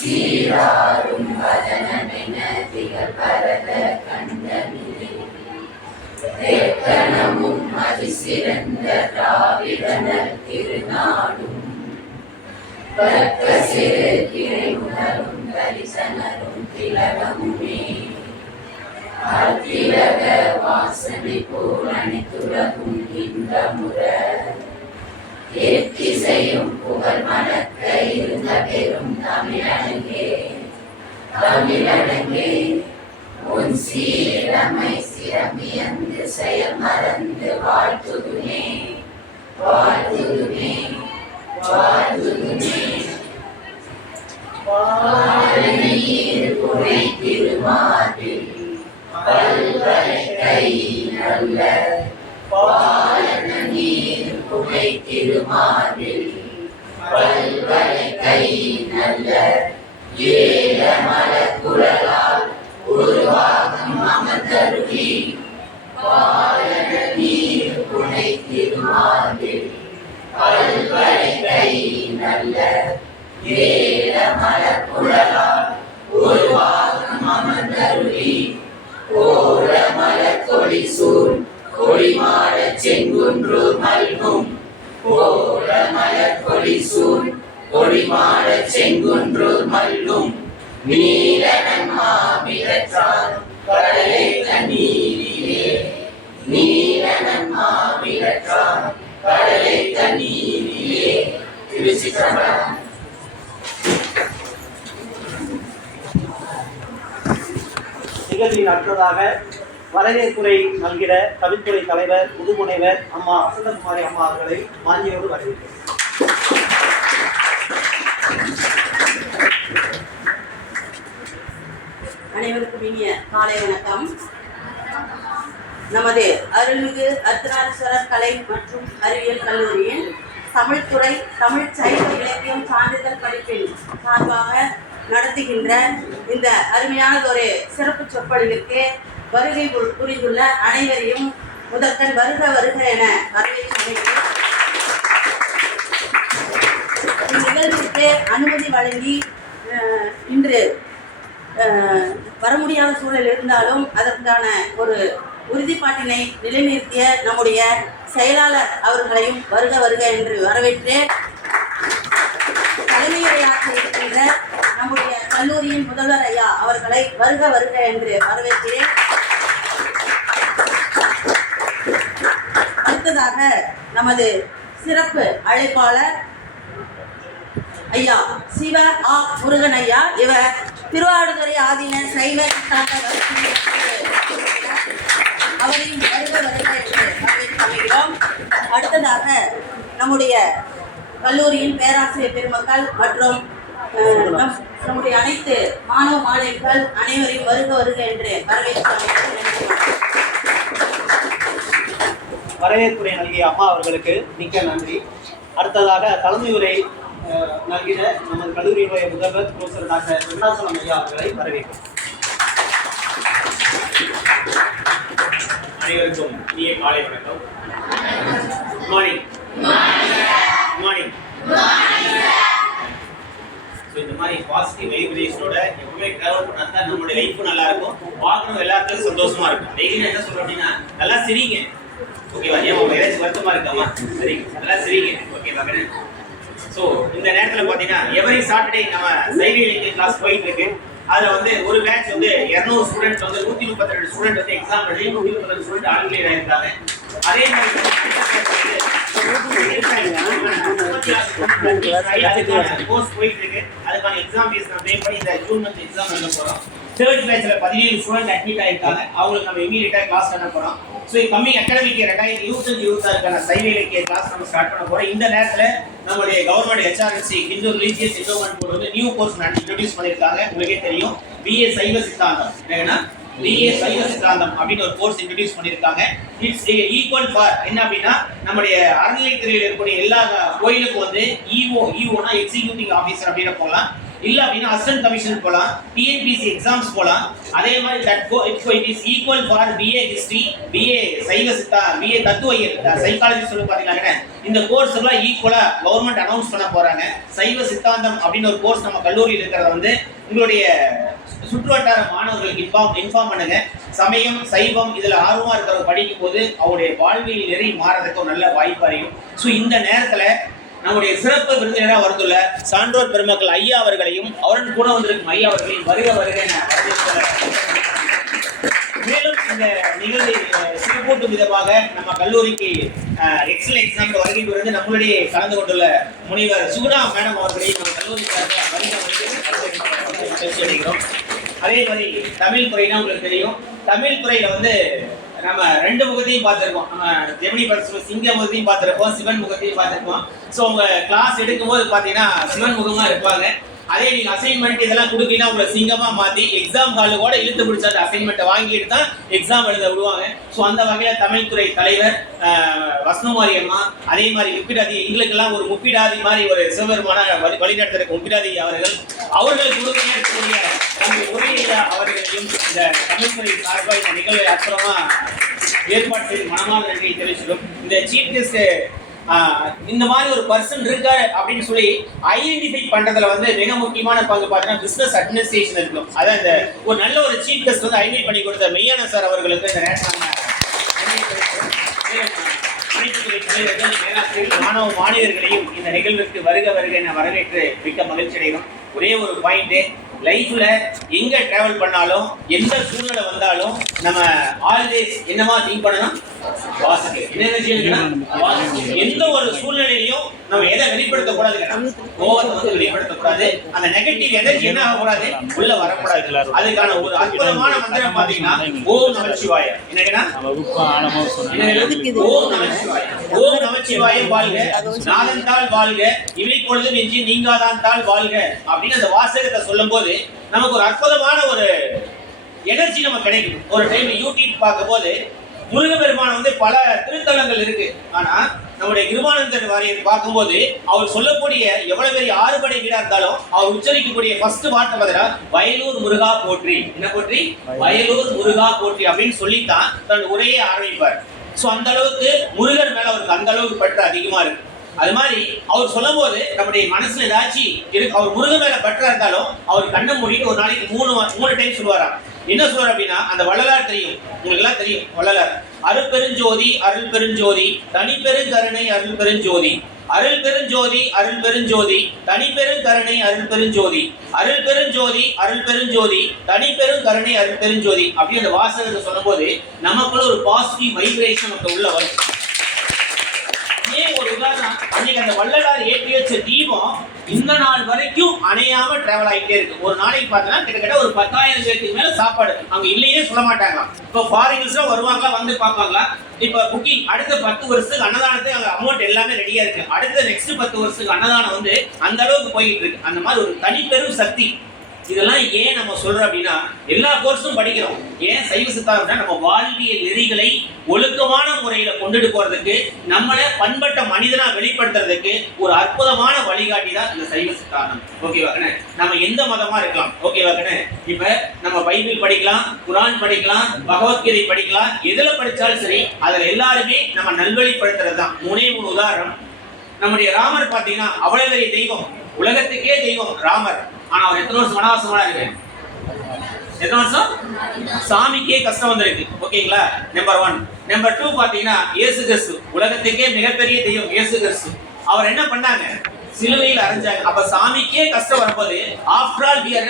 சீராரும் வதனமென திகழ்பரத கண்டமிலே தேக்கணமும் அதிசிறந்த திராவிடனர் திருநாடும் பரக்க சிறு கிளைமுதலும் தரிசனரும் திலகமுமே திலக வாசனை போல் அனைத்துலகும் இன்பமுற எத்திசையும் புகழ் மணக்க இருந்த பெரும் தமிழனங்கே உன் சீரமை சிறமியந்து செயல் மறந்து வாழ்த்துதுமே வாழ்த்துதுமே வாழ்த்துதுமே பாலநீர் புனை திருமார்பில் பல்வரை கை நல்ல பாலநீர் புனை திருமார்பில் பல்வரை கை நல்ல ஏல மலக்குழலால் உருவாகும் அமர்ந்தருளி பாலநீர் புனை திருமார்பில் பல்வரை கை நல்ல ஏல மலக்குழலால் உருவாகும் அமர்ந்தருளி கோல மலர் கொடி சூழ் கொடிமாட செங்குன்று மல்கும் கோல மலர் கொடி சூழ் கொடிமாட செங்குன்று மல்கும் நீலனன் மாவிரற்றான் கடலை தண்ணீரிலே நீலனன் மாவிரற்றான் கடலை தண்ணீரிலே. திருச்சிற்றம்பலம். நிகழ்ச்சியின் அடுத்ததாக வரவேற்புரை நல்கிற கவித்துறை தலைவர் முதுமுனைவர் அம்மா வசந்தகுமாரி அம்மா அவர்களை மாஞ்சியோடு வரவேற்கிறேன். அனைவருக்கும் இனிய காலை வணக்கம். நமது அருள்மிகு அர்த்தநாரீஸ்வரர் கலை மற்றும் அறிவியல் கல்லூரியின் தமிழ்துறை தமிழ் சைவ இலக்கியம் சான்றிதழ் படிப்பின் சார்பாக நடத்துகின்ற இந்த அருமையானதொரு சிறப்பு சொற்பொழிவிற்கு வருகை புரிந்துள்ள அனைவரையும் முதற்கண் வருக வருக என வரவேற்கிறேன். இந்நிகழ்விற்கு அனுமதி வழங்கி இன்று வர முடியாத சூழல் இருந்தாலும் அதற்கான ஒரு உறுதிப்பாட்டினை நிலைநிறுத்திய நம்முடைய செயலாளர் அவர்களையும் வருக வருக என்று வரவேற்று தலைமையுரையாற்ற இருக்கின்ற நம்முடைய கல்லூரியின் முதல்வர் ஐயா அவர்களை வருக வருக என்று வரவேற்கிறேன். அடுத்ததாக நமது சிறப்பு அழைப்பாளர் ஐயா சிவ ஆ முருகன் ஐயா, இவர் திருவாவடுதுறை ஆதீன சைவ அவரையும் வருக வருக என்று வரவேற்கிறோம். அடுத்ததாக நம்முடைய கல்லூரியின் பேராசிரியர் பெருமக்கள் மற்றும் நம்முடைய அனைத்து மாணவ மாணவிகள் அனைவரையும் வருக வருக என்று வரவேற்புரை நல்கிய அம்மா அவர்களுக்கு மிக்க நன்றி. அடுத்ததாக தலைமை உரை நல்கிற நமது கல்லூரியினுடைய முதல்வர் புரொஃபசர் டாக்டர் வெங்கடாசலம் ஐயா அவர்களை வரவேற்கிறோம். அனைவருக்கும் இனிய காலை வணக்கம். Good morning. மார்னிங். இந்த மாதிரி பாசிட்டிவ் வைப்ரேஷனோட எப்பவுமே டிராவல் பண்ணா தான் நம்மளுடைய லைஃப் நல்லா இருக்கும், பார்க்கணும் எல்லாத்துக்கும் சந்தோஷமா இருக்கும். டெய்லி என்ன சொல்றோம் அப்படின்னா நல்லா சிரிங்க, ஓகேவா? ஏன் ஏதாச்சும் வருத்தமா இருக்காமா? சரிங்க, நல்லா சிரிங்க, ஓகேவா? ஸோ இந்த நேரத்தில் பார்த்தீங்கன்னா எவரி சாட்டர்டே நம்ம சைவ இலக்கிய கிளாஸ் போயிட்டு இருக்கு. அதில் வந்து ஒரு பேட்ச் வந்து 200 ஸ்டூடெண்ட் வந்து 132 ஸ்டூடெண்ட் வந்து எக்ஸாம் எழுதி 132 ஸ்டூடெண்ட் ஆல் கிளியர் ஆயிருக்காங்க. அதே மாதிரி கோர்ஸ் போயிட்டு இருக்கு. அதுக்கான எக்ஸாம் ஃபீஸ் நம்ம பே பண்ணி இந்த ஜூன் மந்த் எக்ஸாம் எழுத போறோம். தேர்ட் பேட்ச்ல 17 ஸ்டூடெண்ட் அட்மிட் ஆயிருக்காங்க. அவங்களுக்கு நம்ம இமீடியட்டா கிளாஸ் பண்ண போறோம். ஸோ கம்மிங் அகாடமிக் 2025-26 சைவ இலக்கிய கிளாஸ் நம்ம ஸ்டார்ட் பண்ண போறோம். இந்த நேரத்தில் நம்மளுடைய government HRSC Hindu religious endowment board வந்து நியூ கோர்ஸ் இன்ட்ரோடியூஸ் பண்ணியிருக்காங்க. உங்களுக்கே தெரியும், BA சைவ சித்தாந்தம். என்னன்னா BA சைவ சித்தாந்தம் அப்படின்னு ஒரு கோர்ஸ் இன்ட்ரோடியூஸ் பண்ணியிருக்காங்க. இட்ஸ் ஈக்குவல் ஃபார் என்ன அப்படின்னா நம்முடைய அறநிலைத்துறையில் இருக்கக்கூடிய எல்லா கோயிலுக்கும் வந்து EOனா எக்ஸிக்யூட்டிவ் ஆஃபீஸர் அப்படின்னு போகலாம். இல்ல அப்படின்னா அசிஸ்டன்ட் கமிஷன் போலாம், டிஎன்பிசி எக்ஸாம்ஸ் போலாம். அதே மாதிரி it is equal for BA history, BA Saiva Siddha, BA தத்துவயியல், psychology சொல்லி பாத்தீங்கன்னா இந்த கோர்ஸ் எல்லாம் ஈக்குவலா கவர்மெண்ட் அனௌன்ஸ் பண்ண போறாங்க. சைவ சித்தாந்தம் அப்படின்னு ஒரு கோர்ஸ் நம்ம கல்லூரியில் இருக்கிறத வந்து உங்களுடைய சுற்றுவட்டார மாணவர்களுக்கு இன்ஃபார்ம் பண்ணுங்க. சமயம் சைவம் இதுல ஆர்வமா இருக்கிறவங்க படிக்கும் போது அவருடைய வாழ்வியல் நெறி மாறதுக்கு ஒரு நல்ல வாய்ப்பு அறியும். ஸோ இந்த நேரத்துல நம்முடைய சிறப்பு விருந்தினராக வந்துள்ள சான்றோர் பெருமக்கள் ஐயா அவர்களையும் அவருடன் கூட வந்திருக்கும் ஐயா அவர்களையும் வருக வருக என மேலும் இந்த நிகழ்வை சிறப்பூட்டும் விதமாக நம்ம கல்லூரிக்கு எக்ஸல் எக்ஸாம் வருகை புரிந்து நம்மளுடைய கலந்து கொண்டுள்ள முனைவர் சுகுணா மேடம் அவர்களையும் நம்ம கல்லூரிக்காக வருகிறோம். அதே மாதிரி தமிழ் துறைனா உங்களுக்கு தெரியும், தமிழ் துறையில வந்து நம்ம ரெண்டு முகத்தையும் பார்த்துருக்கோம். நம்ம ஜெமினி படத்துல சிங்க முகத்தையும் பார்த்துருக்கோம், சிவன் முகத்தையும் பார்த்துருக்கோம். ஸோ உங்க கிளாஸ் எடுக்கும்போது பார்த்தீங்கன்னா சிவன் முகமா இருப்பாங்க. அதே நீங்க அசைன்மெண்ட் இதெல்லாம் கொடுக்கலன்னா உங்களை சிங்கமா மாத்தி எக்ஸாம் ஹாலில் கூட இழுத்து பிடிச்ச அந்த அசைன்மெண்ட்டை வாங்கிட்டு தான் எக்ஸாம் எழுத விடுவாங்க. ஸோ அந்த வகையில தமிழ் துறை தலைவர் வசனமாரி அம்மா, அதே மாதிரி முப்பிடாதி, எங்களுக்கெல்லாம் ஒரு முப்பிடாதி மாதிரி ஒரு சிவபெருமான வழிநடத்திருக்க முப்பிடாதி அவர்களுக்கு கொடுக்கக்கூடிய உரையா அவர்களையும் இந்த தமிழ் துறை சார்பாக இந்த நிகழ்வை அற்புதமா ஏற்பாடு செய்து மனமான நன்றியை தெரிவிச்சிடும். இந்த சீஃப் கெஸ்ட் இந்த மாதிரி ஒரு பர்சன் இருக்காரு அப்படின்னு சொல்லி ஐடென்டிஃபை பண்றதுல வந்து மிக முக்கியமான பங்கு பார்த்தீங்கன்னா பிசினஸ் அட்மினிஸ்ட்ரேஷன் இருக்கும். அதான் இந்த ஒரு நல்ல ஒரு சீஃப் கெஸ்ட் வந்து ஐடென்டிஃபை பண்ணி கொடுத்த மெய்யான சார் அவர்களுக்கு இந்த மாணவ மாணவர்களையும் இந்த நிகழ்வுக்கு வருக வருக என வரவேற்று மிக்க மகிழ்ச்சி அடைகிறோம். ஒரே ஒரு பாயிண்ட், லைஃப்ல எங்க டிராவல் பண்ணாலும் எந்த சூழ்நிலை வந்தாலும் நம்ம ஆல்வேஸ் என்னமா திங்க் பண்ணணும், பாசிட்டிவ். என்ன விஷயம், எந்த ஒரு சூழ்நிலையிலையும் நம்ம எதை வெளிப்படுத்த கூடாது, கோவத்தை வந்து வெளிப்படுத்த கூடாது, அந்த நெகட்டிவ் எனர்ஜி என்ன ஆகக்கூடாது, உள்ள வரக்கூடாது. அதுக்கான ஒரு அற்புதமான மந்திரம் பாத்தீங்கன்னா ஓம் நமச்சிவாய. என்னன்னா ஓம் நமச்சிவாய, ஓம் நமச்சிவாய வாழ்க, நாதன் தாள் வாழ்க, இவை பொழுதும் எஞ்சி நீங்காதான் தாள் வாழ்க அப்படின்னு அந்த வாசகத்தை சொல்லும் போது நமக்கு ஒரு அற்புதமான ஒரு எனர்ஜி நம்ம கிடைக்கும். ஒரு டைம் யூடியூப் பார்க்கும் போது முருகப்பெருமான் வந்து பல திருத்தலங்கள் இருக்கு. ஆனா நம்முடைய கிருபானந்தர் வாரியர் பார்க்கும்போது அவர் சொல்லக்கூடிய எவ்வளவு பெரிய ஆறுபடை வீடா இருந்தாலும் அவர் உச்சரிக்கக்கூடிய ஃபர்ஸ்ட் வார்த்தை பார்த்தா வயலூர் முருகா போற்றி. என்ன போற்றி? வயலூர் முருகா போற்றி அப்படின்னு சொல்லித்தான் தன் உரையை ஆரம்பிப்பார். சோ அந்த அளவுக்கு முருகர் மேல அவருக்கு அந்த அளவுக்கு பற்று அதிகமா இருக்கு. அது மாதிரி அவர் சொல்லும் போது நம்முடைய மனசுல ஏதாச்சும் இருக்கு, அவர் முருகன் மேல பற்றா இருந்தாலும் அவர் கண்ணை மூடிட்டு ஒரு நாளைக்கு மூணு டைம் சொல்லுவாராம். என்ன சொல்றாரு அப்படின்னா, அந்த வள்ளலார் தெரியும், உங்களுக்கு எல்லாம் தெரியும் வள்ளலார். அருள் பெருஞ்சோதி அருள் பெருஞ்சோதி தனிப்பெருங்கருணை அருள் பெருஞ்சோதி, அருள் பெருஞ்சோதி அருள் பெருஞ்சோதி தனிப்பெருங்கருணை அருள் பெருஞ்சோதி, அருள் பெருஞ்சோதி அருள் பெருஞ்சோதி தனிப்பெருங்கருணை அருள் பெருஞ்சோதி அப்படி அந்த வாசகத்தை சொல்லும் போது நமக்குள்ள ஒரு பாசிட்டிவ் வைப்ரேஷன் உள்ள வரும். ஒரு உதாரணம், அன்னைக்கு அந்த வள்ளலார் ஏற்றி வச்ச தீபம் இந்த நாள் வரைக்கும் அணையாம டிராவல் ஆகிட்டே இருக்கு. ஒரு நாளைக்கு பார்த்தீங்கன்னா கிட்டத்தட்ட ஒரு 10,000 பேருக்கு மேல சாப்பாடு அங்க இல்லையே சொல்ல மாட்டாங்க. இப்போ ஃபாரினர்ஸ்ல வருவாங்களா, வந்து பார்ப்பாங்களா. இப்ப புக்கிங் அடுத்த 10 வருஷத்துக்கு அன்னதானத்துக்கு அங்க அமௌண்ட் எல்லாமே ரெடியா இருக்கு. அடுத்த நெக்ஸ்ட் 10 வருஷத்துக்கு அன்னதானம் வந்து அந்த அளவுக்கு போயிட்டு இருக்கு. அந்த மாதிரி ஒரு தனிப்பெரும் சக்தி. இதெல்லாம் ஏன் நம்ம சொல்றோம் அப்படின்னா, எல்லா கோர்ஸும் படிக்கிறோம். ஏன் சைவ சித்தாந்தம் நம்ம வாழ்வியல் நெறிகளை ஒழுக்கமான முறையில கொண்டுட்டு போறதுக்கு, நம்மளை பண்பட்ட மனிதனா வெளிப்படுத்துறதுக்கு ஒரு அற்புதமான வழிகாட்டி தான் இந்த சைவ சித்தாந்தம். ஓகேவாக்கண்ணே, நம்ம எந்த மதமா இருக்கலாம். ஓகேவாக்கண்ணே, இப்ப நம்ம பைபிள் படிக்கலாம், குரான் படிக்கலாம், பகவத்கீதை படிக்கலாம், எதுல படிச்சாலும் சரி அதுல எல்லாருமே நம்ம நல்வழிப்படுத்துறது தான். 3 உதாரணம். நம்முடைய ராமர் பாத்தீங்கன்னா அவ்வளவு பெரிய தெய்வம், உலகத்துக்கே தெய்வம் ராமர். ஆனா அவர் எத்தனை வருஷம் வனவாசமா இருக்கு? எத்தனை வருஷம்? சாமிக்கே கஷ்டம் வந்திருக்கு. ஓகேங்களா, நம்பர் 1. நம்பர் 2 பாத்தீங்கன்னா இயேசு கிறிஸ்து, உலகத்துக்கே மிகப்பெரிய தெய்வம் இயேசு கிறிஸ்து. அவர் என்ன பண்ணாங்க? சிலுவையில் அரைஞ்சாங்க. அப்ப சாமிக்கே கஷ்டம் வரும்போது after all we are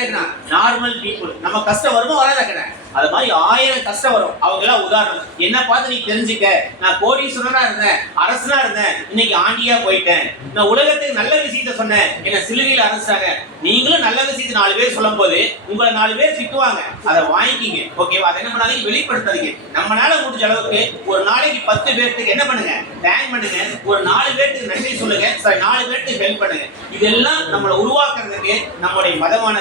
normal people. நம்ம கஷ்டம் வருமோ வராதக்கண்ணே, அது மாதிரி 1000 கஷ்டம் வரும். அவங்க எல்லாம் உதாரணம். என்ன பார்த்து நீ தெரிஞ்சுக்க, நான் கோடீஸ்வரனா இருந்தேன், அரசனா இருந்தேன், இன்னைக்கு ஆண்டியா போயிட்டேன். நான் உலகத்துக்கு நல்ல விஷயத்த சொன்னேன், என்ன சிலுவையில் அரைச்சாங்க. நீங்களும் நல்ல விஷயத்தை 4 பேர் சொல்லும் போது உங்களை 4 பேர் திட்டுவாங்க, அதை வாங்கிக்கிங்க. ஓகேவா? அதை என்ன பண்ணாதீங்க, வெளிப்படுத்தாதீங்க. நம்மளால முடிஞ்ச அளவுக்கு ஒரு நாளைக்கு 10 பேருக்கு என்ன பண்ணுங்க, தேங்க் பண்ணுங்க. ஒரு 4 பேருக்கு நன்றி சொல்லுங்க, 4 பேருக்கு ஹெல்ப் பண்ணுங்க. இதெல்லாம் நம்மளை உருவாக்குறதுக்கு நம்முடைய மதமான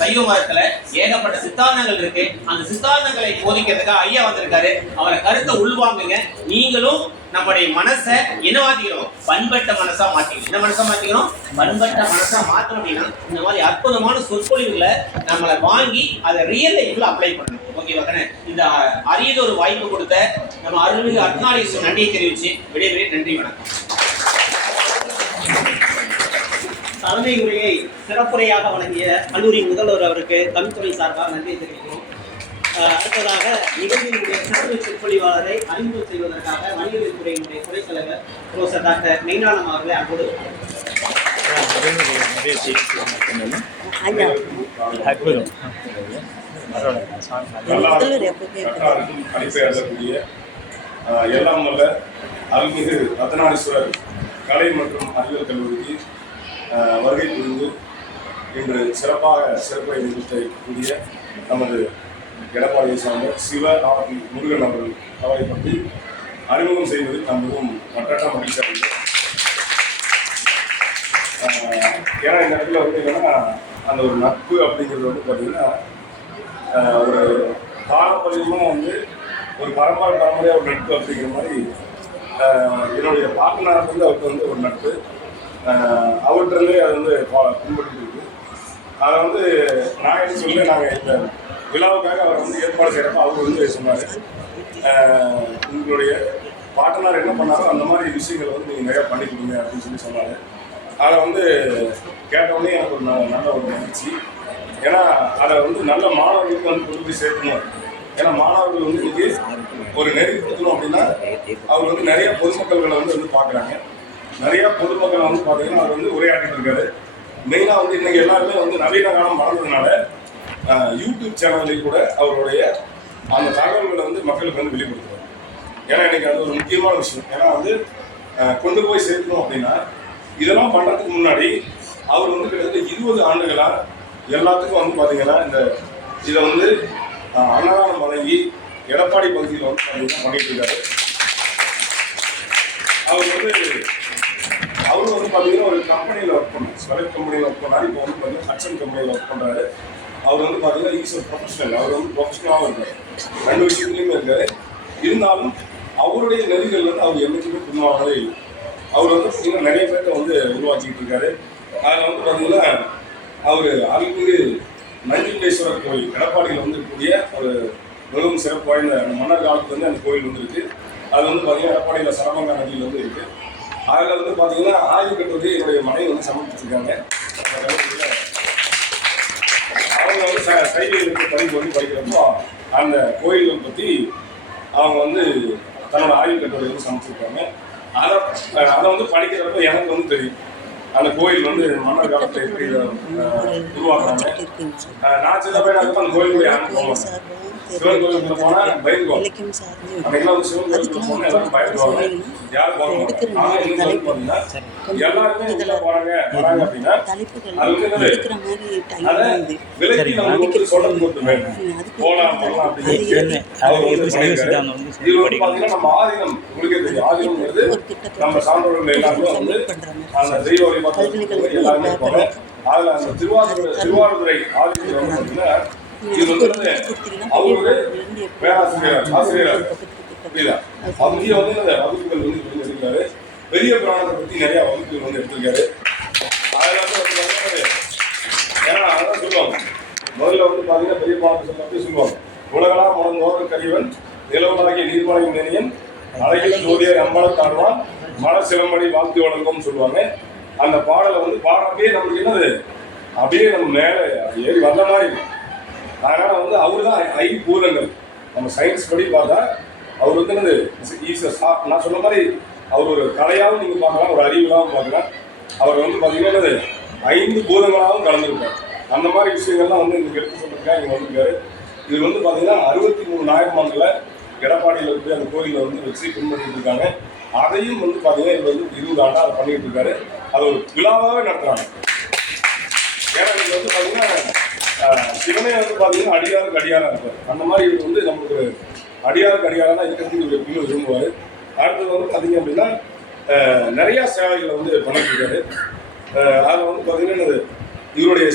சைவ மதத்துல ஏகப்பட்ட சித்தாந்தங்கள் இருக்கு. அந்த சித்தாந்தங்களை போதிக்கிறதுக்காக ஐயா வந்திருக்காரு. அவரை கருத்தை உள்வாங்குங்க. நீங்களும் நம்முடைய மனசை என்ன மாத்திக்கிறோம்? பண்பட்ட மனசா மாத்திக்கணும். என்ன மனசா மாத்திக்கணும்? பண்பட்ட மனசா மாத்தணும். அப்படின்னா இந்த மாதிரி அற்புதமான சொற்பொழிவுகளை நம்மளை வாங்கி அதை ரியல் லைஃப்ல அப்ளை பண்ணணும். ஓகேவா? இந்த அரியது ஒரு வாய்ப்பு கொடுத்த நம்ம அருள்மிகு அர்த்தநாரீஸ்வரர் நன்றியை தெரிவிச்சு விடைபெறி நன்றி, வணக்கம். தலைமை உரையை சிறப்புரையாக வழங்கிய கல்லூரி முதல்வர் அவருக்கு தமிழ்துறை சார்பாக நன்றியை தெரிவிக்கிறோம். அடுத்ததாக நிகழ்ச்சியினுடைய சிறப்பு சொற்பொழிவாளரை அறிமுகம் செய்வதற்காக வணிகவியல் துறையினுடைய துறைத் தலைவர் ப்ரொஃபசர் டாக்டர் மெய்ஞானம் அவர்களை அன்போடு எல்லாம் வல்ல அருள்மிகு ரத்னாரீஸ்வரர் கலை மற்றும் அறிவியல் கல்லூரிக்கு வருகை புரிந்து இன்று சிறப்புரை நிகழ்த்தக்கூடிய நமது எடப்பாடியை சார்ந்த சிவ முருகன் அவரை பற்றி அறிமுகம் செய்வதில் நான் மிகவும் மற்றற்ற மகிழ்ச்சி அடைந்தேன். ஏன்னா இந்த இடத்துல வந்து என்னன்னா அந்த ஒரு நட்பு அப்படிங்கிறது வந்து பார்த்தீங்கன்னா ஒரு பாரம்பரியமாக வந்து ஒரு பரம்பரையாக ஒரு நட்பு அப்படிங்கிற மாதிரி என்னுடைய பார்ட்னருக்கு வந்து அவருக்கு வந்து ஒரு நட்பு அவர்கிட்டருந்தே அது வந்து பின்பற்றி இருக்கு. அதை வந்து நான் என்ன சொல்ல நாங்கள் இந்த விழாவுக்காக அவர் வந்து ஏற்பாடு செய்கிறப்ப அவர் வந்து சொன்னார், உங்களுடைய பார்ட்னர் என்ன பண்ணாரோ அந்த மாதிரி விஷயங்களை வந்து நீங்கள் நிறையா பண்ணி கொடுங்க அப்படின்னு சொன்னார். அதை வந்து கேட்டவுடனே எனக்கு ஒரு நல்ல ஒரு மகிழ்ச்சி. ஏன்னா அதை வந்து நல்ல மாணவர்களுக்கு வந்து கொண்டு போய் சேர்க்கணும். ஏன்னா மாணவர்கள் வந்து இன்னைக்கு ஒரு நெறிப்படுத்தணும் அப்படின்னா அவர் வந்து நிறைய பொதுமக்கள்களை வந்து பார்க்குறாங்க. நிறையா பொதுமக்களை வந்து பார்த்தீங்கன்னா அவர் வந்து உரையாற்றிட்டு இருக்காரு. மெயினாக வந்து இன்னைக்கு எல்லாருமே வந்து நவீன காலம் வளர்ந்ததுனால யூடியூப் சேனலில் கூட அவருடைய அந்த தகவல்களை வந்து மக்களுக்கு வந்து வெளிப்படுத்துவார். ஏன்னா இன்னைக்கு அது ஒரு முக்கியமான விஷயம். ஏன்னா வந்து கொண்டு போய் சேர்க்கணும் அப்படின்னா இதெல்லாம் பண்ணுறதுக்கு முன்னாடி அவர் வந்து கிட்டத்தட்ட 20 ஆண்டுகளாக எல்லாத்துக்கும் வந்து பார்த்தீங்கன்னா இதை வந்து அன்னதானம் வழங்கி எடப்பாடி பகுதியில் வந்து பார்த்தீங்கன்னா பண்ணிட்டு இருக்காரு. அவரும் வந்து பார்த்தீங்கன்னா ஒரு கம்பெனியில் ஒர்க் பண்ணார், ஸ்வெலட் கம்பெனியில் ஒர்க் பண்ணார். இப்போ வந்து பார்த்தீங்கன்னா ஹட்சன் கம்பெனியில் ஒர்க் பண்ணுறாரு. அவர் வந்து பார்த்தீங்கன்னா ஈஸ் ஒரு ப்ரொஃபஷனல். அவர் வந்து ப்ரொஃபஷனலாகவும் இருக்கார், 2 விஷயத்துலையுமே இருக்காரு. இருந்தாலும் அவருடைய நெறிகள் வந்து அவர் என்றைக்குமே பின்வாங்கவே இல்லை. அவர் வந்து பார்த்தீங்கன்னா நிறைய பேர்த்த வந்து உருவாக்கிட்டு இருக்காரு. அதில் வந்து பார்த்தீங்கன்னா அவர் அருள்மிகு நஞ்சுண்டேஸ்வரர் கோயில் எடப்பாடியில் வந்து இருக்கக்கூடிய ஒரு மிகவும் சிறப்பு வாய்ந்த அந்த மன்னர் காலத்துல வந்து அந்த கோயில் வந்து இருக்கு. அது வந்து பார்த்தீங்கன்னா எடப்பாடியில் சரமங்கா நதியில் வந்து இருக்கு. அதில் வந்து பார்த்தீங்கன்னா ஆய்வு கட்டுரை என்னுடைய மனைவி வந்து சமர்ப்பிச்சிருக்காங்க. அவங்க வந்து சைவங்களுக்கு பதிவு பண்ணி படிக்கிறப்போ அந்த கோயில்கள் பற்றி அவங்க வந்து தன்னோட ஆய்வு கட்டுரை வந்து சமைச்சிருக்காங்க. அதை வந்து படிக்கிறப்ப எனக்கு வந்து தெரியும் அந்த கோயில் வந்து மன்னர் காலத்தில் எப்படி உருவாக்குறாங்க. நான் சின்ன பையனாக அந்த கோயிலுடைய அனுபவம் சிவன் கோயிலுக்குள்ள போனால் பயந்துவாங்க. அன்னைக்கெல்லாம் வந்து சிவன் கோயிலுக்குள்ள போனால் எல்லாரும் பயந்துவாங்க, யாரும் போக மாட்டாங்க. ஆனால் இந்த கோயில் பார்த்தீங்கன்னா எல்லாருமே உள்ள போறாங்க அப்படின்னா அது வந்து அதை விலைக்கு நம்ம வந்து சொல்றது மட்டுமே போகலாம் போகலாம் அப்படின்னு அவர் வந்து பண்ணியிருக்காரு. இது வந்து பார்த்தீங்கன்னா நம்ம ஆதீனம், உங்களுக்கே தெரியும், ஆதீனம்ங்கிறது நம்ம சான்றோர்கள் எல்லாருமே வந்து அந்த தெய்வ வழிபாட்டு எல்லாருமே போங்க. அதில் அந்த திருவாரூரை ஆதீனத்தில் வந்து பார்த்தீங்கன்னா இது வந்து அவரு ஆசிரியர் புரியுதா, அங்கேயே வந்து அந்த வகுப்புகள் வந்து எடுத்திருக்காரு. பெரிய புராணத்தை பற்றி நிறைய வகுப்புகள் வந்து எடுத்திருக்காரு. அதில் வந்து ஏன்னா அதான் சொல்லுவாங்க, முதல்ல வந்து பார்த்தீங்கன்னா பெரிய புராணத்தை பற்றி சொல்லுவாங்க. உலகலாம் முழங்கோர் கரிவன் நிலவனாகிய நீர்மலை மேனியன் அழகில் ஜோதியர் அம்பலத்தாழ்வான் மலர் சிலம்படி வாழ்த்து வழங்கும்னு சொல்லுவாங்க. அந்த பாடலை வந்து பாடுறப்பே நம்மளுக்கு என்னது அப்படியே நம்ம மேலே ஏறி வந்த மாதிரி இருக்கும். அதனால வந்து அவரு தான் ஐம்பூதங்கள். நம்ம சயின்ஸ் படி பார்த்தா அவர் வந்து என்னது நான் சொன்ன மாதிரி அவர் ஒரு கலையாகவும் நீங்கள் பார்க்கலாம், ஒரு அறிவுலாகவும் பார்க்கலாம். அவர் வந்து பார்த்தீங்கன்னா 5 பூதங்களாகவும் கலந்துருக்கார். அந்த மாதிரி விஷயங்கள்லாம் வந்து இங்கே எடுத்து சொல்லியிருக்காங்க. இங்கே வந்துருக்காரு. இது வந்து பார்த்தீங்கன்னா 63 நாயன்மார்களை எடப்பாடியில் இருக்கு அந்த கோயிலில் வந்து வச்சு பின்பற்றிட்டு இருக்காங்க. அதையும் வந்து பார்த்தீங்கன்னா இது வந்து 20 ஆண்டாக அதை பண்ணிட்டு இருக்காரு. அதை ஒரு விழாவாகவே நடத்துகிறாங்க. ஏன்னா இது வந்து பார்த்தீங்கன்னா சிவனே வந்து பார்த்தீங்கன்னா அடியாருக்கு அடியாராக இருப்பார். அந்த மாதிரி இது வந்து நமக்கு அடியாருக்கு அடியாராக தான் இருக்கிறதுக்கு இவர் எப்படியும் விரும்புவார். அடுத்தது வந்து பார்த்தீங்க அப்படின்னா நிறையா சேவைகளை வந்து பண்ணிட்டு இருக்காரு. அதில் வந்து பார்த்தீங்கன்னா இவருடைய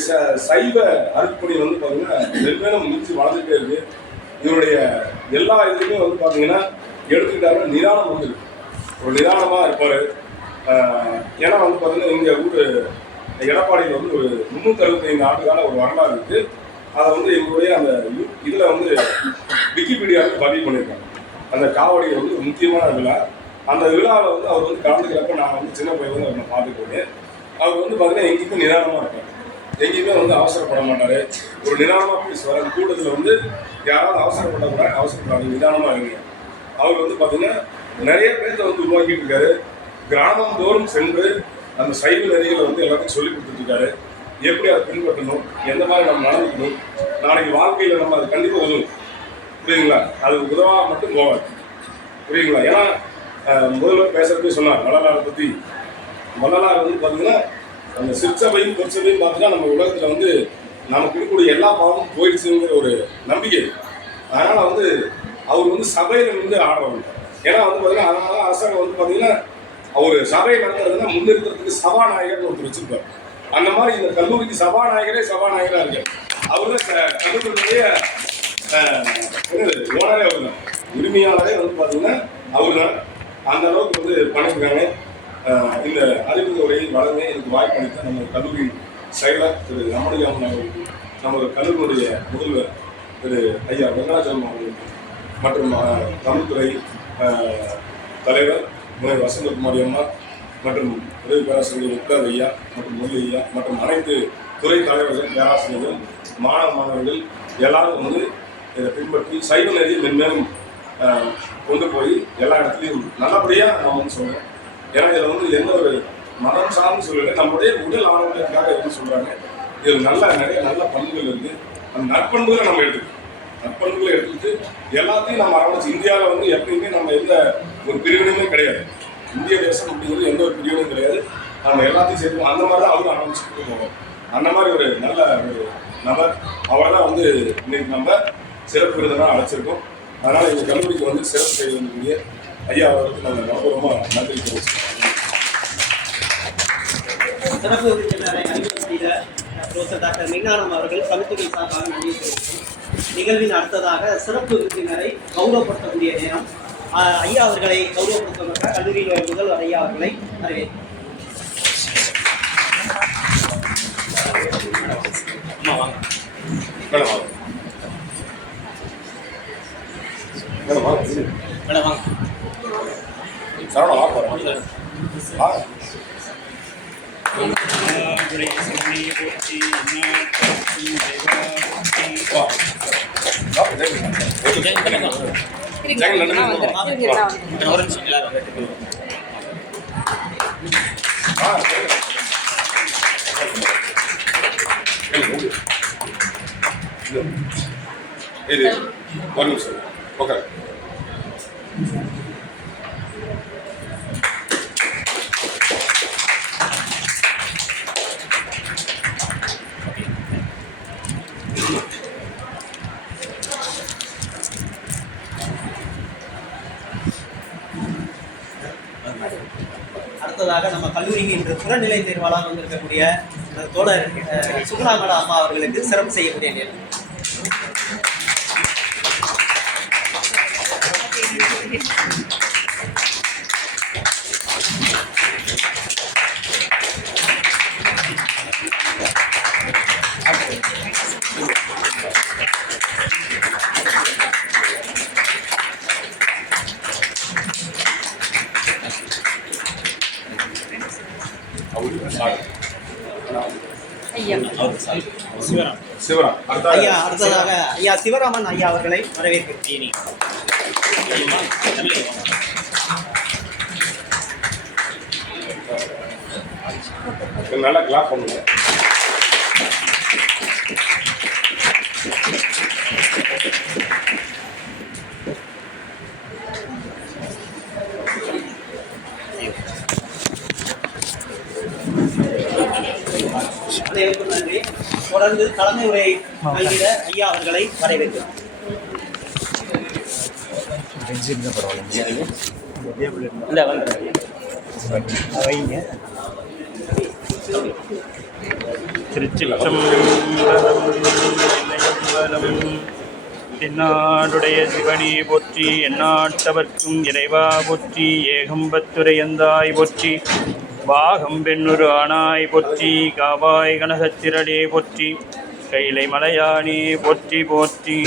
சைவ அருட்பணி வந்து பார்த்தீங்கன்னா வெவ்வேறு முயற்சி வளர்ந்துட்டே இருக்கு. இவருடைய எல்லா இதுலையுமே வந்து பார்த்தீங்கன்னா எடுத்துக்கிட்டாங்கன்னா நிதானம் வந்து ஒரு நிதானமாக இருப்பார். ஏன்னா வந்து பார்த்தீங்கன்னா எங்கள் ஊர் எடப்பாடியில் வந்து ஒரு 365 ஆண்டுகால ஒரு வரலாறு இருக்குது. அதை வந்து எங்களுடைய அந்த இதில் வந்து விக்கிபீடியாவில் பதிவு பண்ணியிருக்காங்க. அந்த காவடி வந்து ஒரு முக்கியமான விழா. அந்த விழாவில் வந்து அவர் வந்து கலந்துக்கிறப்ப நான் வந்து சின்ன பையன் வந்து அவரை பார்த்துக்கோங்க. அவர் வந்து பார்த்தீங்கன்னா எங்கேயுமே நிதானமாக இருப்பார், எங்கேயுமே வந்து அவசரப்பட மாட்டார், ஒரு நிதானமாக பேசுவார். அந்த கூட்டத்தில் வந்து யாராவது அவசரப்படக்கூடாது, அவசரப்படாது, நிதானமாக இருங்க. அவர் வந்து பார்த்தீங்கன்னா நிறைய பேர்த்த வந்து உருவாக்கிட்டு இருக்காரு. கிராமம் தோறும் சென்று அந்த சைவ நெறிகளை வந்து எல்லாத்தையும் சொல்லி கொடுத்துட்ருக்காரு. எப்படி அதை பின்பற்றணும், எந்த மாதிரி நம்ம நடந்துக்கணும், நாளைக்கு வாழ்க்கையில் நம்ம அது கண்டிப்பாக உதவும். புரியுதுங்களா? அது உதவாக மட்டும் போவாது. புரியுதுங்களா? ஏன்னா முதல்வர் பேசுகிறப்பே சொன்னார் வள்ளலாரை பற்றி. வள்ளலார் வந்து பார்த்தீங்கன்னா அந்த சிற்சபையும் பொற்சபையும் பார்த்தீங்கன்னா நம்ம உலகத்தில் வந்து நமக்கு இருக்கக்கூடிய எல்லா பாவமும் போயிடுச்சுங்கிற ஒரு நம்பிக்கை. அதனால் வந்து அவர் வந்து சபையில் வந்து ஆடுறவங்க. ஏன்னா வந்து பார்த்தீங்கன்னா அதனால அரசாங்கம் வந்து பார்த்தீங்கன்னா அவர் சபையை நடத்துறதுன்னா முன்னிறுத்துறதுக்கு சபாநாயகர்னு ஒருத்தர் வச்சிருப்பார். அந்த மாதிரி இந்த கல்லூரிக்கு சபாநாயகராக இருக்கார். அவர் தான் கல்லூரியுடைய ஓனரே, அவர் தான் உரிமையாளரே வந்து பார்த்தீங்கன்னா அவர் தான். அந்த அளவுக்கு வந்து பண்ணியிருக்காங்க. இந்த அறிமுக உரையை வழங்க எனக்கு வாய்ப்பு அளித்த நம்ம கல்லூரி செயலர் திரு ரமணியாமன் அவர்களுக்கு, நமது கல்லூரியுடைய முதல்வர் திரு ஐயா வெங்கடாச்சலம் அவர்களுக்கு மற்றும் தமிழ்துறை தலைவர் முனைவர் வசந்தகுமாரி அம்மா மற்றும் உதவி பேராசிரியர் உத்தர் ஐயா மற்றும் முரளி ஐயா மற்றும் அனைத்து துறை தலைவர்கள், பேராசிரியர்கள், மாணவர்கள் எல்லாரும் வந்து இதை பின்பற்றி சைவ நெறியை மென்மேலும் கொண்டு போய் எல்லா இடத்துலையும் நல்லபடியாக நான் வந்து சொல்கிறேன். ஏன்னா இதில் வந்து எந்த ஒரு மதம் சார்ந்து சொல்லலை, நம்முடைய உடல் ஆரோக்கியத்துக்காக எப்படி சொல்கிறாங்க. இதில் நிறைய நல்ல பண்புகள் இருக்குது. அந்த நற்பண்புகளை நம்ம எடுத்துக்கணும். நற்பண்புகளை எடுத்துக்கிட்டு எல்லாத்தையும் நம்ம அரவணைச்சு இந்தியாவில் வந்து எப்பயுமே நம்ம எந்த ஒரு பிரிவினையுமே கிடையாது. இந்திய தேசம் அப்படிங்கிறது எந்த ஒரு பிரிவினையும் கிடையாது. நம்ம எல்லாத்தையும் சேர்த்து அந்த மாதிரி தான் அவரும் அரவணைச்சிட்டு போவோம். அந்த மாதிரி ஒரு நல்ல ஒரு நபர். அவரை தான் வந்து இன்னைக்கு நம்ம சிறப்பு விருதுனாக அழைச்சிருக்கோம். அதனால் எங்கள் கல்லூரிக்கு வந்து சிறப்பு செய்து வரக்கூடிய ஐயா அவர்களுக்கு நாங்கள் மனப்பூர்வமாக நன்றி தெரிவிச்சுக்கிறோம். சிறப்பு விருந்தினரை அறிமுகம் செய்த ப்ரொஃபசர் டாக்டர் மெய்ஞானம் அவர்கள் கமித்துறை சார்பாக நன்றி தெரிவிக்கிறோம். நிகழ்வின் அடுத்ததாக சிறப்பு விருந்தினரை கௌரவப்படுத்தக்கூடிய நேரம். ஐயா அவர்களை கௌரவப்படுத்துவதற்காக கல்லூரியில் முதல்வர் ஐயா அவர்களை வரவேற்கிறோம். இது ஒரு நிமிஷம். ஓகே. அடுத்ததாக நம்ம கல்லூரிக்கு இன்று புறநிலை தேர்வாளர் வந்திருக்கக்கூடிய தோழர் சுகுணாமலா அம்மா அவர்களுக்கு சிறப்பு செய்யக்கூடிய நேரம். ஐயா அடுத்ததாக ஐயா சிவராமன் ஐயா அவர்களை வரவேற்கிறேன். நல்லா கிளாப் பண்ணுங்க. அனைவருக்கும் நன்றி. தொடர்ந்து தலைமை உரை நல்கிட ஐயா அவர்களை வரவேற்கிறோம். தென்னாடுடைய சிவனே போற்றி, எந்நாட்டவர்க்கும் இறைவா போற்றி, ஏகம்பத்துரையந்தாய் போற்றி, பாகம் பெண்ணுரு ஆனாய் போற்றி, காவாய் கனகத்திரளே போற்றி, கைலை மலையானே போற்றி போற்றி.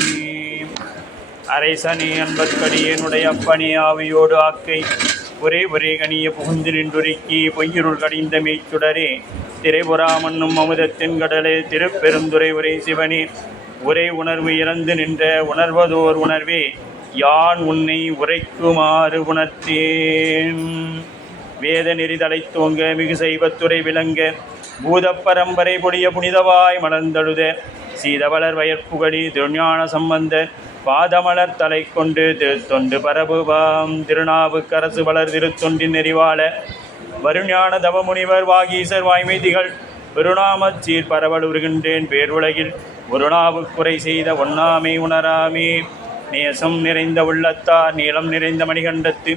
அரைசனே அன்பற்கடியனுடைய அப்பனே ஆவியோடு ஆக்கை, ஒரே ஒரே கனிய புகுந்து நின்றுருக்கி, பொய்யிருள் கடிந்த மெய்ச்சுடரே, திரைபுறா மண்ணும் அமுதத்தின் கடலே, திருப்பெருந்துறை உரை சிவனே, ஒரே உணர்வு இறந்து நின்ற உணர்வதோர் உணர்வே, யான் உன்னை உரைக்குமாறு உணர்த்தேன். வேத நெறி தலைத்தோங்க மிகு செய்வத்துறை விளங்க, பூதப்பரம்பரை பொடிய புனிதவாய் மலர்ந்தழுத, சீதவளர் வயற்புகழி திருஞான சம்பந்த, பாதமலர் தலை கொண்டு திருத்தொண்டு பரபுவாம், திருநாவுக்கரசு வளர் திருத்தொண்டின் நெறிவாள, வருஞான தவமுனிவர் வாகீசர் வாய்மை திகழ், பெருநாமச் சீர் பரவல் உருகின்றேன் பேருலகில், ஒரு நாவுக்குறை செய்த ஒண்ணாமை உணராமே. நேசம் நிறைந்த உள்ளத்தார் நீளம் நிறைந்த மணிகண்டத்து,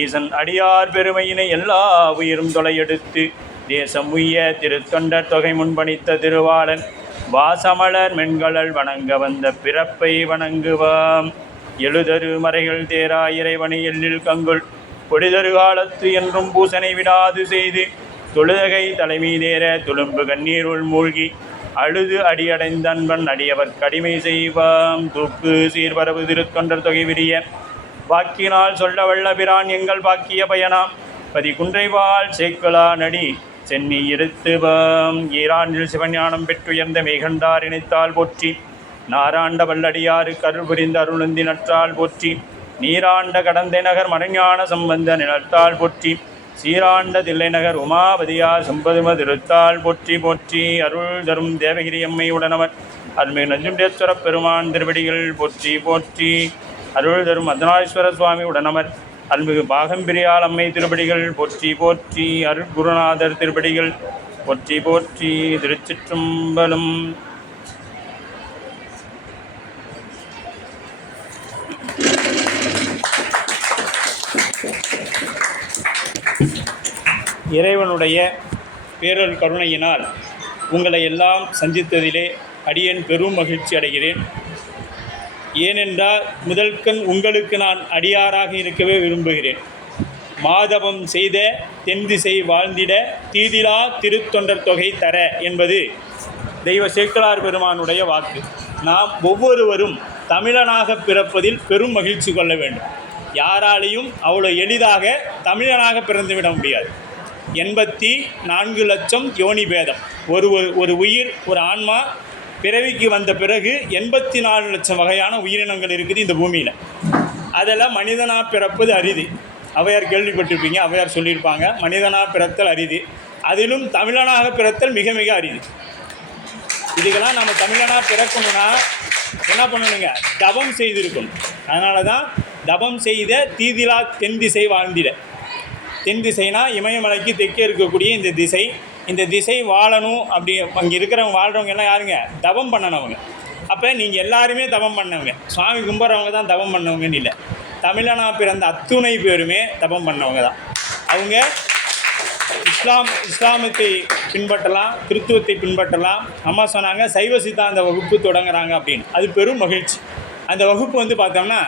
ஈசன் அடியார் பெருமையினை எல்லா உயிரும் தொலையெடுத்து, தேசம் உய்ய திருத்தொண்டர் தொகை முன்பணித்த திருவாளன், வாசமலர் மென்களல் வணங்க வந்த பிறப்பை வணங்குவாம். எழுதரு மறைகள் தேரா இறைவனை எல்லில் கங்குள், பொடிதரு காலத்து என்றும் பூசனை விடாது செய்து, தொழுதகை தலைமீதேற துளும்பு கண்ணீருள் மூழ்கி, அழுது அடியடைந்த அன்பன் அடியவர் கடிமை செய்வாம். தூக்கு சீர்பரவு திருத்தொண்டர் தொகை விரிய, வாக்கினால் சொல்ல வல்ல பிரான் எங்கள் பாக்கிய பயனாம், பதி குன்றைவாள் சேக்கலா நடி சென்னி இருத்துவாம். ஈராண்டில் சிவஞானம் பெற்றுயர்ந்த மேகண்டார் இணைத்தால் போற்றி, நாராண்ட வல்லடியாறு கருள் புரிந்த அருளுந்தி நற்றால் போற்றி, நீராண்ட கடந்தை நகர் மறைஞான சம்பந்த நிலத்தால் போற்றி, சீராண்ட தில்லைநகர் உமாபதியார் சம்பதும திருத்தால் போற்றி போற்றி. அருள் தரும் தேவகிரி அம்மை உடனவர் அருள்மிகு நஞ்சுண்டேஸ்வர பெருமான் திருவடிகள் போற்றி போற்றி. அருள் தரும் அர்த்தநாரீஸ்வர சுவாமி உடனவர் அருள்மிகு பாகம்பிரியால் அம்மை திருவடிகள் போற்றி போற்றி. அருள் குருநாதர் திருவடிகள் போற்றி போற்றி. திருச்சிற்றம்பலம். இறைவனுடைய பேரல் கருணையினால் உங்களை எல்லாம் சந்தித்ததிலே அடியேன் பெரும் மகிழ்ச்சி அடைகிறேன். ஏனென்றால் முதல்கண் உங்களுக்கு நான் அடியாராக இருக்கவே விரும்புகிறேன். மாதவம் செய்த தென்திசை வாழ்ந்திட தீதிலா திருத்தொண்டர் தொகை தர என்பது தெய்வ சேக்கலார் பெருமானுடைய வாக்கு. நாம் ஒவ்வொருவரும் தமிழனாக பிறப்பதில் பெரும் மகிழ்ச்சி கொள்ள வேண்டும். யாராலையும் அவ்வளோ எளிதாக தமிழனாக பிறந்துவிட முடியாது. 84 லட்சம் யோனி பேதம். ஒரு உயிர், ஒரு ஆன்மா பிறவிக்கு வந்த பிறகு 84 லட்சம் வகையான உயிரினங்கள் இருக்குது இந்த பூமியில். அதெல்லாம் மனிதனாக பிறப்பது அரிது. அவையார் கேள்விப்பட்டிருப்பீங்க, அவையார் சொல்லியிருப்பாங்க, மனிதனாக பிறத்தல் அரிது, அதிலும் தமிழனாக பிறத்தல் மிக மிக அரிது. இதுக்கெல்லாம் நம்ம தமிழனாக பிறக்கணும்னா என்ன பண்ணணுங்க? தவம் செய்திருக்கணும். அதனால தான் தவம் செய்த தீதிலா தென்திசை வாழ்ந்திட. தென் திசைனா இமயமலைக்கு தெற்கே இருக்கக்கூடிய இந்த திசை. இந்த திசை வாழணும். அப்படி அங்கே இருக்கிறவங்க வாழ்கிறவங்க எல்லாம் யாருங்க? தவம் பண்ணனவங்க. அப்போ நீங்கள் எல்லாருமே தவம் பண்ணவங்க. சுவாமி கும்பிட்றவங்க தான் தவம் பண்ணவங்கன்னு இல்லை. தமிழனாக பிறந்த அத்துணை பேருமே தவம் பண்ணவங்க தான். அவங்க இஸ்லாமத்தை பின்பற்றலாம், கிறித்துவத்தை பின்பற்றலாம். அம்மா சொன்னாங்க சைவ சித்தாந்த வகுப்பு தொடங்குறாங்க அப்படின்னு. அது பெரும் மகிழ்ச்சி. அந்த வகுப்பு பார்த்தோம்னா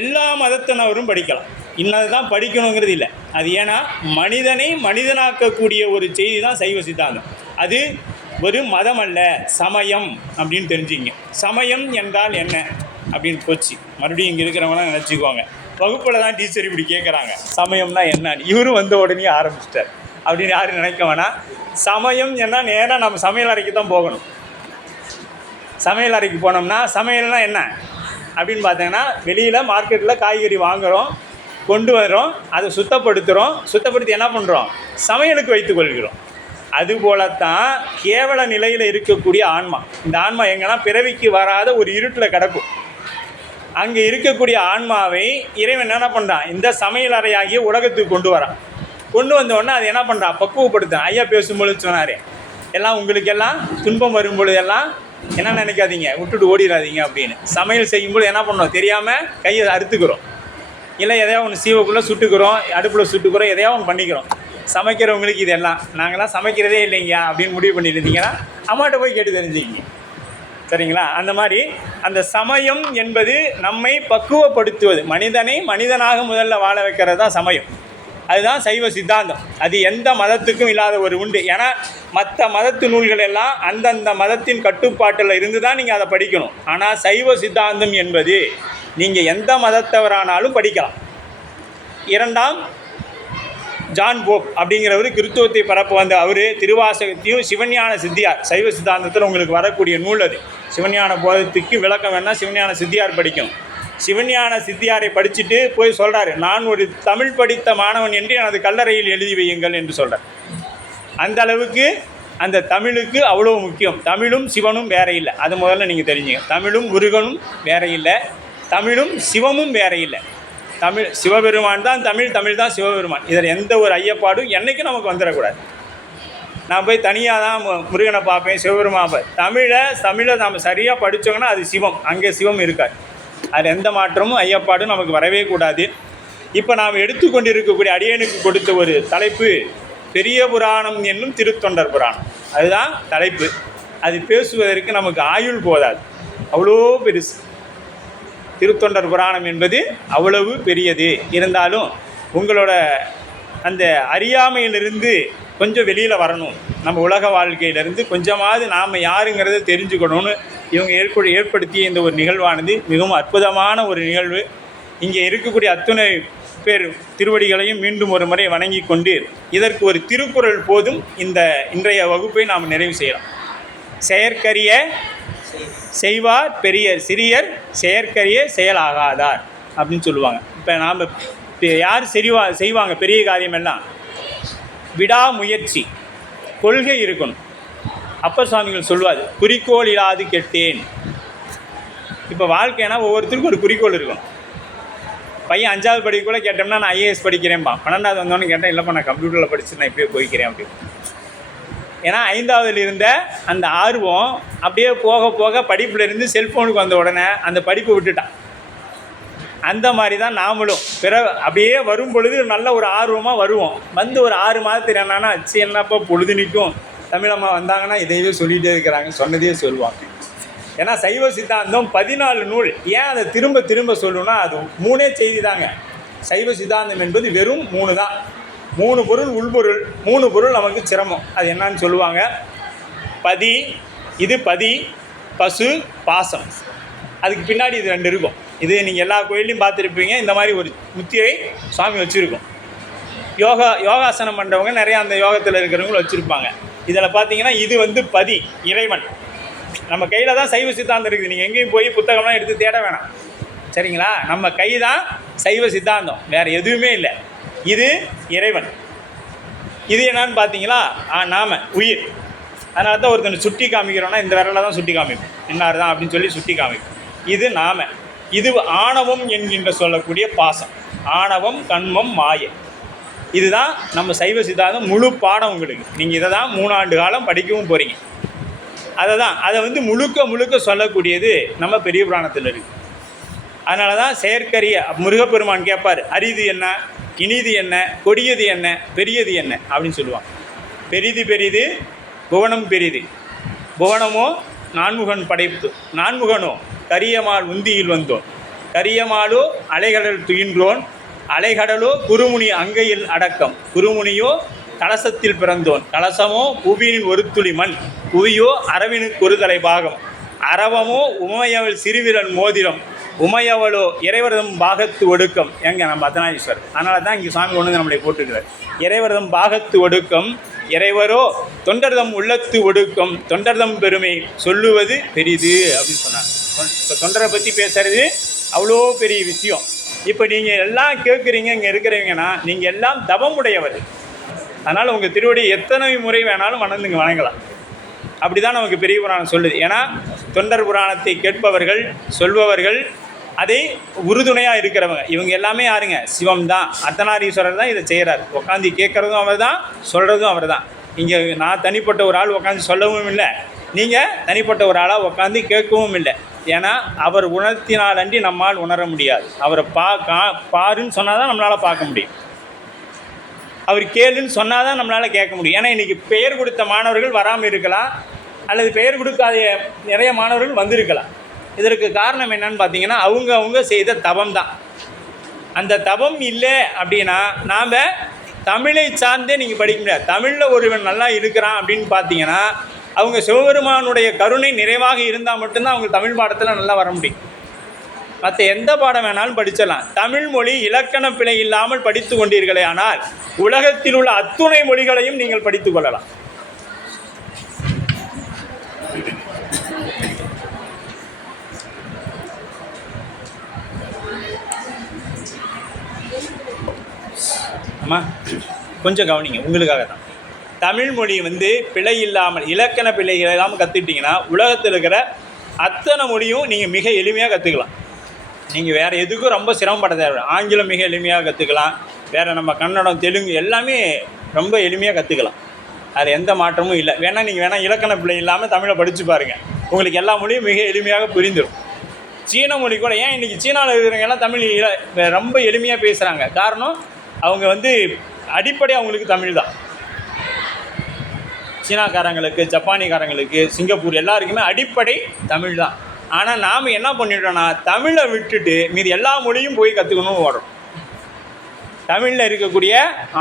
எல்லா மதத்தினரும் படிக்கலாம். இன்னது தான் படிக்கணுங்கிறது இல்லை. அது ஏன்னா மனிதனை மனிதனாக்கக்கூடிய ஒரு செய்தி தான் சைவ சித்தாந்தம். அது ஒரு மதம் அல்ல, சமயம் அப்படின்னு தெரிஞ்சுங்க. சமயம் என்றால் என்ன அப்படின்னு போச்சு. மறுபடியும் இங்கே இருக்கிறவங்களாம் நினச்சிக்குவாங்க. வகுப்பில் தான் டீச்சர் இப்படி கேட்குறாங்க, சமயம்னா என்னன்னு. இவரும் வந்த உடனே ஆரம்பிச்சிட்டார் அப்படின்னு யாரும் நினைக்க வேணாம். சமயம் என்ன, நேராக நம்ம சமையல் அறைக்கு தான் போகணும். சமையல் அறைக்கு போனோம்னா சமையல்னால் என்ன அப்படின்னு பார்த்தீங்கன்னா, வெளியில் மார்க்கெட்டில் காய்கறி வாங்குகிறோம், கொண்டு வரோம், அதை சுத்தப்படுத்துகிறோம், சுத்தப்படுத்தி என்ன பண்ணுறோம்? சமையலுக்கு வைத்துக்கொள்கிறோம். அதுபோலத்தான் கேவல நிலையில் இருக்கக்கூடிய ஆன்மா. இந்த ஆன்மா எங்கன்னா பிறவிக்கு வராத ஒரு இருட்டில் கிடக்கும். அங்கே இருக்கக்கூடிய ஆன்மாவை இறைவன் என்ன பண்ணுறான்? இந்த சமையல் அறையாகிய உலகத்துக்கு கொண்டு வரான். கொண்டு வந்தோடனே அது என்ன பண்ணுறான்? பக்குவப்படுத்தான். ஐயா பேசும்பொழுது சொன்னார், எல்லாம் உங்களுக்கெல்லாம் துன்பம் வரும்பொழுதெல்லாம் என்ன நினைக்காதீங்க, விட்டுட்டு ஓடிடாதீங்க அப்படின்னு. சமையல் செய்யும்போது என்ன பண்ணோம்? தெரியாமல் கையை அறுத்துக்கிறோம், இல்லை எதையாவது ஒன்று சீவக்குள்ளே சுட்டுக்கிறோம், அடுப்பில் சுட்டுக்கிறோம், எதையாவது ஒன்று பண்ணிக்கிறோம். சமைக்கிறவங்களுக்கு இதெல்லாம் நாங்களாம் சமைக்கிறதே இல்லைங்க அப்படின்னு முடிவு பண்ணியிருந்தீங்கன்னா அம்மாட்ட போய் கேட்டு தெரிஞ்சுக்கிங்க. சரிங்களா? அந்த மாதிரி அந்த சமயம் என்பது நம்மை பக்குவப்படுத்துவது, மனிதனை மனிதனாக முதல்ல வாழ வைக்கிறது தான் சமயம். அதுதான் சைவ சித்தாந்தம். அது எந்த மதத்துக்கும் இல்லாத ஒரு உண்டு. ஏன்னா மற்ற மதத்து நூல்கள் எல்லாம் அந்தந்த மதத்தின் கட்டுப்பாட்டில் இருந்து தான் நீங்கள் அதை படிக்கணும். ஆனால் சைவ சித்தாந்தம் என்பது நீங்கள் எந்த மதத்தவரானாலும் படிக்கலாம். இரண்டாம் ஜான் போப் அப்படிங்கிறவர் கிறித்துவத்தை பரப்ப வந்த அவர் திருவாசகத்தையும் சிவஞான சித்தியார், சைவ சித்தாந்தத்தில் உங்களுக்கு வரக்கூடிய நூல் அது. சிவஞான போதத்துக்கு விளக்கம் வேணால் சிவஞான சித்தியார் படிக்கும். சிவஞான சித்தியாரை படிச்சுட்டு போய் சொல்கிறாரு, நான் ஒரு தமிழ் படித்த மாணவன் என்று எனது கல்லறையில் எழுதி வையுங்கள் என்று சொல்கிறார். அந்த அளவுக்கு அந்த தமிழுக்கு அவ்வளோ முக்கியம். தமிழும் சிவனும் வேற இல்லை, அது முதல்ல நீங்கள் தெரிஞ்சுங்க. தமிழும் முருகனும் வேற இல்லை, தமிழும் சிவமும் வேற இல்லை. தமிழ் சிவபெருமான் தான் தமிழ், தமிழ் தான் சிவபெருமான். இதில் எந்த ஒரு ஐயப்பாடும் என்றைக்கும் நமக்கு வந்துடக்கூடாது. நான் போய் தனியாக தான் முருகனை பார்ப்பேன், சிவபெருமான் தமிழை நாம் சரியாக படித்தோங்கன்னா அது சிவம், அங்கே சிவம் இருக்காது. அது எந்த மாற்றமும் ஐயப்பாடும் நமக்கு வரவே கூடாது. இப்போ நாம் எடுத்துக்கொண்டிருக்கக்கூடிய அடியனுக்கு கொடுத்த ஒரு தலைப்பு பெரிய புராணம் என்னும் திருத்தொண்டர் புராணம். அதுதான் தலைப்பு. அது பேசுவதற்கு நமக்கு ஆயுள் போதாது, அவ்வளோ பெருசு. திருத்தொண்டர் புராணம் என்பது அவ்வளவு பெரியது. இருந்தாலும் உங்களோட அந்த அறியாமையிலிருந்து கொஞ்சம் வெளியில் வரணும், நம்ம உலக வாழ்க்கையிலேருந்து கொஞ்சமாவது நாம் யாருங்கிறத தெரிஞ்சுக்கணும்னு இவங்க ஏற்படுத்திய இந்த ஒரு நிகழ்வானது மிகவும் அற்புதமான ஒரு நிகழ்வு. இங்கே இருக்கக்கூடிய அத்துணை பேர் திருவடிகளையும் மீண்டும் ஒரு முறை வணங்கி கொண்டு இதற்கு ஒரு திருக்குறள் போதும் இன்றைய வகுப்பை நாம் நிறைவு செய்யலாம். செயற்கரிய செய்வார் பெரியர், சிறியர் செயற்கரிய செயலாகாதார் அப்படின்னு சொல்லுவாங்க. இப்போ நாம் யார் செய்வாங்க பெரிய காரியம் எல்லாம்? விடாமுயற்சி, கொள்கை இருக்கணும். அப்பர் சுவாமிகள் சொல்லுவார், குறிக்கோள் இல்லாது கெட்டேன். இப்போ வாழ்க்கைனா ஒவ்வொருத்தருக்கும் ஒரு குறிக்கோள் இருக்கணும். பையன் 5வது படிக்கக்குள்ளே கேட்டோம்னா நான் ஐஏஎஸ் படிக்கிறேன்ப்பா, 12வது வந்தோன்னு கேட்டேன் இல்லைப்பா நான் கம்ப்யூட்டரில் படித்து நான் இப்படியே போய்க்கிறேன் அப்படின்னு. ஏன்னா 5வதுல இருந்த அந்த ஆர்வம் அப்படியே போக போக படிப்பில் இருந்து செல்ஃபோனுக்கு வந்த உடனே அந்த படிப்பை விட்டுட்டான். அந்த மாதிரி தான் நாமளும் அப்படியே வரும் பொழுது நல்ல ஒரு ஆர்வமாக வருவோம். வந்து ஒரு 6 மாதத்துக்கு என்னன்னா என்னப்பா பொழுது நிற்கும், தமிழம்மா வந்தாங்கன்னா இதையே சொல்லிகிட்டே இருக்கிறாங்க, சொன்னதே சொல்லுவாங்க. ஏன்னா சைவ சித்தாந்தம் 14 நூல். ஏன் அதை திரும்ப திரும்ப சொல்லணும்னா அது 3 செய்தி தாங்க. சைவ சித்தாந்தம் என்பது வெறும் 3 தான். 3 பொருள் உள்பொருள், 3 பொருள் நமக்கு சிரமம். அது என்னன்னு சொல்லுவாங்க? பதி, இது பதி, பசு, பாசம். அதுக்கு பின்னாடி இது 2 இருக்கும். இது நீங்கள் எல்லா கோயிலையும் பார்த்துருப்பீங்க. இந்த மாதிரி ஒரு முத்திரை சுவாமி வச்சுருக்கோம். யோகாசனம் பண்ணுறவங்க நிறையா அந்த யோகத்தில் இருக்கிறவங்களும் வச்சுருப்பாங்க. இதில் பார்த்தீங்கன்னா இது பதி, இறைவன். நம்ம கையில் தான் சைவ சித்தாந்தம் இருக்குது. நீங்கள் எங்கேயும் போய் புத்தகம்லாம் எடுத்து தேட வேணாம், சரிங்களா? நம்ம கை தான் சைவ சித்தாந்தம், வேறு எதுவுமே இல்லை. இது இறைவன். இது என்னன்னு பார்த்தீங்களா? நாம உயிர். அதனால தான் ஒருத்தனை சுட்டி காமிக்கிறோன்னா இந்த விரலில் தான் சுட்டி காமிப்போம், இன்னார் தான் அப்படின்னு சொல்லி சுட்டி காமிப்போம். இது நாம. இது ஆணவம் என்கின்ற சொல்லக்கூடிய பாசம், ஆணவம், கண்மம், மாயை. இதுதான் நம்ம சைவ சித்தாந்தம் முழு பாடம் உங்களுக்கு. நீங்கள் இதை தான் 3 ஆண்டு காலம் படிக்கவும் போகிறீங்க. அதை முழுக்க முழுக்க சொல்லக்கூடியது நம்ம பெரிய புராணத்தில் இருக்குது. அதனால தான் செயற்கரிய முருகப்பெருமான் கேட்பார், அரிது என்ன, இனிது என்ன, கொடியது என்ன, பெரியது என்ன அப்படின்னு சொல்லுவாங்க. பெரிது பெரிது, புவனம் பெரிது. புவனமோ நான்முகன் படைப்பு, நான்முகனோ கரியமால் உந்தியில் வந்தோன், கரியமாலோ அலைகடல் துயின்றோன், அலைகடலோ குருமுனி அங்கையில் அடக்கம், குருமுனியோ கலசத்தில் பிறந்தோன், கலசமோ புவியின் ஒரு துளி மண், புவியோ அரவினுக்கு ஒரு தலை பாகம், அரவமோ உமையவள் சிறுவிரல் மோதிரம், உமையவளோ இறைவரதம் பாகத்து ஒடுக்கம். எங்க நம்ம அர்த்தநாதீஸ்வரர். அதனால தான் இங்கே சுவாமி கொண்டு நம்மளை போட்டுக்கிறார். இறைவரதம் பாகத்து ஒடுக்கம், இறைவரோ தொண்டர்தம் உள்ளத்து ஒடுக்கம், தொண்டர்தம் பெருமை சொல்லுவது பெரிது அப்படின்னு சொன்னாங்க. இப்போ தொண்டரை பற்றி பேசுறது அவ்வளோ பெரிய விஷயம். இப்போ நீங்கள் எல்லாம் கேட்குறீங்க, இங்கே இருக்கிறீங்கன்னா நீங்கள் எல்லாம் தவமுடையவர். அதனால் உங்கள் திருவடி எத்தனை முறை வேணாலும் வணங்கலாம். அப்படி தான் நமக்கு பெரிய புராணம் சொல்லுது. ஏன்னா தொண்டர் புராணத்தை கேட்பவர்கள், சொல்பவர்கள், அதை உறுதுணையாக இருக்கிறவங்க இவங்க எல்லாமே யாருங்க? சிவம் தான். அர்த்தநாரீஸ்வரர் தான் இதை செய்கிறார். உட்காந்து கேட்குறதும் அவர் தான், சொல்கிறதும் அவர் தான். இங்கே நான் தனிப்பட்ட ஒரு ஆள் உட்காந்து சொல்லவும் இல்லை, நீங்கள் தனிப்பட்ட ஒரு ஆளாக உட்காந்து கேட்கவும் இல்லை. ஏன்னா அவர் உணர்த்தினாலன்றி நம்மால் உணர முடியாது. அவரை பாருன்னு சொன்னால் தான் நம்மளால் பார்க்க முடியும், அவர் கேளுன்னு சொன்னால் தான் நம்மளால் கேட்க முடியும். ஏன்னா இன்றைக்கி பெயர் கொடுத்த மாணவர்கள் வராமல் இருக்கலாம், அல்லது பெயர் கொடுக்காத நிறைய மாணவர்கள் வந்திருக்கலாம். இதற்கு காரணம் என்னன்னு பார்த்தீங்கன்னா அவங்க செய்த தவம் தான். அந்த தவம் இல்லை அப்படின்னா நாம் தமிழை சார்ந்தே நீங்கள் படிக்க முடியாது. தமிழில் ஒருவன் நல்லா இருக்கிறான் அப்படின்னு பார்த்தீங்கன்னா அவங்க சிவபெருமானுடைய கருணை நிறைவாக இருந்தால் மட்டும்தான் அவங்க தமிழ் பாடத்தில் நல்லா வர முடியும். மற்ற எந்த பாடம் வேணாலும் படிச்சிடலாம். தமிழ் மொழி இலக்கண பிழை இல்லாமல் படித்து கொண்டீர்களே ஆனால் உலகத்தில் உள்ள அத்துணை மொழிகளையும் நீங்கள் படித்து கொள்ளலாம். அம்மா கொஞ்சம் கவனிங்க, உங்களுக்காக தான். தமிழ் மொழி பிழை இல்லாமல் இலக்கண பிழை இல்லாமல் கற்றுக்கிட்டிங்கன்னா உலகத்தில் இருக்கிற அத்தனை மொழியும் நீங்கள் மிக எளிமையாக கற்றுக்கலாம். நீங்கள் வேறு எதுக்கும் ரொம்ப சிரமப்பட தேவை. ஆங்கிலம் மிக எளிமையாக கற்றுக்கலாம். வேறு நம்ம கன்னடம், தெலுங்கு எல்லாமே ரொம்ப எளிமையாக கற்றுக்கலாம். அதில் எந்த மாற்றமும் இல்லை. நீங்கள் இலக்கண பிழை இல்லாமல் தமிழை படித்து பாருங்கள், உங்களுக்கு எல்லா மொழியும் மிக எளிமையாக புரிந்துடும். சீன மொழி கூட ஏன் இன்றைக்கி சீனாவில் இருக்கிறவங்க எல்லாம் தமிழ் ரொம்ப எளிமையாக பேசுகிறாங்க. காரணம் அவங்க அடிப்படை அவங்களுக்கு தமிழ் தான். சீனாக்காரங்களுக்கு, ஜப்பானிக்காரங்களுக்கு, சிங்கப்பூர் எல்லாருக்குமே அடிப்படை தமிழ் தான். ஆனால் நாம் என்ன பண்ணிட்டோன்னா தமிழை விட்டுட்டு மீது எல்லா மொழியும் போய் கற்றுக்கணும்னு வரோம். தமிழில் இருக்கக்கூடிய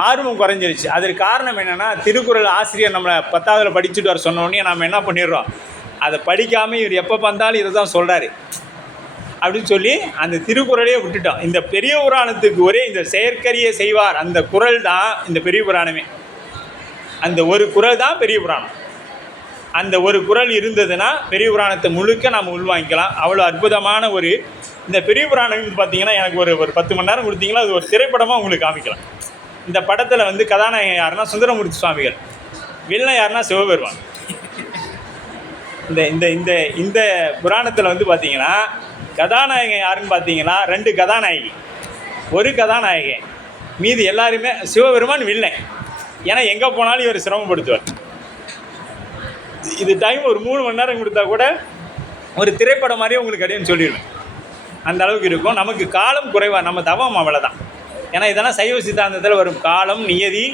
ஆர்வம் குறைஞ்சிருச்சு. அதற்கு காரணம் என்னென்னா திருக்குறள் ஆசிரியர் நம்மளை 10ஆவதில் படிச்சுட்டு வர சொன்னோடனே நம்ம என்ன பண்ணிடுறோம், அதை படிக்காமல் இவர் எப்போ வந்தாலும் இதை தான் சொல்கிறாரு அப்படின்னு சொல்லி அந்த திருக்குறளையே விட்டுட்டோம். இந்த பெரிய புராணத்துக்கு ஒரே இந்த செயற்கரிய செய்வார் அந்த குறள் தான் இந்த பெரிய புராணமே. அந்த ஒரு குறள் தான் பெரிய புராணம். அந்த ஒரு குறள் இருந்ததுன்னா பெரிய புராணத்தை முழுக்க நாம் உள்வாங்கிக்கலாம். அவ்வளோ அற்புதமான இந்த பெரிய புராணம்னு பார்த்தீங்கன்னா எனக்கு ஒரு 10 மணி நேரம் கொடுத்தீங்களா அது ஒரு திரைப்படமாக உங்களுக்கு காமிக்கலாம். இந்த படத்தில் கதாநாயகன் யாருன்னா சுந்தரமூர்த்தி சுவாமிகள், வில்லன் யாருன்னா சிவபெருமான். இந்த இந்த இந்த இந்த புராணத்தில் பார்த்தீங்கன்னா கதாநாயகன் யாருன்னு பார்த்தீங்கன்னா 2 கதாநாயகி, ஒரு கதாநாயகன், மீதி எல்லாருமே சிவபெருமான் வில்லன். ஏன்னா எங்கே போனாலும் இவர் சிரமப்படுத்துவார். இது டைம் ஒரு 3 மணி நேரம் கொடுத்தா கூட ஒரு திரைப்படம் மாதிரியே உங்களுக்கு அப்படின்னு சொல்லிடுவேன். அந்த அளவுக்கு இருக்கும். நமக்கு காலம் குறைவாக, நம்ம தவம் அவ்வளோதான். ஏன்னா இதெல்லாம் சைவ சித்தாந்தத்தில் வரும். காலம், நியதி,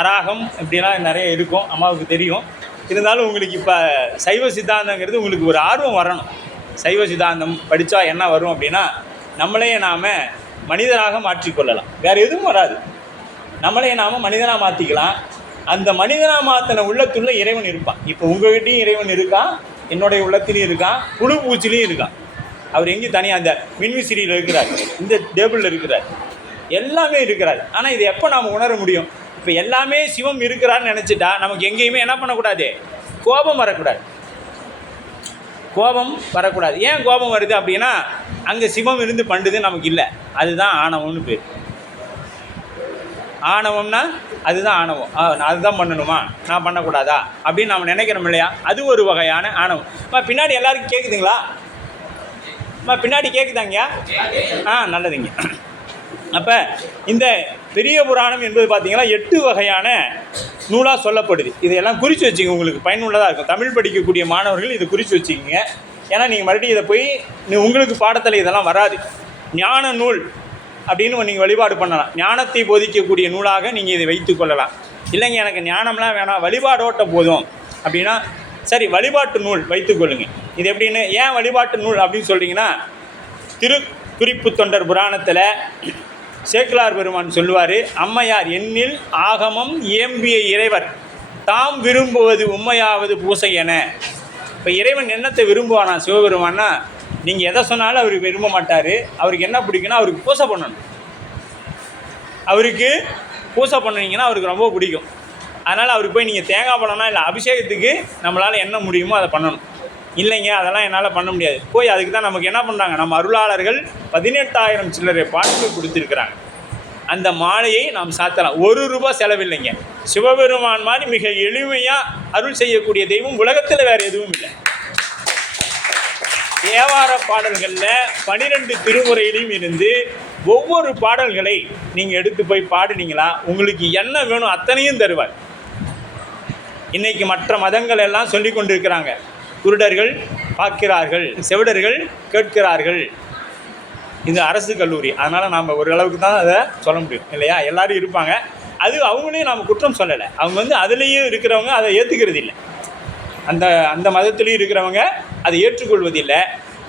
அராகம் இப்படிலாம் நிறைய இருக்கும், அம்மாவுக்கு தெரியும். இருந்தாலும் உங்களுக்கு இப்போ சைவ சித்தாந்தங்கிறது உங்களுக்கு ஒரு ஆர்வம் வரணும். சைவ சித்தாந்தம் படித்தா என்ன வரும் அப்படின்னா நம்மளையே நாம் மனிதனாக மாற்றிக்கொள்ளலாம். வேறு எதுவும் வராது. நம்மளையே நாம் மனிதனாக மாற்றிக்கலாம். அந்த மனிதனாக மாற்றின உள்ளத்துள்ள இறைவன் இருப்பான். இப்போ உங்கள்கிட்டையும் இறைவன் இருக்கான், என்னுடைய உள்ளத்திலையும் இருக்கான், புழு பூச்சிலையும் இருக்கான். அவர் எங்கேயும் தனியாக அந்த மின்விசிறியில் இருக்கிறார், இந்த டேபிளில் இருக்கிறார், எல்லாமே இருக்கிறார். ஆனால் இது எப்போ நாம் உணர முடியும்? இப்போ எல்லாமே சிவம் இருக்கிறான்னு நினச்சிட்டா நமக்கு எங்கேயுமே என்ன பண்ணக்கூடாது, கோபம் வரக்கூடாது. கோபம் வரக்கூடாது. ஏன் கோபம் வருது அப்படின்னா அங்கே சிவம் இருந்து பண்ணுது நமக்கு இல்லை. அதுதான் ஆணவம்னு பேர். ஆணவம்னா அதுதான் ஆணவம். அதுதான் பண்ணணுமா, நான் பண்ணக்கூடாதா அப்படின்னு நாம் நினைக்கிறோம் இல்லையா? அது ஒரு வகையான ஆணவம். பின்னாடி எல்லாருக்கும் கேட்குதுங்களா? பின்னாடி கேட்குதாங்கய்யா? நல்லதுங்க. அப்போ இந்த பெரிய புராணம் என்பது பார்த்திங்கன்னா 8 வகையான நூலாக சொல்லப்படுது. இதையெல்லாம் குறித்து வச்சுங்க, உங்களுக்கு பயனுள்ளதாக இருக்கும். தமிழ் படிக்கக்கூடிய மாணவர்கள் இதை குறித்து வச்சுக்கிங்க. ஏன்னா நீங்கள் மறுபடியும் இதை போய் உங்களுக்கு பாடத்தில் இதெல்லாம் வராது. ஞான நூல் அப்படின்னு நீங்கள் வழிபாடு பண்ணலாம். ஞானத்தை போதிக்கக்கூடிய நூலாக நீங்கள் இதை வைத்து கொள்ளலாம். இல்லைங்க எனக்கு ஞானம்லாம் வேணாம், வழிபாடோட்ட போதும் அப்படின்னா சரி, வழிபாட்டு நூல் வைத்துக்கொள்ளுங்க. இது எப்படின்னு, ஏன் வழிபாட்டு நூல் அப்படின்னு சொல்கிறீங்கன்னா திருக்குறிப்பு தொண்டர் புராணத்தில் சேக்கிழார் பெருமான் சொல்லுவார், அம்மையார் எண்ணில் ஆகமம் இயம்பிய இறைவர் தாம் விரும்புவது உண்மையாவது பூசை என. இப்போ இறைவன் என்னத்தை விரும்புவானா சிவபெருமானா, நீங்கள் எதை சொன்னாலும் அவருக்கு விரும்ப மாட்டார். அவருக்கு என்ன பிடிக்குன்னா அவருக்கு பூசை பண்ணணும். அவருக்கு பூசை பண்ணிங்கன்னா அவருக்கு ரொம்ப பிடிக்கும். அதனால் அவருக்கு போய் நீங்கள் தேங்காய் பழம்னா இல்லை அபிஷேகத்துக்கு நம்மளால் என்ன முடியுமோ அதை பண்ணணும். இல்லைங்க அதெல்லாம் என்னால் பண்ண முடியாது. போய் அதுக்கு தான் நமக்கு என்ன பண்ணுறாங்க, நம்ம அருளாளர்கள் 18,000 சில்லறை பாட்டுகள் கொடுத்துருக்குறாங்க. அந்த மாலையை நாம் சாத்தலாம். 1 ரூபாய் செலவில்லைங்க. சிவபெருமான் மாதிரி மிக எளிமையாக அருள் செய்யக்கூடிய தெய்வம் உலகத்தில் வேறு எதுவும் இல்லை. தேவார பாடல்களில் 12 திருமுறையிலையும் இருந்து ஒவ்வொரு பாடல்களை நீங்கள் எடுத்து போய் பாடுனீங்களா உங்களுக்கு என்ன வேணும் அத்தனையும் தருவார். இன்றைக்கி மற்ற மதங்கள் எல்லாம் சொல்லி கொண்டிருக்கிறாங்க, குருடர்கள் பார்க்கிறார்கள், செவிடர்கள் கேட்கிறார்கள். இது அரசு கல்லூரி, அதனால் நாம் ஓரளவுக்கு தான் அதை சொல்ல முடியும் இல்லையா? எல்லோரும் இருப்பாங்க, அது அவங்களையும் நாம் குற்றம் சொல்லலை. அவங்க அதுலேயும் இருக்கிறவங்க அதை ஏற்றுக்கிறது இல்லை. அந்த அந்த மதத்திலையும் இருக்கிறவங்க அதை ஏற்றுக்கொள்வதில்லை.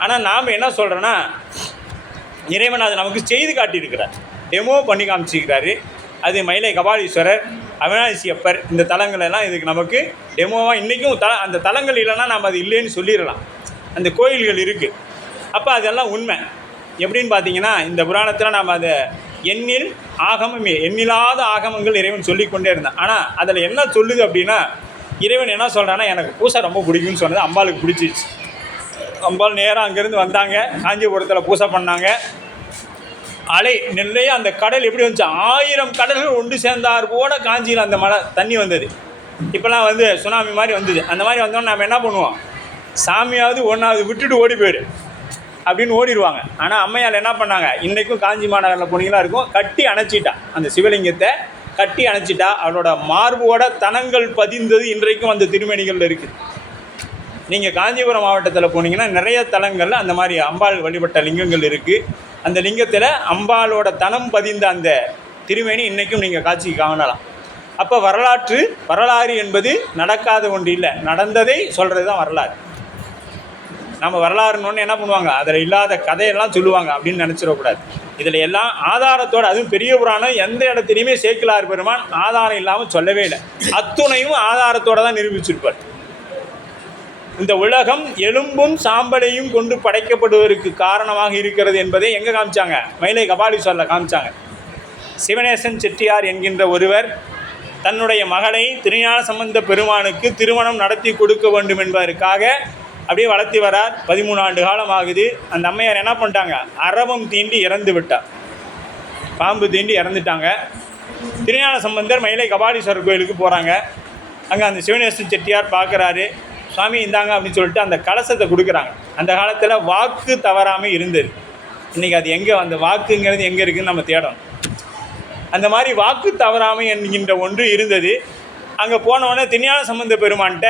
ஆனால் நாம் என்ன சொல்கிறோன்னா, இறைவன் அதை நமக்கு செய்து காட்டியிருக்கிறார், டெமோ பண்ணி காமிச்சிருக்கிறாரு. அது மயிலை கபாலீஸ்வரர், அவினாசி அப்பர், இந்த தலங்களெல்லாம் இதுக்கு நமக்கு டெமோவாக இன்றைக்கும் அந்த தலங்கள் இல்லைன்னா நாம் அது இல்லைன்னு சொல்லிடலாம். அந்த கோயில்கள் இருக்குது. அப்போ அதெல்லாம் உண்மை. எப்படின்னு பார்த்தீங்கன்னா, இந்த புராணத்தில் நாம் அதை எண்ணில்லாத ஆகமங்கள் இறைவன் சொல்லிக்கொண்டே இருந்தான். ஆனால் அதில் என்ன சொல்லுது அப்படின்னா, இறைவன் என்ன சொல்கிறான்னா, எனக்கு பூசை ரொம்ப பிடிக்கும்னு சொன்னது அம்பாளுக்கு பிடிச்சிச்சு. அம்பாள் நேராக அங்கேருந்து வந்தாங்க, காஞ்சிபுரத்தில் பூசை பண்ணாங்க. அலை நிறைய அந்த கடல் எப்படி வந்துச்சு, 1000 கடல்கள் ஒன்று சேர்ந்தார் போட காஞ்சியில் அந்த மழை தண்ணி வந்தது. இப்போலாம் வந்து சுனாமி மாதிரி வந்தது. அந்த மாதிரி வந்தோன்னா நம்ம என்ன பண்ணுவோம், சாமியாவது ஒன்றாவது விட்டுட்டு ஓடி போயிடு அப்படின்னு ஓடிடுவாங்க. ஆனால் அம்மையால் என்ன பண்ணாங்க, இன்றைக்கும் காஞ்சி மாநகரில் போனீங்களா இருக்கும், கட்டி அணைச்சிட்டா, அந்த சிவலிங்கத்தை கட்டி அணைச்சிட்டா. அவரோட மார்போட தனங்கள் பதிந்தது இன்றைக்கும் அந்த திருமணிகளில் இருக்குது. நீங்கள் காஞ்சிபுரம் மாவட்டத்தில் போனீங்கன்னா நிறைய தலங்களில் அந்த மாதிரி அம்பாள் வழிபட்ட லிங்கங்கள் இருக்குது. அந்த லிங்கத்தில் அம்பாளோட தனம் பதிந்த அந்த திருமேனி இன்றைக்கும் நீங்கள் காட்சிக்கு காணலாம். அப்போ வரலாறு என்பது நடக்காத ஒன்று இல்லை, நடந்ததை சொல்கிறது தான் வரலாறு. நம்ம வரலாறுன்னு என்ன பண்ணுவாங்க, அதில் இல்லாத கதையெல்லாம் சொல்லுவாங்க அப்படின்னு நினச்சிடக்கூடாது. இதில் எல்லாம் ஆதாரத்தோடு, அதுவும் பெரிய புராணம் எந்த இடத்துலையுமே சேக்கிழார் பெருமான் ஆதாரம் இல்லாமல் சொல்லவே இல்லை. அத்துணையும் ஆதாரத்தோடு தான் நிரூபிச்சிருப்பார். இந்த உலகம் எலும்பும் சாம்பலையும் கொண்டு படைக்கப்படுவதற்கு காரணமாக இருக்கிறது என்பதை எங்கே காமிச்சாங்க, மயிலை கபாலீஸ்வரில் காமிச்சாங்க. சிவநேசன் செட்டியார் என்கின்ற ஒருவர் தன்னுடைய மகளை திருஞான சம்பந்த பெருமானுக்கு திருமணம் நடத்தி கொடுக்க வேண்டும் என்பதற்காக அப்படியே வளர்த்தி வரார். 13 ஆண்டு காலம் ஆகுது. அந்த அம்மையார் என்ன பண்ணிட்டாங்க, அரவம் தீண்டி இறந்து விட்டார், பாம்பு தீண்டி இறந்துட்டாங்க. திருஞான சம்பந்தர் மயிலை கபாலீஸ்வரர் கோயிலுக்கு போகிறாங்க. அங்கே அந்த சிவநேசன் செட்டியார் பார்க்குறாரு. சுவாமி இந்தாங்க அப்படின்னு சொல்லிட்டு அந்த கலசத்தை கொடுக்குறாங்க. அந்த காலத்தில் வாக்கு தவறாமல் இருந்தது. இன்றைக்கி அது எங்கே, அந்த வாக்குங்கிறது எங்கே இருக்குதுன்னு நம்ம தேடணும். அந்த மாதிரி வாக்கு தவறாமை என்கின்ற ஒன்று இருந்தது. அங்கே போனவுடனே திருஞான சம்பந்த பெருமான்கிட்ட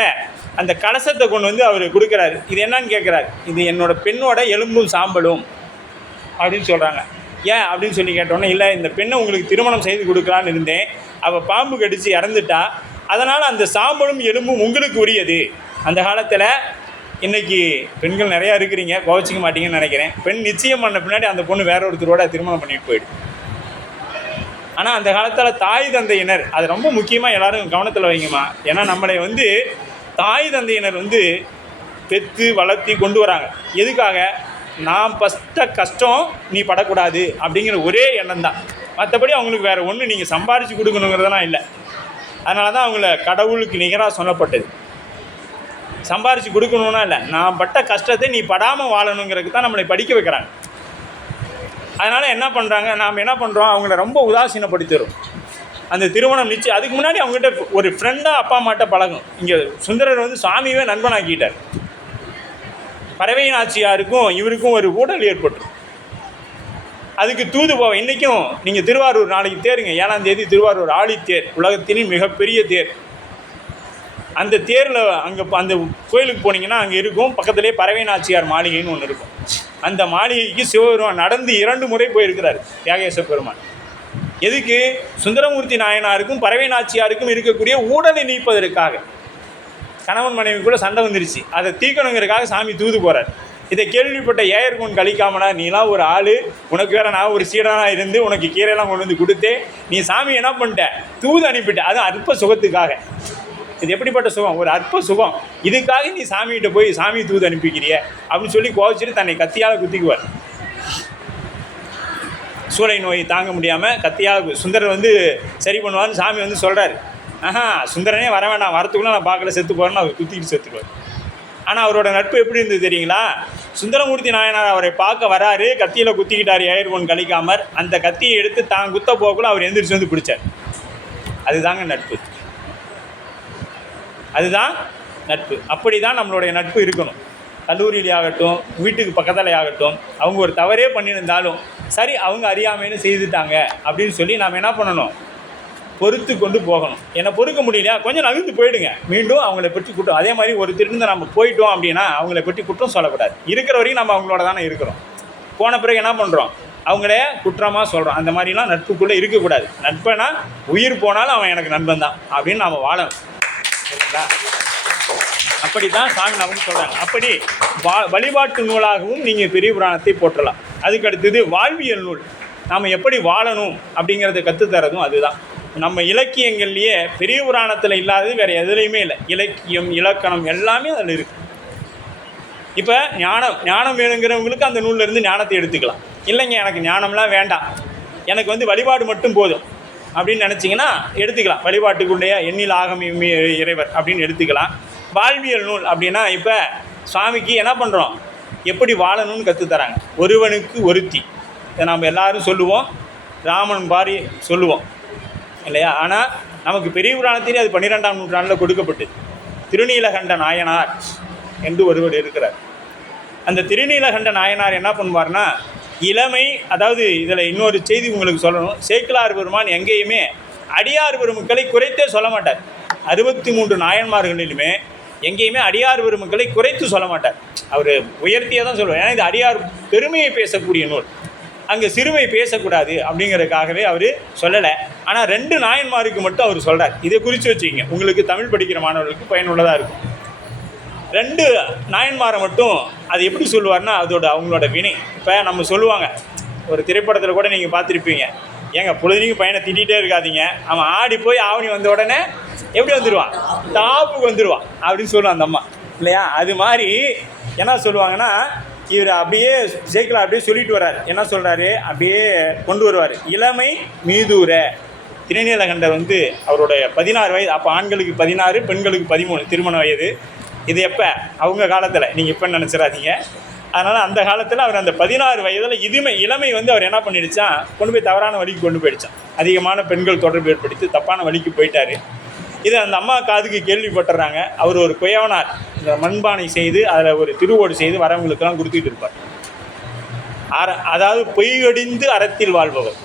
அந்த கலசத்தை கொண்டு வந்து அவர் கொடுக்குறாரு. இது என்னன்னு கேட்குறாரு. இது என்னோடய பெண்ணோட எலும்பும் சாம்பலும் அப்படின்னு சொல்கிறாங்க. ஏன் அப்படின்னு சொல்லி கேட்டோன்னே, இல்லை இந்த பெண்ணை உங்களுக்கு திருமணம் செய்து கொடுக்கலான்னு இருந்தேன், அவள் பாம்பு கடித்து இறந்துட்டா, அதனால் அந்த சாம்பலும் எலும்பும் உங்களுக்கு உரியது. அந்த காலத்தில், இன்றைக்கி பெண்கள் நிறையா இருக்கிறீங்க, கோவச்சிக்க மாட்டீங்கன்னு நினைக்கிறேன். பெண் நிச்சயம் பண்ண பின்னாடி அந்த பொண்ணு வேற ஒருத்தரோட திருமணம் பண்ணிட்டு போயிடும். ஆனால் அந்த காலத்தில் தாய் தந்தையினர், அது ரொம்ப முக்கியமாக எல்லோரும் கவனத்தில் வைங்கம்மா. ஏன்னா நம்மளை வந்து தாய் தந்தையினர் வந்து பெற்று வளர்த்தி கொண்டு வராங்க. எதுக்காக, நான் பட்ட கஷ்டம் நீ படக்கூடாது அப்படிங்கிற ஒரே எண்ணம் தான். மற்றபடி அவங்களுக்கு வேறு ஒன்று நீங்கள் சம்பாரித்து கொடுக்கணுங்கிறதெல்லாம் இல்லை. அதனால தான் அவங்கள கடவுளுக்கு நிகராக சொல்லப்பட்டது. சம்பாரித்து கொடுக்கணுன்னா இல்லை, நான் பட்ட கஷ்டத்தை நீ படாமல் வாழணுங்கிறதுக்கு தான் நம்மளை படிக்க வைக்கிறாங்க. அதனால் என்ன பண்ணுறாங்க, நாம் என்ன பண்ணுறோம், அவங்கள ரொம்ப உதாசீனப்படுத்திடுறோம். அந்த திருமணம் நிச்சயம், அதுக்கு முன்னாடி அவங்ககிட்ட ஒரு ஃப்ரெண்டாக அப்பா அம்மாட்ட பழகும். இங்கே சுந்தரர் வந்து சாமியவே நண்பனாக்கிட்டார். பறவை நாச்சியாருக்கும் இவருக்கும் ஒரு ஊடல் ஏற்பட்டுரும். அதுக்கு தூது போவோம். இன்றைக்கும் நீங்கள் திருவாரூர் நாளைக்கு தேருங்க, 7ஆம் தேதி திருவாரூர் ஆழித்தேர், உலகத்தின் மிகப்பெரிய தேர். அந்த தேரில் அங்கே அந்த கோயிலுக்கு போனீங்கன்னா அங்கே இருக்கும், பக்கத்துலேயே பறவை நாச்சியார் மாளிகைன்னு ஒன்று இருக்கும். அந்த மாளிகைக்கு சிவபெருமான் நடந்து 2 முறை போயிருக்கிறார் தியாகேச பெருமான். எதுக்கு, சுந்தரமூர்த்தி நாயனாருக்கும் பறவை நாச்சியாருக்கும் இருக்கக்கூடிய ஊடலை நீப்பதற்காக. கணவன் மனைவிக்குள்ளே சண்டை வந்துருச்சு, அதை தீக்கணுங்கிறதுக்காக சாமி தூது போகிறார். இதை கேள்விப்பட்ட ஏயர்கோன் கழிக்காமனா, நீலாம் ஒரு ஆள், உனக்கு வேறு நான் ஒரு சீடனாக இருந்து உனக்கு கீரையெல்லாம் கொண்டு வந்து கொடுத்து நீ சாமி என்ன பண்ணிட்ட, தூது அனுப்பிட்ட. அதுவும் அற்ப சுகத்துக்காக. இது எப்படிப்பட்ட சுகம், ஒரு அற்ப சுகம். இதுக்காக நீ சாமிகிட்ட போய் சாமி தூது அனுப்பிக்கிறிய அப்படின்னு சொல்லி கோவிச்சிட்டு தன்னை கத்தியால் குத்திக்குவார். சூளை நோய் தாங்க முடியாமல் கத்தியாக சுந்தரர் வந்து சரி பண்ணுவார்னு சாமி வந்து சொல்கிறார். சுந்தரனே வர வேண்டாம், வரத்துக்குள்ளே நான் பார்க்கல, செத்து போகிறேன்னு அவர் குத்திக்கிட்டு செத்துக்குவார். ஆனால் அவரோட நட்பு எப்படி இருந்தது தெரியுங்களா, சுந்தரமூர்த்தி நாயனார் அவரை பார்க்க வராரு, கத்தியில் குத்திக்கிட்டார் ஏயர்கோன் கழிக்காமர். அந்த கத்தியை எடுத்து தான் குத்த போக்குள்ள அவர் எந்திரிச்சு வந்து பிடிச்சார். அதுதாங்க நட்பு, அதுதான் நட்பு. அப்படி தான் நம்மளுடைய நட்பு இருக்கணும். கல்லூரியிலே ஆகட்டும், வீட்டுக்கு பக்கத்தில் ஆகட்டும், அவங்க ஒரு தவறே பண்ணியிருந்தாலும் சரி, அவங்க அறியாமைன்னு செய்துட்டாங்க அப்படின்னு சொல்லி நாம் என்ன பண்ணணும், பொறுத்து கொண்டு போகணும். என்னை பொறுக்க முடியலையா, கொஞ்சம் நகர்ந்து போயிடுங்க, மீண்டும் அவங்கள பற்றி குற்றம். அதே மாதிரி ஒரு திருந்த நம்ம போயிட்டோம் அப்படின்னா அவங்கள பற்றி குற்றம் சொல்லக்கூடாது. இருக்கிற வரைக்கும் நம்ம அவங்களோட தானே இருக்கிறோம். போன பிறகு என்ன பண்ணுறோம், அவங்களே குற்றமாக சொல்கிறோம். அந்த மாதிரிலாம் நட்புக்குள்ளே இருக்கக்கூடாது. நட்பனா உயிர் போனாலும் அவன் எனக்கு நண்பன் தான் அப்படின்னு நாம் வாழணும். சரிங்களா? அப்படி தான் சாமி நமக்கு சொல்கிறாங்க. அப்படி வழிபாட்டு நூலாகவும் நீங்கள் பெரிய புராணத்தை போற்றலாம். அதுக்கு அடுத்தது வாழ்வியல் நூல், நாம் எப்படி வாழணும் அப்படிங்கிறத கற்றுத்தரதும் அதுதான். நம்ம இலக்கியங்கள்லேயே பெரிய புராணத்தில் இல்லாதது வேறு எதுலேயுமே இல்லை. இலக்கியம், இலக்கணம் எல்லாமே அதில் இருக்குது. இப்போ ஞானம் வேணுங்கிறவங்களுக்கு அந்த நூல்லேருந்து ஞானத்தை எடுத்துக்கலாம். இல்லைங்க எனக்கு ஞானம்லாம் வேண்டாம், எனக்கு வழிபாடு மட்டும் போதும் அப்படின்னு நினச்சிங்கன்னா எடுத்துக்கலாம். வழிபாட்டுக்குள்ளேயே எண்ணில் ஆகம இறைவர் அப்படின்னு எடுத்துக்கலாம். வாழ்வியல் நூல் அப்படின்னா இப்போ சுவாமிக்கு என்ன பண்ணுறோம், எப்படி வாழணும்னு கற்றுத்தராங்க. ஒருவனுக்கு ஒருத்தி, இதை நாம் எல்லோரும் சொல்லுவோம், ராமன் பாரி சொல்லுவோம் இல்லையா? ஆனால் நமக்கு பெரிய புராணத்திலே அது 12ஆம் நூற்றாண்டில் கொடுக்கப்பட்டு திருநீலகண்ட நாயனார் என்று ஒருவர் இருக்கிறார். அந்த திருநீலகண்ட நாயனார் என்ன பண்ணுவார்னா, இளமை, அதாவது இதில் இன்னொரு செய்தி உங்களுக்கு சொல்லணும். சேக்கிழார் பெருமான் எங்கேயுமே அடியார் பெருமக்களை குறைத்தே சொல்ல மாட்டார். 63 நாயன்மார்களிலுமே எங்கேயுமே அடியார் பெருமக்களை குறைத்து சொல்ல மாட்டார். அவர் உயர்த்தியே தான் சொல்லுவார். ஏன்னா இது அடியார் பெருமையை பேசக்கூடிய நூல், அங்கே சிறுமை பேசக்கூடாது அப்படிங்கிறதுக்காகவே அவர் சொல்லலை. ஆனால் 2 நாயன்மாருக்கு மட்டும் அவர் சொல்கிறார். இதை குறித்து வச்சுக்கிங்க, உங்களுக்கு தமிழ் படிக்கிற மாணவர்களுக்கு பயனுள்ளதாக இருக்கும். 2 நாயன்மாரை மட்டும் அது எப்படி சொல்லுவார்னா, அவங்களோட வினை. இப்போ நம்ம சொல்லுவாங்க, ஒரு திரைப்படத்தில் கூட நீங்கள் பார்த்துருப்பீங்க, ஏங்க பொழுதுனைக்கும் பையனை திட்டிகிட்டே இருக்காதீங்க, அவன் ஆடி போய் ஆவணி வந்த உடனே எப்படி வந்துடுவான், டாப்புக்கு வந்துடுவான் அப்படின்னு சொல்லுவான் அந்த அம்மா இல்லையா? அது மாதிரி என்ன சொல்லுவாங்கன்னா, இவர் அப்படியே சேக்கிழார் அப்படியே சொல்லிட்டு வர்றார். என்ன சொல்கிறாரு, அப்படியே கொண்டு வருவார். இளமை மீதூர திருநீலகண்டர் அவருடைய 16 வயது, அப்போ ஆண்களுக்கு 16, பெண்களுக்கு 13 திருமண வயது. இது எப்போ, அவங்க காலத்தில், நீங்கள் இப்போ நினச்சிடாதீங்க. அதனால் அந்த காலத்தில் அவர் அந்த 16 வயதில் இளமை அவர் என்ன பண்ணிடுச்சான், கொண்டு போய் தவறான வழிக்கு கொண்டு போயிடுச்சான். அதிகமான பெண்கள் தொடர்பு ஏற்படுத்தி தப்பான வழிக்கு போயிட்டார். இதை அந்த அம்மா காதுக்கு கேள்விப்பட்டுறாங்க. அவர் ஒரு குயவனார், இந்த மண்பானை செய்து அதில் ஒரு திருவோடு செய்து வரவங்களுக்கெல்லாம் கொடுத்துட்டு இருப்பார். அதாவது பொய்கடிந்து அறத்தில் வாழ்பவர்.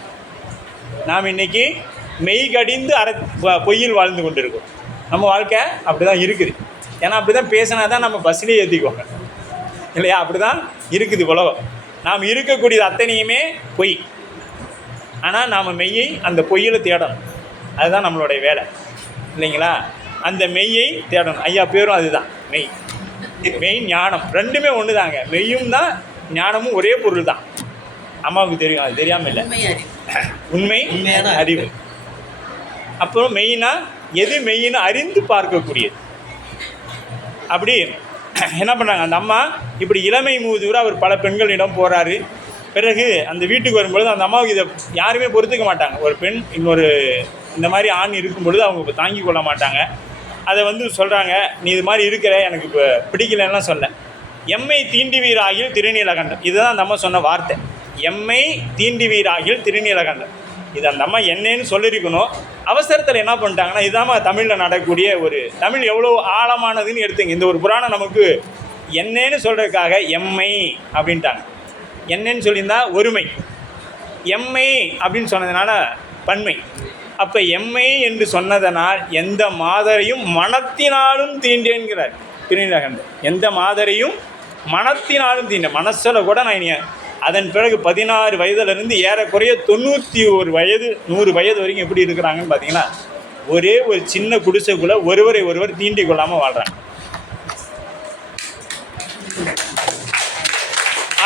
நாம் இன்றைக்கி மெய்கடிந்து பொய்யில் வாழ்ந்து கொண்டு இருக்கோம். நம்ம வாழ்க்கை அப்படி தான் இருக்குது. ஏன்னா அப்படி தான் பேசினா தான் நம்ம பஸ்லேயே ஏற்றிக்குவாங்க இல்லையா? அப்படி தான் இருக்குது உலகம். நாம் இருக்கக்கூடியது அத்தனையுமே பொய். ஆனால் நாம் மெய்யை அந்த பொய்யில் தேடணும். அதுதான் நம்மளுடைய வேலை இல்லைங்களா? அந்த மெய்யை தேடணும். ஐயா பேரும் அதுதான், மெய் ஞானம். ரெண்டுமே ஒன்று தாங்க. மெய்யும் தான் ஞானமும் ஒரே பொருள் தான். அம்மாவுக்கு தெரியும், அது தெரியாமல் இல்லை. உண்மை அறிவு. அப்புறம் மெய்னா எது மெய்யின்னு அறிந்து பார்க்கக்கூடியது. அப்படி என்ன பண்ணுறாங்க, அந்த அம்மா இப்படி இளமை மூதூர அவர் பல பெண்களிடம் போகிறாரு. பிறகு அந்த வீட்டுக்கு வரும்பொழுது அந்த அம்மாவுக்கு இதை யாருமே பொறுத்துக்க மாட்டாங்க. ஒரு பெண் இன்னொரு இந்த மாதிரி ஆண் இருக்கும் பொழுது அவங்க தாங்கி கொள்ள மாட்டாங்க. அதை சொல்கிறாங்க, நீ இது மாதிரி இருக்கிற, எனக்கு இப்போ பிடிக்கலன்னா சொல்ல. எம்மை தீண்டிவீராகில் திருநீலகண்டம், இதுதான் அந்த அம்மா சொன்ன வார்த்தை. எம்மை தீண்டிவீராகில் திருநீலகண்டம். இது அந்த அம்மா என்னன்னு சொல்லியிருக்கணும். அவசரத்தில் என்ன பண்ணிட்டாங்கன்னா, இதுதான் தமிழில் நடக்கக்கூடிய ஒரு தமிழ் எவ்வளோ ஆழமானதுன்னு எடுத்துங்க. இந்த ஒரு புராணம் நமக்கு என்னன்னு சொல்கிறதுக்காக எம்மை அப்படின்ட்டாங்க. என்னன்னு சொல்லியிருந்தா ஒருமை, எம்மை அப்படின்னு சொன்னதுனால பன்மை. அப்போ எம்மை என்று சொன்னதனால் எந்த மாதரையும் மனத்தினாலும் தீண்டேன்கிறார் திருநீலகண்டர். எந்த மாதரையும் மனத்தினாலும் தீண்ட, மனசில் கூட நான் இனி. அதன் பிறகு 16 வயதிலிருந்து ஏறக்குறைய 91 வயது 100 வயது வரைக்கும் எப்படி இருக்கிறாங்கன்னு பார்த்தீங்கன்னா, ஒரே ஒரு சின்ன குடிசைக்குள்ளே ஒருவரை ஒருவர் தீண்டி கொள்ளாமல் வாழ்கிறாங்க.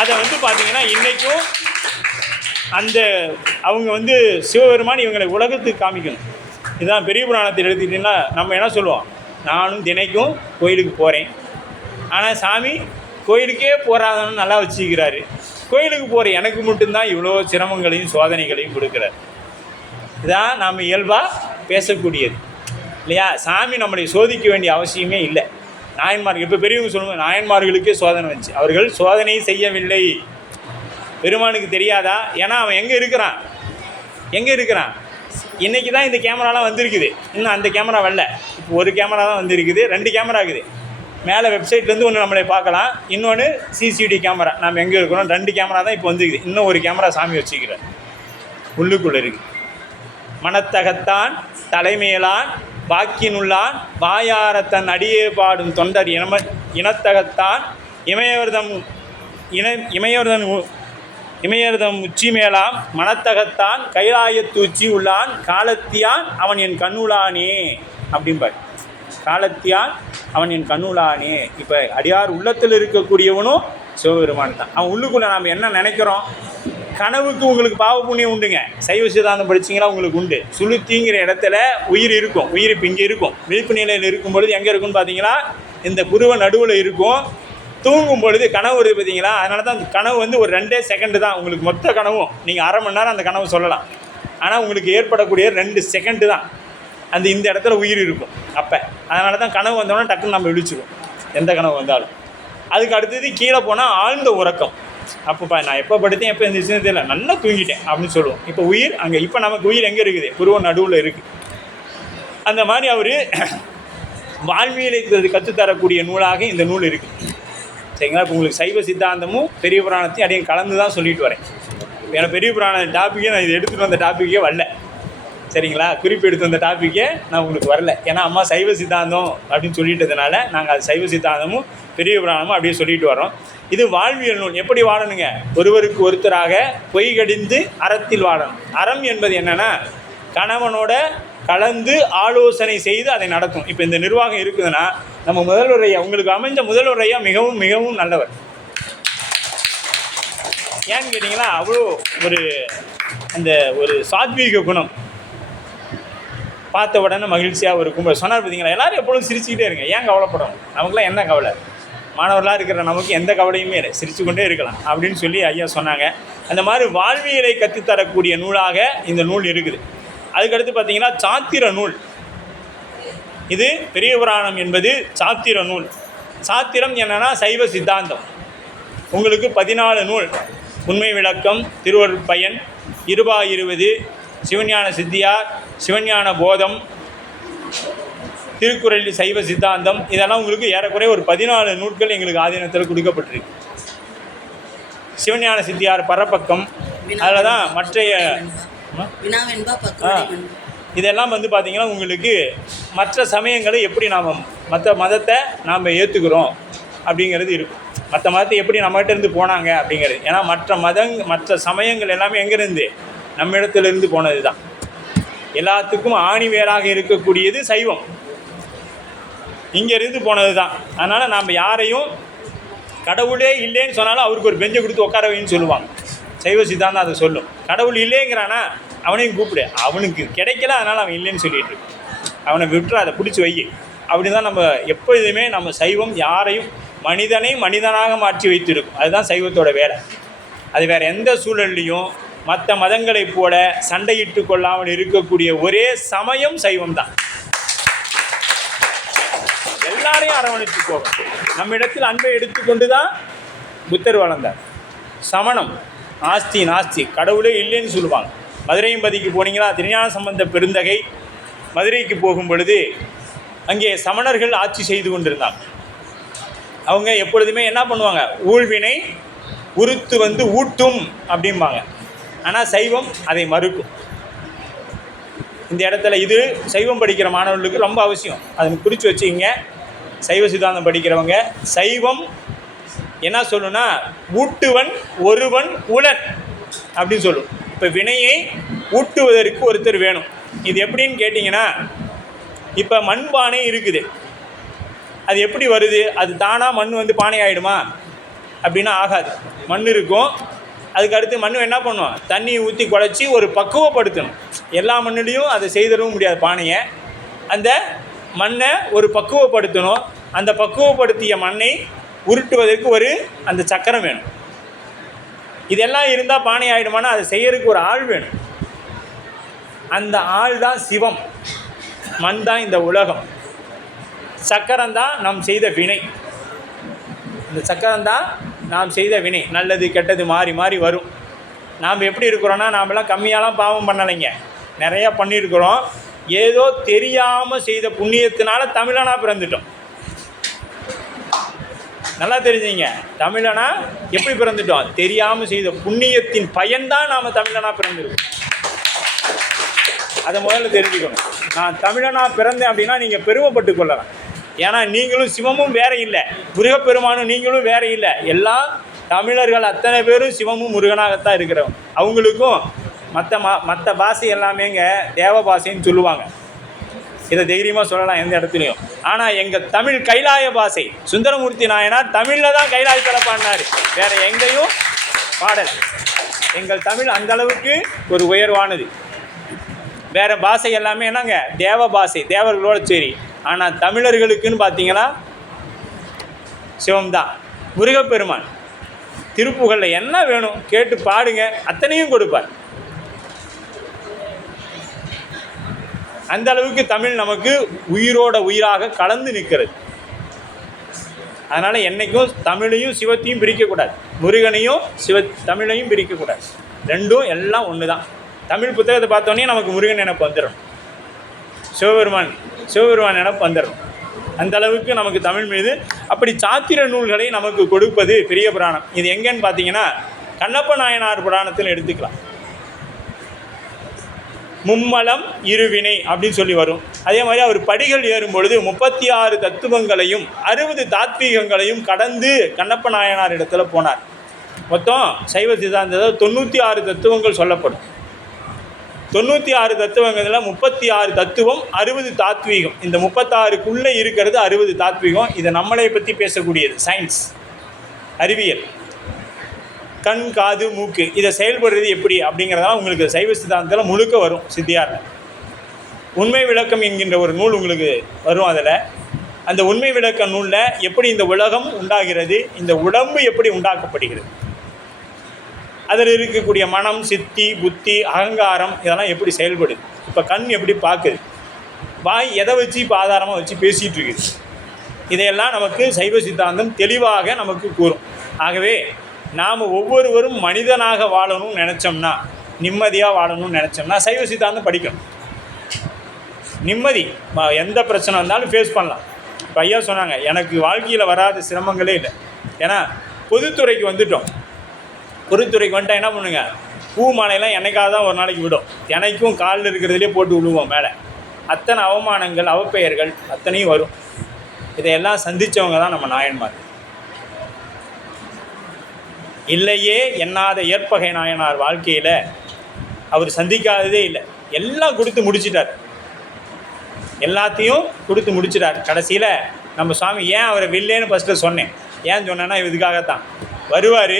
அதை பார்த்தீங்கன்னா இன்றைக்கும் அந்த அவங்க சிவபெருமான் இவங்களை உலகத்துக்கு காமிக்கணும். இதுதான் பெரிய புராணத்தில் எடுத்துக்கிட்டிங்கன்னா நம்ம என்ன சொல்லுவோம், நானும் தினைக்கும் கோயிலுக்கு போகிறேன், ஆனால் சாமி கோயிலுக்கே போகிறாங்கன்னு நல்லா வச்சுக்கிறாரு. கோயிலுக்கு போகிற எனக்கு மட்டும்தான் இவ்வளோ சிரமங்களையும் சோதனைகளையும் கொடுக்குறாரு. இதான் நாம் இயல்பாக பேசக்கூடியது இல்லையா? சாமி நம்மளை சோதிக்க வேண்டிய அவசியமே இல்லை. நாயன்மார்கள் இப்போ பெரியவங்க சொல்லுவாங்க, நாயன்மார்களுக்கே சோதனை வந்துச்சு, அவர்கள் சோதனை செய்யவில்லை. பெருமானுக்கு தெரியாதா? ஏன்னா அவன் எங்கே இருக்கிறான். இன்றைக்கி தான் இந்த கேமராலாம் வந்திருக்குது, இன்னும் அந்த கேமரா வரல. இப்போ ஒரு கேமரா தான் வந்திருக்குது, 2 கேமரா இருக்குது. மேலே வெப்சைட்லேருந்து ஒன்று நம்மளை பார்க்கலாம், இன்னொன்று சிசிடிவி கேமரா. நம்ம எங்கே இருக்கிறோம், 2 கேமரா தான் இப்போ வந்துருக்குது. இன்னும் ஒரு கேமரா சாமி வச்சுக்கிறார், உள்ளுக்குள்ளே இருக்குது. மனத்தகத்தான் தலைமையிலான் வாக்கினுள்ளான் வாயார தன் அடியே பாடும் தொண்டர் இனத்தகத்தான் இமையர்தம் உச்சி மேலாம் மனத்தகத்தான் கைலாயத்து உச்சி உள்ளான் காலத்தியான் அவன் என் கண்ணுளானே அப்படிம்பார். காலத்தியான் அவன் என் கண்ணுளானே. இப்போ அடியார் உள்ளத்தில் இருக்கக்கூடியவனும் சிவபெருமான் தான். அவன் உள்ளுக்குள்ளே நாம் என்ன நினைக்கிறோம், கனவுக்கு உங்களுக்கு பாவ புண்ணியம் உண்டுங்க. சைவ சித்தாந்தம் படிச்சிங்கன்னா உங்களுக்கு உண்டு. சுளுத்திங்கிற இடத்துல உயிர் இருக்கும். உயிர் இப்போ இங்கே இருக்கும். விழிப்பு நிலையில் இருக்கும் பொழுது எங்கே இருக்குன்னு பார்த்தீங்கன்னா இந்த புருவ நடுவில் இருக்கும். தூங்கும் பொழுது கனவு வருது பார்த்தீங்களா, அதனால தான் அந்த கனவு வந்து ஒரு 2 செகண்டு தான் உங்களுக்கு மொத்த கனவும். நீங்கள் அரை மணி நேரம் அந்த கனவு சொல்லலாம், ஆனால் உங்களுக்கு ஏற்படக்கூடிய 2 செகண்டு தான் அந்த இந்த இடத்துல உயிர் இருக்கும். அப்போ அதனால தான் கனவு வந்தோடனே டக்குன்னு நம்ம விழிச்சிடும் எந்த கனவு வந்தாலும். அதுக்கு அடுத்தது கீழே போனால் ஆழ்ந்த உறக்கம். அப்போப்பா நான் எப்போ படுத்தேன் எப்போ எந்திரிச்சுன்னு தெரியல, நல்லா தூங்கிட்டேன் அப்படின்னு சொல்லுவோம். இப்போ உயிர் அங்கே, இப்போ நமக்கு உயிர் எங்கே இருக்குது, புருவ நடுவில் இருக்குது. அந்த மாதிரி அவர் வாழ்வியலை கற்றுத்தரக்கூடிய நூலாக இந்த நூல் இருக்குது. சரிங்களா? இப்போ உங்களுக்கு சைவ சித்தாந்தமும் பெரிய புராணத்தையும் அடையும் கலந்து தான் சொல்லிட்டு வரேன். ஏன்னா பெரிய புராண டாப்பிக்கே நான் இதை எடுத்துகிட்டு வந்த டாப்பிக்கே வரல. சரிங்களா? குறிப்பு எடுத்து வந்த டாப்பிக்கே நான் உங்களுக்கு வரல. ஏன்னா அம்மா சைவ சித்தாந்தம் அப்படின்னு சொல்லிட்டதுனால நாங்கள் அது சைவ சித்தாந்தமும் பெரிய புராணமும் அப்படியே சொல்லிட்டு வரோம். இது வாழ்வியல் நூல். எப்படி வாழணுங்க, ஒருவருக்கு ஒருத்தராக பொய் கடிந்து அறத்தில் வாழணும். அறம் என்பது என்னென்னா கணவனோட கலந்து ஆலோசனை செய்து அதை நடத்தும். இப்போ இந்த நிர்வாகம் இருக்குதுன்னா நம்ம முதல்வர் ஐயா, உங்களுக்கு அமைஞ்ச முதல்வர் ஐயா மிகவும் மிகவும் நல்லவர். ஏன்னு கேட்டிங்கன்னா அவ்வளோ அந்த ஒரு சாத்வீக குணம். பார்த்த உடனே மகிழ்ச்சியாக இருக்கும் சொன்னார் பார்த்தீங்களா. எல்லோரும் எப்பொழுதும் சிரிச்சுக்கிட்டே இருங்க, ஏன் கவலைப்படணும், நமக்குலாம் என்ன கவலை, மாணவர்களாக இருக்கிற நமக்கு எந்த கவலையுமே இல்லை, சிரித்து கொண்டே இருக்கலாம் அப்படின்னு சொல்லி ஐயா சொன்னாங்க. அந்த மாதிரி வாழ்வியலை கற்றுத்தரக்கூடிய நூலாக இந்த நூல் இருக்குது. அதுக்கடுத்து பார்த்தீங்கன்னா சாத்திர நூல். இது பெரிய புராணம் என்பது சாத்திர நூல். சாத்திரம் என்னென்னா சைவ சித்தாந்தம். உங்களுக்கு 14 நூல். உண்மை விளக்கம், திருவருட்பயன், 20 சிவஞான சித்தியார், சிவஞான போதம், திருக்குறள், சைவ சித்தாந்தம், இதெல்லாம் உங்களுக்கு ஏறக்குறைய ஒரு 14 நூல்கள் எங்களுக்கு ஆதீனத்தில் கொடுக்கப்பட்டிருக்கு. சிவஞான சித்தியார் பரப்பக்கம், அதில் தான் மற்றைய இதெல்லாம் வந்து பார்த்திங்கன்னா உங்களுக்கு மற்ற சமயங்களை எப்படி நாம் மற்ற மதத்தை நாம் ஏற்றுக்கிறோம் அப்படிங்கிறது இருக்கும். மற்ற மதத்தை எப்படி நம்மகிட்ட இருந்து போனாங்க அப்படிங்கிறது. ஏன்னா மற்ற சமயங்கள் எல்லாமே எங்கேருந்து, நம்ம இடத்துலேருந்து போனது தான். எல்லாத்துக்கும் ஆணி வேராக இருக்கக்கூடியது சைவம், இங்கேருந்து போனது தான். அதனால் நாம் யாரையும் கடவுளே இல்லைன்னு சொன்னாலும் அவருக்கு ஒரு பெஞ்சை கொடுத்து உட்கார வைன்னு சொல்லுவாங்க. சைவ சித்தாந்தம் அதை சொல்லும். கடவுள் இல்லைங்கிறானா அவனையும் கூப்பிடு, அவனுக்கு கிடைக்கல அதனால் அவன் இல்லைன்னு சொல்லிட்டு அவனை விட்டுற, அதை பிடிச்சி வை. அப்படி தான் நம்ம எப்பொழுதுமே நம்ம சைவம் யாரையும் மனிதனை மனிதனாக மாற்றி வைத்திருக்கும். அதுதான் சைவத்தோட வேலை. அது வேறு எந்த சூழல்லையும் மற்ற மதங்களைப் போல சண்டையிட்டு கொள்ளாமல் இருக்கக்கூடிய ஒரே சமயம் சைவம் தான். எல்லாரையும் அரவணைத்து போகும். நம்ம இடத்தில் அன்பை எடுத்துக்கொண்டு தான் புத்தர் வளர்ந்தார். சமணம் ஆஸ்தி நாஸ்தி, கடவுளே இல்லைன்னு சொல்லுவாங்க. மதுரையம்பதிக்கு போனீங்களா, திருஞான சம்பந்த பெருந்தகை மதுரைக்கு போகும் பொழுது அங்கே சமணர்கள் ஆட்சி செய்து கொண்டிருந்தாங்க. அவங்க எப்பொழுதுமே என்ன பண்ணுவாங்க, ஊழ்வினை உறுத்து ஊட்டும் அப்படிம்பாங்க. ஆனால் சைவம் அதை மறுக்கும். இந்த இடத்துல இது சைவம் படிக்கிற மாணவர்களுக்கு ரொம்ப அவசியம், அதை குறித்து வச்சுக்கிங்க. சைவ சித்தாந்தம் படிக்கிறவங்க சைவம் என்ன சொல்லுன்னா, ஊட்டுவன் ஒருவன் உளன் அப்படின்னு சொல்லும். இப்போ வினையை ஊட்டுவதற்கு ஒருத்தர் வேணும். இது எப்படின்னு கேட்டிங்கன்னா, இப்போ மண்பானை இருக்குது, அது எப்படி வருது, அது தானாக மண் பானை ஆகிடுமா அப்படின்னா ஆகாது. மண் இருக்கும், அதுக்கு அடுத்து மண் என்ன பண்ணும், தண்ணியை ஊற்றி குழச்சி ஒரு பக்குவப்படுத்தணும். எல்லா மண்ணுலேயும் அதை செய்திடவும் முடியாது பானையை. அந்த மண்ணை ஒரு பக்குவப்படுத்தணும். அந்த பக்குவப்படுத்திய மண்ணை உருட்டுவதற்கு அந்த சக்கரம் வேணும். இதெல்லாம் இருந்தால் பானை ஆகிடுமானா அதை செய்யறதுக்கு ஒரு ஆள் வேணும். அந்த ஆள் தான் சிவம். மண் தான் இந்த உலகம். சக்கரம் தான் நாம் செய்த வினை. இந்த சக்கரம் தான் நாம் செய்த வினை. நல்லது கெட்டது மாறி மாறி வரும். நாம் எப்படி இருக்கிறோன்னா, நாமெல்லாம் கம்மியாலாம் பாவம் பண்ணலைங்க, நிறையா பண்ணியிருக்கிறோம். ஏதோ தெரியாமல் செய்த புண்ணியத்தினால தமிழனாக பிறந்துட்டோம். நல்லா தெரிஞ்சுங்க, தமிழனா எப்படி பிறந்துட்டோம், தெரியாமல் செய்த புண்ணியத்தின் பயன்தான் நாம் தமிழனாக பிறந்திருக்கோம். அதை முதல்ல தெரிஞ்சுக்கணும். நான் தமிழனாக பிறந்தேன் அப்படின்னா நீங்கள் பெருமைப்பட்டு கொள்ளலாம். ஏன்னா நீங்களும் சிவமும் வேற இல்லை, முருகப்பெருமானும் நீங்களும் வேற இல்லை. எல்லா தமிழர்கள் அத்தனை பேரும் சிவமும் முருகனாகத்தான் இருக்கிறவங்க. அவங்களுக்கும் மற்ற பாஷை எல்லாமேங்க தேவ பாஷைன்னு சொல்லுவாங்க. இதை தைரியமாக சொல்லலாம் எந்த இடத்துலையும். ஆனால் எங்கள் தமிழ் கைலாய பாஷை சுந்தரமூர்த்தி நாயனார் தமிழில் தான் கைலாயத்தில் பாடினார், வேறு எங்கேயும் பாடல். எங்கள் தமிழ் அந்த அளவுக்கு ஒரு உயர்வானது. வேறு பாஷை எல்லாமே என்னங்க தேவ பாஷை, தேவர்களோட சரி. ஆனால் தமிழர்களுக்குன்னு பார்த்தீங்கன்னா சிவம்தான். முருகப்பெருமான் திருப்புகளில் என்ன வேணும் கேட்டு பாடுங்க, அத்தனையும் கொடுப்பார். அந்த அளவுக்கு தமிழ் நமக்கு உயிரோட உயிராக கலந்து நிற்கிறது. அதனால் என்றைக்கும் தமிழையும் சிவத்தையும் பிரிக்கக்கூடாது, முருகனையும் தமிழையும் பிரிக்கக்கூடாது. ரெண்டும் எல்லாம் ஒன்று தான். தமிழ் புத்தகத்தை பார்த்தோன்னே நமக்கு முருகன் நினைப்பு வந்துடும், சிவபெருமான் நினைப்பு வந்துடும். அந்த அளவுக்கு நமக்கு தமிழ் மீது அப்படி சாத்திர நூல்களை நமக்கு கொடுப்பது பெரிய புராணம். இது எங்கேன்னு பார்த்தீங்கன்னா கண்ணப்ப நாயனார் புராணத்தில் எடுத்துக்கலாம். மும்மலம் இருவினை அப்படின்னு சொல்லி வரும். அதே மாதிரி அவர் படிகள் ஏறும் பொழுது 36 தத்துவங்களையும் 60 தாத்வீகங்களையும் கடந்து கண்ணப்ப நாயனார் இடத்துல போனார். மொத்தம் சைவ சித்தாந்தத்தில் 96 தத்துவங்கள் சொல்லப்படும். 96 தத்துவங்களில் 36 தத்துவம், 60 தாத்வீகம். இந்த 36க்குள்ளே இருக்கிறது 60 தாத்வீகம். இதை நம்மளை பற்றி பேசக்கூடியது சயின்ஸ், அறிவியல். கண், காது, மூக்கு இதை செயல்படுறது எப்படி அப்படிங்கிறதெல்லாம் உங்களுக்கு சைவ சித்தாந்தத்தில் முழுக்க வரும். சித்தியார் உண்மை விளக்கம் என்கின்ற ஒரு நூல் உங்களுக்கு வரும். அதில் அந்த உண்மை விளக்க நூலில் எப்படி இந்த உலகம் உண்டாகிறது, இந்த உடம்பு எப்படி உண்டாக்கப்படுகிறது, அதில் இருக்கக்கூடிய மனம், சித்தி, புத்தி, அகங்காரம் இதெல்லாம் எப்படி செயல்படுது, இப்போ கண் எப்படி பார்க்குது, வாய் எதை வச்சு இப்போ ஆதாரமாக வச்சு பேசிகிட்டு இருக்குது, இதையெல்லாம் நமக்கு சைவ சித்தாந்தம் தெளிவாக நமக்கு கூறும். ஆகவே நாம் ஒவ்வொருவரும் மனிதனாக வாழணும்னு நினச்சோம்னா, நிம்மதியாக வாழணும்னு நினச்சோம்னா சைவ சித்தாந்தம் படிக்கணும். நிம்மதி, எந்த பிரச்சனை வந்தாலும் ஃபேஸ் பண்ணலாம். இப்போ ஐயா சொன்னாங்க, எனக்கு வாழ்க்கையில் வராத சிரமங்களே இல்லை. ஏன்னா பொதுத்துறைக்கு வந்துட்டோம். பொதுத்துறைக்கு வந்துட்டால் என்ன பண்ணுங்க, பூ மாலையெல்லாம் என்னைக்காக தான் ஒரு நாளைக்கு விடும். எனக்கும் காலில் இருக்கிறதுலே போட்டு விழுவோம் மேலே. அத்தனை அவமானங்கள், அவப்பெயர்கள் அத்தனையும் வரும். இதையெல்லாம் சந்தித்தவங்க தான் நம்ம நாயன்மார். இல்லையே எண்ணாத ஏற்பகை நாயனார் வாழ்க்கையில் அவர் சந்திக்காததே இல்லை. எல்லாம் கொடுத்து முடிச்சிட்டார், எல்லாத்தையும் கொடுத்து முடிச்சிட்டார். கடைசியில் நம்ம சுவாமி ஏன் அவரை வில்லேன்னு ஃபஸ்ட்டு சொன்னேன். ஏன் சொன்னேன்னா இதுக்காகத்தான். வருவார்,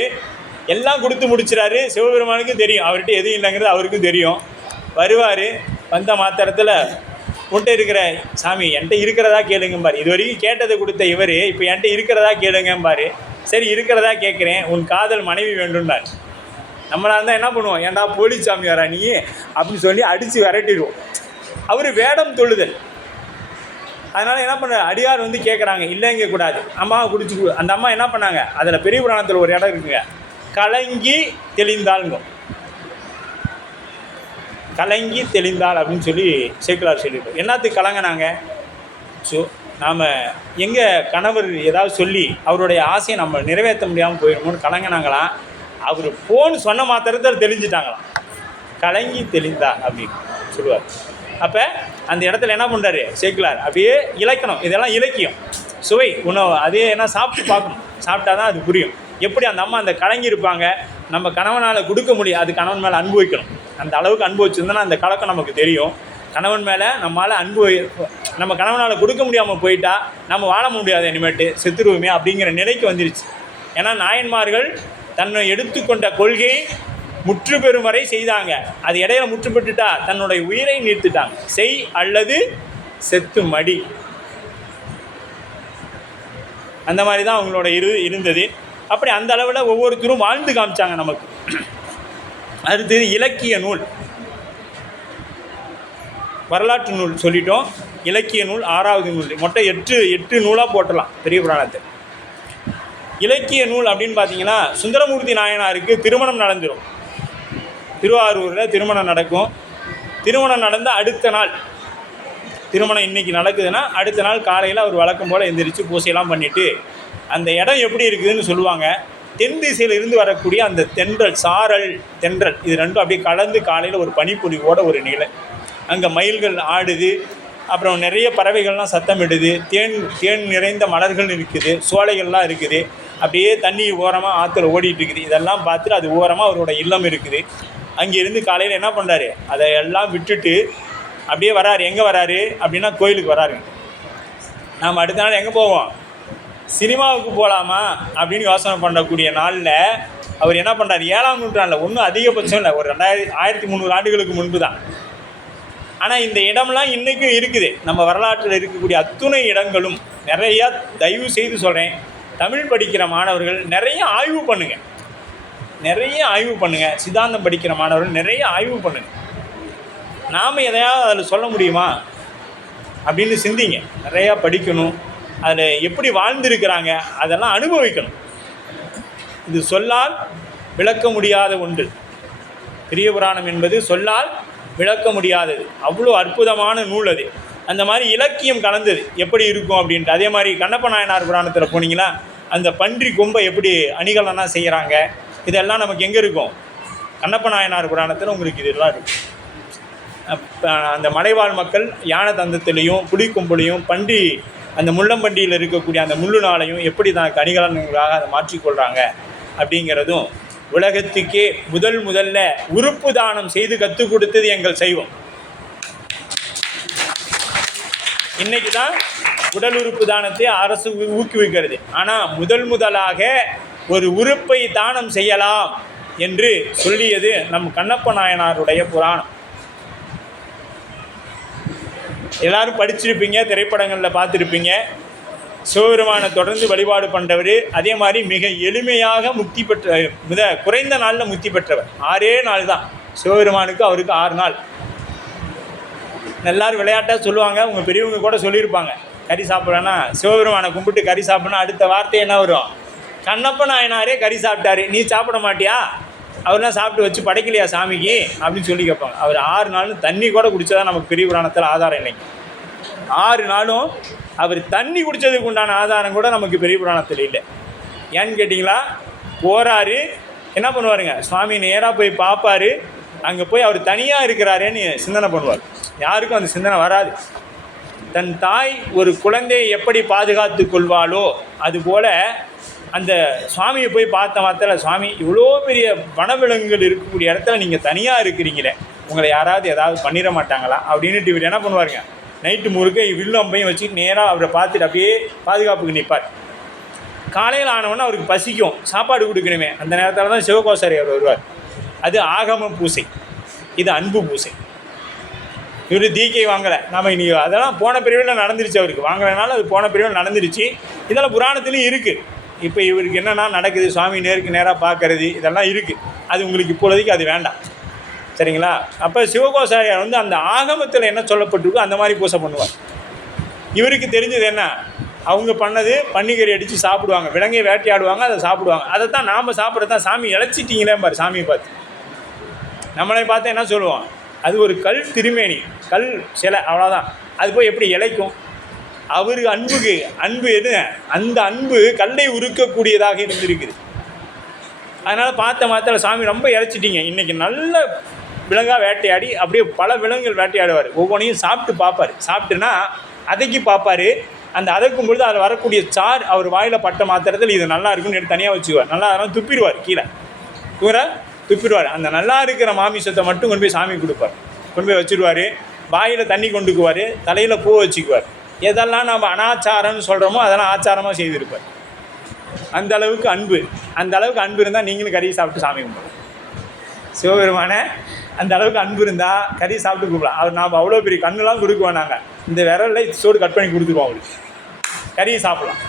எல்லாம் கொடுத்து முடிச்சிடாரு. சிவபெருமானுக்கும் தெரியும் அவர்கிட்ட எதுவும் இல்லைங்கிறது அவருக்கும் தெரியும். வருவார், வந்த மாத்திரத்தில் உன்ட்ட இருக்கிற சாமி என்கிட்ட இருக்கிறதா கேளுங்கம்பார். இது வரைக்கும் கேட்டதை கொடுத்த இவர் இப்போ என்கிட்ட இருக்கிறதா கேளுங்கம்பார். சரி இருக்கிறதா கேட்குறேன், உன் காதல் மனைவி வேண்டும்னார். நம்மளாக இருந்தால் என்ன பண்ணுவோம், ஏன்டா போலி சாமியாரா நீ அப்படின்னு சொல்லி அடித்து விரட்டிடுவோம். அவர் வேடம் தொழுதல். அதனால் என்ன பண்ண, அடியார் வந்து கேட்குறாங்க, இல்லைங்க கூடாது, அம்மாவை குடிச்சு. அந்த அம்மா என்ன பண்ணாங்க, அதில் பெரிய புராணத்தில் ஒரு இடம் இருக்குங்க, கலங்கி தெளிந்தாளுங்க. கலங்கி தெளிந்தாள் அப்படின்னு சொல்லி சேக்கிழார் சொல்லியிருக்கோம். என்னத்துக்கு கலங்கினாங்க? ஸோ நாம் எங்கள் கணவர் ஏதாவது சொல்லி அவருடைய ஆசையை நம்ம நிறைவேற்ற முடியாமல் போயிடுமோன்னு கலங்கினாங்களாம். அவர் போன்னு சொன்ன மாத்திரத்தில் தெளிஞ்சிட்டாங்களாம். கலங்கி தெளிந்தா அப்படின்னு சொல்லுவார். அப்போ அந்த இடத்துல என்ன பண்ணுறாரு சேக்கிழார், அப்படியே இலக்கணம், இதெல்லாம் இலக்கியம், சுவை, உணவு, அதே என்ன சாப்பிட்டு பார்க்கணும். சாப்பிட்டா தான் அது புரியும். எப்படி அந்த அம்மா அந்த கலங்கி இருப்பாங்க, நம்ம கணவனால் கொடுக்க முடியும், அது கணவன் மேலே அன்பு வைக்கணும். அந்த அளவுக்கு அன்பு வச்சுருந்தோன்னா அந்த கலக்கம் நமக்கு தெரியும். கணவன் மேலே நம்மளால் அன்பு, நம்ம கணவனால் கொடுக்க முடியாமல் போயிட்டா நம்ம வாழ முடியாது, இனிமேட்டு செத்துருவோமே அப்படிங்கிற நிலைக்கு வந்துருச்சு. ஏன்னா நாயன்மார்கள் தன்னை எடுத்துக்கொண்ட கொள்கை முற்று பெறும் வரை செய்தாங்க. அது இடையில முற்று பெற்றுட்டா தன்னுடைய உயிரை நீர்த்துட்டாங்க. செய் அல்லது செத்து மடி, அந்த மாதிரி தான் அவங்களோட இருந்தது. அப்படி அந்த அளவில் ஒவ்வொருத்தரும் வாழ்ந்து காமிச்சாங்க நமக்கு. அடுத்தது இலக்கிய நூல், வரலாற்று நூல் சொல்லிட்டோம். இலக்கிய நூல் 6வது நூல். மொத்தம் 8 நூலாக போட்டலாம் பெரிய புராணத்தை. இலக்கிய நூல் அப்படின்னு பார்த்தீங்கன்னா சுந்தரமூர்த்தி நாயனாருக்கு திருமணம் நடந்துடும். திருவாரூரில் திருமணம் நடக்கும். திருமணம் நடந்த அடுத்த நாள், திருமணம் இன்றைக்கி நடக்குதுன்னா அடுத்த நாள் காலையில் அவர் வழக்கம் போல் எந்திரிச்சு பூசையெல்லாம் பண்ணிவிட்டு, அந்த இடம் எப்படி இருக்குதுன்னு சொல்லுவாங்க, தென் திசையில் இருந்து வரக்கூடிய அந்த தென்றல், சாரல் தென்றல், இது ரெண்டும் அப்படியே கலந்து காலையில் ஒரு பனிப்பொழிவோட ஒரு நிலை. அங்கே மயில்கள் ஆடுது, அப்புறம் நிறைய பறவைகள்லாம் சத்தமிடுது, தேன் நிறைந்த மலர்கள் இருக்குது, சோலைகள்லாம் இருக்குது. அப்படியே தண்ணி ஓரமாக ஆற்றுல ஓடிட்டு இருக்குது. இதெல்லாம் பார்த்துட்டு அது ஓரமாக அவரோட இல்லம் இருக்குது. அங்கேருந்து காலையில் என்ன பண்ணுறாரு, அதை எல்லாம் விட்டுட்டு அப்படியே வராரு. எங்கே வராரு அப்படின்னா கோயிலுக்கு வராருங்க. நாம் அடுத்த நாள் எங்கே போவோம்? சினிமாவுக்கு போகலாமா அப்படின்னு யோசனை பண்ணக்கூடிய நாளில் அவர் என்ன பண்ணுறாரு? 7ஆம் நூற்றாண்டில், ஒன்றும் அதிகபட்சம் இல்லை, ஒரு 1300 ஆண்டுகளுக்கு முன்பு தான். ஆனால் இந்த இடம்லாம் இன்றைக்கும் இருக்குது. நம்ம வரலாற்றில் இருக்கக்கூடிய அத்துணை இடங்களும் நிறையா, தயவு செய்து சொல்கிறேன், தமிழ் படிக்கிற மாணவர்கள் நிறைய ஆய்வு பண்ணுங்கள், நிறைய ஆய்வு பண்ணுங்கள். சித்தாந்தம் படிக்கிற மாணவர்கள் நிறைய ஆய்வு பண்ணுங்கள். நாம் எதையாவது அதில் சொல்ல முடியுமா அப்படின்னு சிந்திங்க. நிறையா படிக்கணும், அதில் எப்படி வாழ்ந்திருக்கிறாங்க அதெல்லாம் அனுபவிக்கணும். இது சொல்லால் விளக்க முடியாத ஒன்று. பெரிய புராணம் என்பது சொல்லால் விளக்க முடியாதது. அவ்வளோ அற்புதமான நூல் அது. அந்த மாதிரி இலக்கியம் கலந்தது எப்படி இருக்கும் அப்படின்ட்டு. அதே மாதிரி கண்ணப்ப நாயனார் புராணத்தில் போனீங்கன்னா அந்த பன்றி கொம்பை எப்படி அணிகலனாக செய்கிறாங்க, இதெல்லாம் நமக்கு எங்கே இருக்கும்? கண்ணப்ப நாயனார் புராணத்தில் உங்களுக்கு இதெல்லாம் இருக்கும். அந்த மலைவாழ் மக்கள் யானை தந்தத்திலையும் புலிக்கொம்புலையும் பன்றி அந்த முள்ளம்பண்டியில் இருக்கக்கூடிய அந்த முள்ளு நாளையும் எப்படி தான் அணிகலன்களாக அதை மாற்றிக்கொள்கிறாங்க அப்படிங்கிறதும் உலகத்துக்கே முதல்ல உறுப்பு தானம் செய்து கற்றுக் கொடுத்தது எங்கள் சைவம். இன்னைக்கு தான் உடல் உறுப்பு தானத்தை அரசு ஊக்குவிக்கிறது. ஆனால் முதலாக ஒரு உறுப்பை தானம் செய்யலாம் என்று சொல்லியது நம் கண்ணப்ப நாயனாருடைய புராணம். எல்லாரும் படிச்சிருப்பீங்க, திரைப்படங்களில் பார்த்துருப்பீங்க. சிவபெருமானை தொடர்ந்து வழிபாடு பண்ணுறவர். அதே மாதிரி மிக எளிமையாக முக்தி பெற்ற, குறைந்த நாளில் முக்தி பெற்றவர். 6 நாள் தான் சிவபெருமானுக்கு, அவருக்கு 6 நாள். எல்லாரும் விளையாட்டாக சொல்லுவாங்க, உங்கள் பெரியவங்க கூட சொல்லியிருப்பாங்க, கறி சாப்பிட்றேன்னா சிவபெருமானை கும்பிட்டு கறி சாப்பிட்னா அடுத்த வார்த்தை என்ன வரும்? கண்ணப்ப நாயனாரே கறி சாப்பிட்டாரு, நீ சாப்பிட மாட்டியா? அவர்லாம் சாப்பிட்டு வச்சு படைக்கலையா சாமிக்கு அப்படின்னு சொல்லி கேட்பாங்க. அவர் 6 நாளும் தண்ணி கூட குடித்ததான் நமக்கு பெரிய புராணத்தில் ஆதாரம் இல்லைங்க. 6 நாளும் அவர் தண்ணி குடித்ததுக்கு உண்டான ஆதாரம் கூட நமக்கு பெரிய புராணத்தில் இல்லை. ஏன்னு கேட்டிங்களா? போகிறாரு, என்ன பண்ணுவாருங்க, சுவாமி நேராக போய் பார்ப்பார். அங்கே போய் அவர் தனியாக இருக்கிறாரேன்னு சிந்தனை பண்ணுவார். யாருக்கும் அந்த சிந்தனை வராது. தன் தாய் ஒரு குழந்தையை எப்படி பாதுகாத்து கொள்வாளோ அதுபோல் அந்த சுவாமியை போய் பார்த்த மாத்திரம், சுவாமி இவ்வளோ பெரிய வனவிலங்குகள் இருக்கக்கூடிய இடத்துல நீங்கள் தனியாக இருக்கிறீங்களே, உங்களை யாராவது ஏதாவது பண்ணிட மாட்டாங்களா அப்படின்ட்டு இவர் என்ன பண்ணுவாருங்க, நைட்டு முழுக்க வில்லு அம்பையும் வச்சுட்டு நேராக அவரை பார்த்துட்டு அப்படியே பாதுகாப்புக்கு நிற்பார். காலையில் ஆனவொன்னே அவருக்கு பசிக்கும், சாப்பாடு கொடுக்கணுமே. அந்த நேரத்தில் தான் சிவகோசாரி அவர் வருவார். அது ஆகம பூசை, இது அன்பு பூசை. இவர் தீக்கை வாங்கலை. நம்ம இனி அதெல்லாம் போன பிரிவில் நடந்துருச்சு. அவருக்கு வாங்கலைனாலும் அது போன பிரிவில் நடந்துருச்சு. இதெல்லாம் புராணத்துலேயும் இருக்குது. இப்போ இவருக்கு என்னென்னா நடக்குது, சுவாமி நேராக பார்க்கறது, இதெல்லாம் இருக்குது. அது உங்களுக்கு இப்பொழுதைக்கு அது வேண்டாம், சரிங்களா? அப்போ சிவகோசாரியார் வந்து அந்த ஆகமத்தில் என்ன சொல்லப்பட்டிருக்கோ அந்த மாதிரி பூசை பண்ணுவார். இவருக்கு தெரிஞ்சது என்ன, அவங்க பண்ணது பன்னிக்கறி அடித்து சாப்பிடுவாங்க, விலங்கை வேட்டையாடுவாங்க, அதை சாப்பிடுவாங்க. அதை தான் நாம் சாப்பிட்றது தான். சாமி இழைச்சிட்டிங்களே பாரு, சாமியை பார்த்து நம்மளை பார்த்து என்ன சொல்லுவோம், அது ஒரு கல் திருமேனி, கல் சிலை, அவ்வளோதான். அது போய் எப்படி இழைக்கும்? அவருக்கு அன்பு எது, அந்த அன்பு கல்லை உருக்கக்கூடியதாக இருந்திருக்குது. அதனால் பார்த்த சாமி ரொம்ப இறைச்சிட்டிங்க. இன்றைக்கி நல்ல விலங்காக வேட்டையாடி அப்படியே பல விலங்குகள் வேட்டையாடுவார். ஒவ்வொன்றையும் சாப்பிட்டு பார்ப்பார். சாப்பிட்டுனா அதக்கி பார்ப்பார். அந்த அதக்கும் பொழுது அதில் வரக்கூடிய சார் அவர் வாயில் பட்ட மாத்திரத்தில் இது நல்லா இருக்குன்னு எடுத்து தனியாக வச்சுக்குவார். நல்லா அதெல்லாம் துப்பிடுவார், கீழே துப்பிடுவார். அந்த நல்லா இருக்கிற மாமிசத்தை மட்டும் கொண்டு போய் சாமி கொடுப்பார். கொண்டு போய் வச்சுடுவார். வாயில் தண்ணி கொண்டுக்குவார், தலையில் பூ வச்சுக்குவார். எதெல்லாம் நம்ம அனாச்சாரம்னு சொல்கிறோமோ அதெல்லாம் ஆச்சாரமாக செய்திருப்பார். அந்த அளவுக்கு அன்பு இருந்தால் நீங்களும் கறி சாப்பிட்டு சாமி கும்பிடலாம். சிவபெருமான அந்த அளவுக்கு அன்பு இருந்தால் கறி சாப்பிட்டு கூப்பிடலாம். அவர் நாம் அவ்வளோ பெரிய கண்ணுலாம் கொடுக்குவோம். நாங்கள் இந்த விரலில் சோடு கட் பண்ணி கொடுத்துருவோம். அவருக்கு கறியை சாப்பிடலாம்.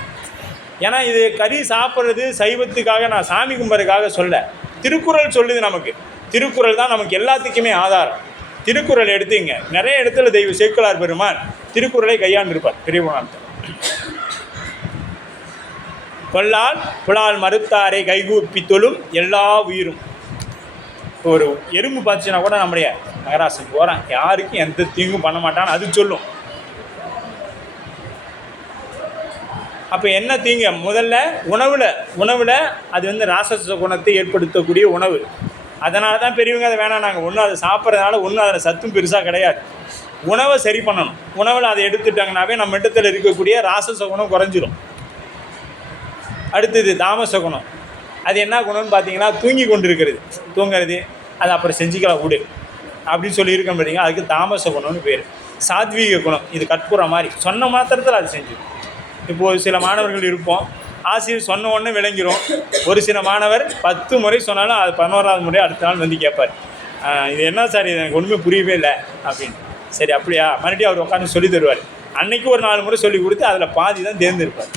ஏன்னா இது கறி சாப்பிட்றது சைவத்துக்காக, நான் சாமி கும்பிட்றதுக்காக சொல்ல. திருக்குறள் சொல்லுது நமக்கு. திருக்குறள் தான் நமக்கு எல்லாத்துக்குமே ஆதாரம். திருக்குறள் எடுத்துங்க, நிறைய இடத்துல தெய்வ சேக்கிழார் பெருமான் திருக்குறளை கையாண்டிருப்பார். பெரிய புராணத்தில் கொல்லால் புலால் மறுத்தாரை கைகூப்பி தொழும் எல்லா உயிரும். இப்போ ஒரு எறும்பு பார்த்துச்சுன்னா கூட நம்முடைய நகராசன் போகிறான், யாருக்கும் எந்த தீங்கும் பண்ண மாட்டான்னு அது சொல்லும். அப்போ என்ன தீங்கு? முதல்ல உணவில் அது வந்து ராசச குணத்தை ஏற்படுத்தக்கூடிய உணவு. அதனால தான் பெரியவங்க அதை வேணாம், நாங்கள் ஒன்றும் அதை சாப்பிட்றதுனால ஒன்றும் அதில் சத்தும் பெருசாக கிடையாது. உணவை சரி பண்ணணும். உணவில் அதை எடுத்துட்டாங்கனாவே நம்ம இடத்துல இருக்கக்கூடிய ராசச குணம் குறைஞ்சிரும். அடுத்தது தாமச குணம். அது என்ன குணம்னு பார்த்தீங்கன்னா, தூங்கி கொண்டு இருக்கிறது, தூங்குறது, அது அப்புறம் செஞ்சுக்கலாம் விடு. அப்படின்னு சொல்லியிருக்கோம் பார்த்தீங்க. அதுக்கு தாமச குணம்னு பேர். சாத்வீக குணம் இது கற்பூரம் மாதிரி, சொன்ன மாத்திரத்தில் அது செஞ்சு. இப்போது சில மாணவர்கள் இருப்போம், ஆசிரியர் சொன்ன உடனே விளங்கிரும். ஒரு சில மாணவர் 10 முறை சொன்னாலும் அது 11வது முறை அடுத்த நாள் வந்து கேட்பார், இது என்ன சார், இது எனக்கு ஒன்றுமே புரியவே இல்லை அப்படின்னு. சரி அப்படியா, மறுபடியும் அவர் உட்காந்து சொல்லி தருவார். அன்னைக்கு ஒரு 4 முறை சொல்லி கொடுத்து அதில் பாதி தான் தேர்ந்தெடுப்பார்.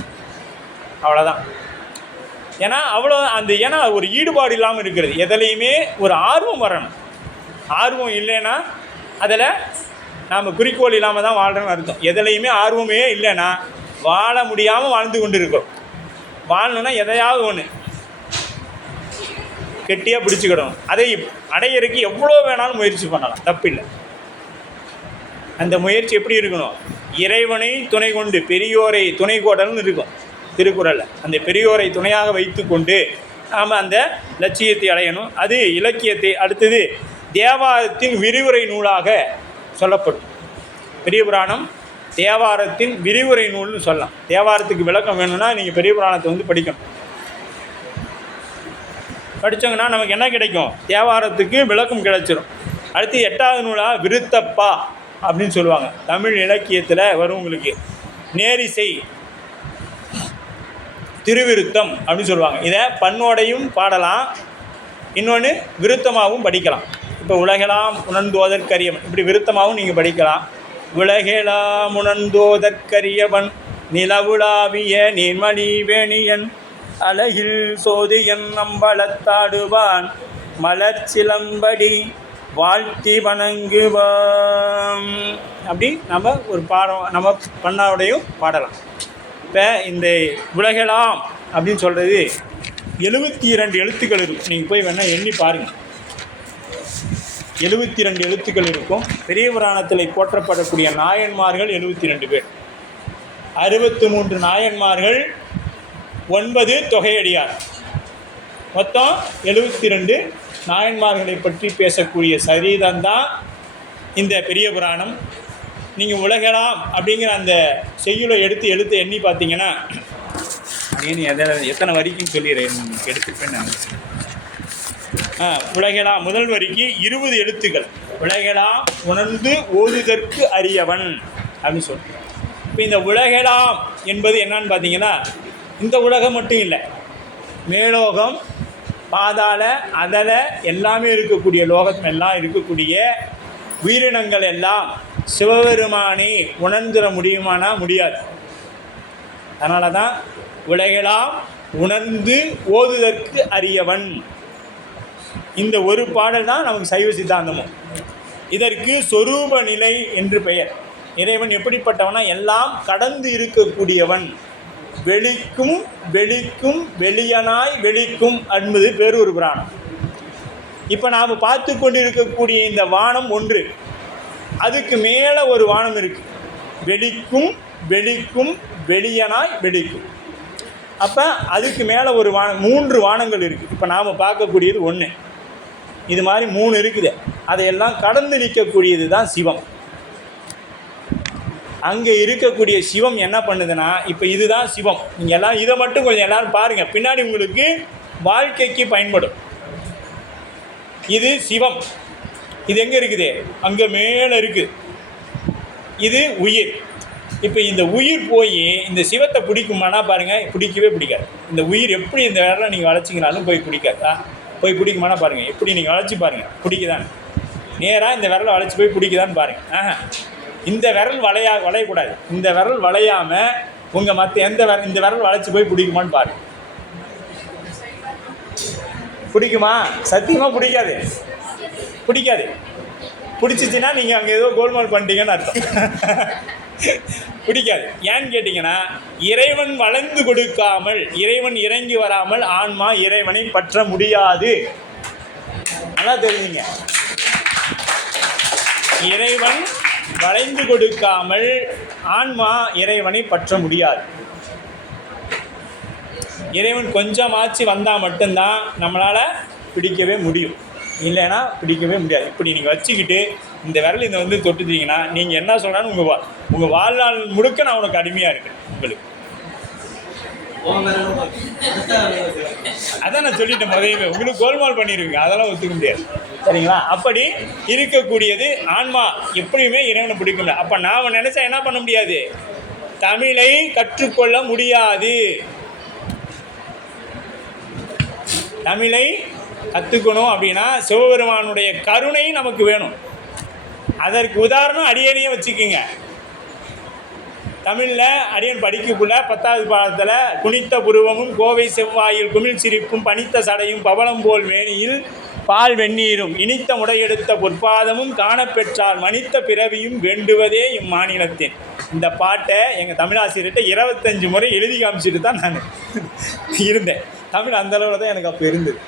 அவ்வளோதான். ஏன்னா அவ்வளோ ஏன்னா ஒரு ஈடுபாடு இல்லாமல் இருக்கிறது. எதுலேயுமே ஒரு ஆர்வம் வரணும். ஆர்வம் இல்லைன்னா அதில் நாம் குறிக்கோள் இல்லாமல் தான் வாழ்கிறோன்னு அர்த்தம். எதுலேயுமே ஆர்வமே இல்லைன்னா வாழ முடியாமல் வாழ்ந்து கொண்டு இருக்கிறோம். வாழணுன்னா எதையாவது ஒன்று கெட்டியாக பிடிச்சிக்கிடணும். அதை அடையிறதுக்கு எவ்வளோ வேணாலும் முயற்சி பண்ணலாம், தப்பில்லை. அந்த முயற்சி எப்படி இருக்கணும்? இறைவனை துணை கொண்டு, பெரியோரை துணை கோடல்னு இருக்கும் திருக்குறளில். அந்த பெரியோரை துணையாக வைத்து கொண்டு நாம் அந்த லட்சியத்தை அடையணும். அது இலக்கியத்தை. அடுத்தது தேவாரத்தின் விரிவுரை நூலாக சொல்லப்படும். பெரிய புராணம் தேவாரத்தின் விரிவுரை நூல்னு சொல்லலாம். தேவாரத்துக்கு விளக்கம் வேணும்னா நீங்கள் பெரிய புராணத்தை வந்து படிக்கணும். படித்தோங்கன்னா நமக்கு என்ன கிடைக்கும்? தேவாரத்துக்கு விளக்கம் கிடைச்சிடும். அடுத்து 8வது நூலாக விருத்தப்பா அப்படின்னு சொல்லுவாங்க. தமிழ் இலக்கியத்தில் வரும் உங்களுக்கு நேரிசை திருவிருத்தம் அப்படின்னு சொல்லுவாங்க. இதை பண்ணோடையும் பாடலாம், இன்னொன்று விருத்தமாகவும் படிக்கலாம். இப்போ உலகெல்லாம் உணர்ந்தோதற்கரியவன் இப்படி விருத்தமாகவும் நீங்கள் படிக்கலாம். உலகெல்லாம் உணர்ந்தோதற்கரியவன் நிலவுலாவிய நீர்மணி வேணியன் அழகில் சோதியன் நம்பளத்தாடுவான் மலர் சிலம்படி வாழ்த்தி வணங்குவான். அப்படி நம்ம ஒரு பாடம் நம்ம பண்ணாவோடையும் பாடலாம். இப்போ இந்த உலகெல்லாம் அப்படின்னு சொல்கிறது 72 எழுத்துக்கள் இருக்கும். நீங்கள் போய் வேணால் எண்ணி பாருங்கள். 72 எழுத்துக்கள் இருக்கும். பெரிய புராணத்தில் போற்றப்படக்கூடிய நாயன்மார்கள் 72 பேர். 63 நாயன்மார்கள், 9 தொகையடியார். மொத்தம் 72 நாயன்மார்களை பற்றி பேசக்கூடிய சரிதம்தான் இந்த பெரிய புராணம். நீங்கள் உலகெல்லாம் அப்படிங்கிற அந்த செய்யுளை எடுத்து எண்ணி பார்த்தீங்கன்னா, எத்தனை வரிக்குன்னு சொல்லிடுறேன் எடுத்துப்பேன் நான். உலகெல்லாம் முதல் வரிக்கு 20 எழுத்துக்கள். உலகெல்லாம் உணர்ந்து ஓதுதற்கு அரியவன் அப்படின்னு சொல்கிறேன். இப்போ இந்த உலகெல்லாம் என்பது என்னன்னு பார்த்தீங்கன்னா, இந்த உலகம் மட்டும் இல்லை, மேலோகம், பாதாள, அதல எல்லாமே இருக்கக்கூடிய லோகம் எல்லாம் இருக்கக்கூடிய உயிரினங்கள் எல்லாம் சிவபெருமானை உணர்ந்துட முடியுமானா முடியாது. அதனால தான் உலகெல்லாம் உணர்ந்து ஓதுதற்கு அரியவன். இந்த ஒரு பாடல் தான் நமக்கு சைவ சித்தாந்தமும். இதற்கு சொரூப நிலை என்று பெயர். இறைவன் எப்படிப்பட்டவனா, எல்லாம் கடந்து இருக்கக்கூடியவன், வெளிக்கும் வெளிக்கும் வெளியனாய் வெளிக்கும் என்பது பேரூர் புராணம். இப்போ நாம் பார்த்து கொண்டு இருக்கக்கூடிய இந்த வானம் ஒன்று, அதுக்கு மேலே ஒரு வானம் இருக்குது, வெளிக்கும் வெளிக்கும் வெளியனாய் வெளிக்கும். அப்போ அதுக்கு மேலே ஒரு வானம், 3 வானங்கள் இருக்குது. இப்போ நாம் பார்க்கக்கூடியது ஒன்று, இது மாதிரி 3 இருக்குது. அதையெல்லாம் கடந்து நிற்கக்கூடியது தான் சிவம். அங்கே இருக்கக்கூடிய சிவம் என்ன பண்ணுதுன்னா, இப்போ இதுதான் சிவம். நீங்கள் எல்லாம் இதை மட்டும் கொஞ்சம் எல்லோரும் பாருங்கள், பின்னாடி உங்களுக்கு வாழ்க்கைக்கு பயன்படும். இது சிவம். இது எங்கே இருக்குது? அங்கே மேலே இருக்குது. இது உயிர். இப்போ இந்த உயிர் போய் இந்த சிவத்தை பிடிக்குமானா பாருங்கள், பிடிக்கவே பிடிக்காது. இந்த உயிர் எப்படி இந்த விரலை நீங்கள் வளைச்சிங்கனாலும் போய் பிடிக்காது. போய் பிடிக்குமானா பாருங்கள், எப்படி நீங்கள் வளைச்சி பாருங்கள், பிடிக்குதான். நேராக இந்த விரலை வளைச்சி போய் பிடிக்குதான்னு பாருங்கள். இந்த விரல் வளையக்கூடாது. இந்த விரல் வளையாமல் உங்கள் மற்ற எந்த விரல், இந்த விரல் வளைச்சி போய் பிடிக்குமான்னு பாருங்கள். பிடிக்குமா? சத்தியமாக பிடிக்காது. பிடிக்காது. பிடிச்சிச்சின்னா நீங்கள் அங்கே ஏதோ கோல்மால் பண்ணிட்டீங்கன்னு அர்த்தம். பிடிக்காது. ஏன்னு கேட்டிங்கன்னா, இறைவன் வளைந்து கொடுக்காமல், இறைவன் இறங்கி வராமல் ஆன்மா இறைவனை பற்ற முடியாது. நல்லா தெரிஞ்சுங்க, இறைவன் வளைந்து கொடுக்காமல் ஆன்மா இறைவனை பற்ற முடியாது. இறைவன் கொஞ்சமாச்சு வந்தால் மட்டும்தான் நம்மளால் பிடிக்கவே முடியும், இல்லைன்னா பிடிக்கவே முடியாது. இப்படி நீங்கள் வச்சுக்கிட்டு இந்த விரல் இதை வந்து தொட்டுட்டீங்கன்னா நீங்கள் என்ன சொல்கிறான்னு உங்கள் வாழ்நாள் முழுக்க நான் உனக்கு அடிமையாக இருக்கேன். உங்களுக்கு அதான் நான் சொல்லிட்டேன் முதலையுமே, உங்களுக்கு கோல்மால் பண்ணிடுவீங்க, அதெல்லாம் ஒத்துக்க முடியாது. சரிங்களா? அப்படி இருக்கக்கூடியது ஆன்மா. எப்படியுமே இறைவனை பிடிக்க முடியாது. அப்போ நாம் நினச்சா என்ன பண்ண முடியாது? தமிழை கற்றுக்கொள்ள முடியாது. தமிழை கற்றுக்கணும் அப்படின்னா சிவபெருமானுடைய கருணை நமக்கு வேணும். அதற்கு உதாரணம் அடியனையே வச்சுக்கோங்க. தமிழில் அடியன் படிக்கக்குள்ள 10வது பாடத்தில் குனித்த புருவமும் கோவை செவ்வாயில் குமிழ் சிரிப்பும் பனித்த சடையும் பவளம் போல் மேனியில் பால் வெந்நீரும் இனித்த முடையெடுத்த பொற்பாதமும் காணப்பெற்றால் மனித்த பிறவியும் வேண்டுவதே இம்மாநிலத்தின். இந்த பாட்டை எங்கள் தமிழாசிரியர்கிட்ட 25 முறை எழுதி காமிச்சிட்டு தான் நான் இருந்தேன். தமிழ் அந்தளவில் தான் எனக்கு அப்போ இருந்தது.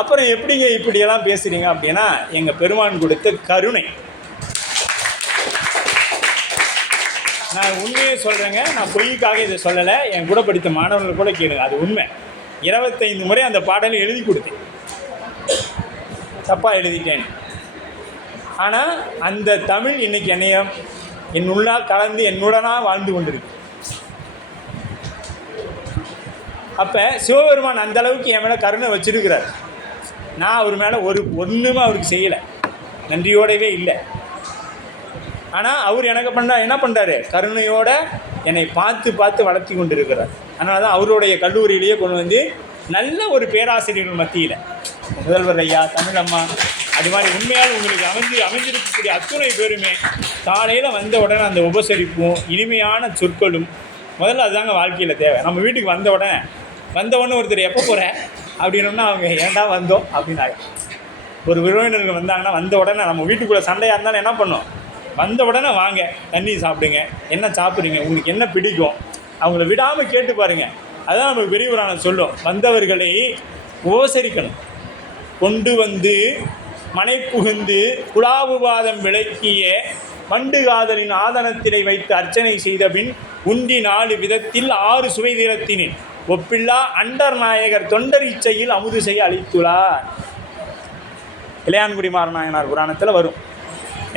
அப்புறம் எப்படிங்க இப்படியெல்லாம் பேசுகிறீங்க அப்படின்னா, எங்கள் பெருமான் கொடுத்த கருணை. நான் உண்மையை சொல்கிறேங்க, நான் பொய்க்காக இதை சொல்லலை. என் கூட படித்த மாணவர்கள் கூட கேளுங்க, அது உண்மை. 25 முறை அந்த பாடலை எழுதி கொடுத்தேன், தப்பாக எழுதிட்டேன். ஆனால் அந்த தமிழ் இன்னைக்கு என்னுள்ளால் கலந்து என்னுடனாக வாழ்ந்து கொண்டிருக்கு. அப்போ சிவபெருமான் அந்த அளவுக்கு என் மேலே கருணை வச்சிருக்கிறார். நான் அவர் மேலே ஒன்றுமே அவருக்கு செய்யலை, நன்றியோடவே இல்லை. ஆனால் அவர் எனக்கு என்ன பண்ணுறாரு? கருணையோடு என்னை பார்த்து வளர்த்தி கொண்டு இருக்கிறார். அதனால தான் அவருடைய கல்லூரியிலேயே கொண்டு வந்து நல்ல ஒரு பேராசிரியர்கள் மத்தியில் முதல்வர் ஐயா, தமிழம்மா, அது மாதிரி உண்மையால் உங்களுக்கு அமைஞ்சிருக்கக்கூடிய அத்துணை பேருமே காலையில் வந்த உடனே அந்த உபசரிப்பும் இனிமையான சொற்களும் முதல்ல அதுதாங்க வாழ்க்கையில் தேவை. நம்ம வீட்டுக்கு வந்த உடனே ஒருத்தர் எப்போ போகிற அப்படின்னோம்னா அவங்க ஏன்டா வந்தோம் அப்படின்னு ஆகும். ஒரு விருந்தினர்கள் வந்தாங்கன்னா வந்த உடனே நம்ம வீட்டுக்குள்ளே சண்டையாக இருந்தாலும் என்ன பண்ணோம்? வந்த உடனே வாங்க, தண்ணி சாப்பிடுங்க, என்ன சாப்பிட்றீங்க, உங்களுக்கு என்ன பிடிக்கும், அவங்கள விடாமல் கேட்டு பாருங்கள். அதுதான் நமக்கு பெரிய புராணம் சொல்லும். வந்தவர்களை உபசரிக்கணும். கொண்டு வந்து மனை புகுந்து குலாவுபாதம் விளக்கிய மண்டு காதலின் ஆதனத்தினை வைத்து அர்ச்சனை செய்த பின் உண்டி 4 விதத்தில் 6 சுவை திறத்தினின் ஒப்பில்லா அண்டர் நாயகர் தொண்டர் இச்சையில் அமுது செய்ய அளித்துள்ளார். இளையான்குடி மாறநாயனார் புராணத்தில் வரும்.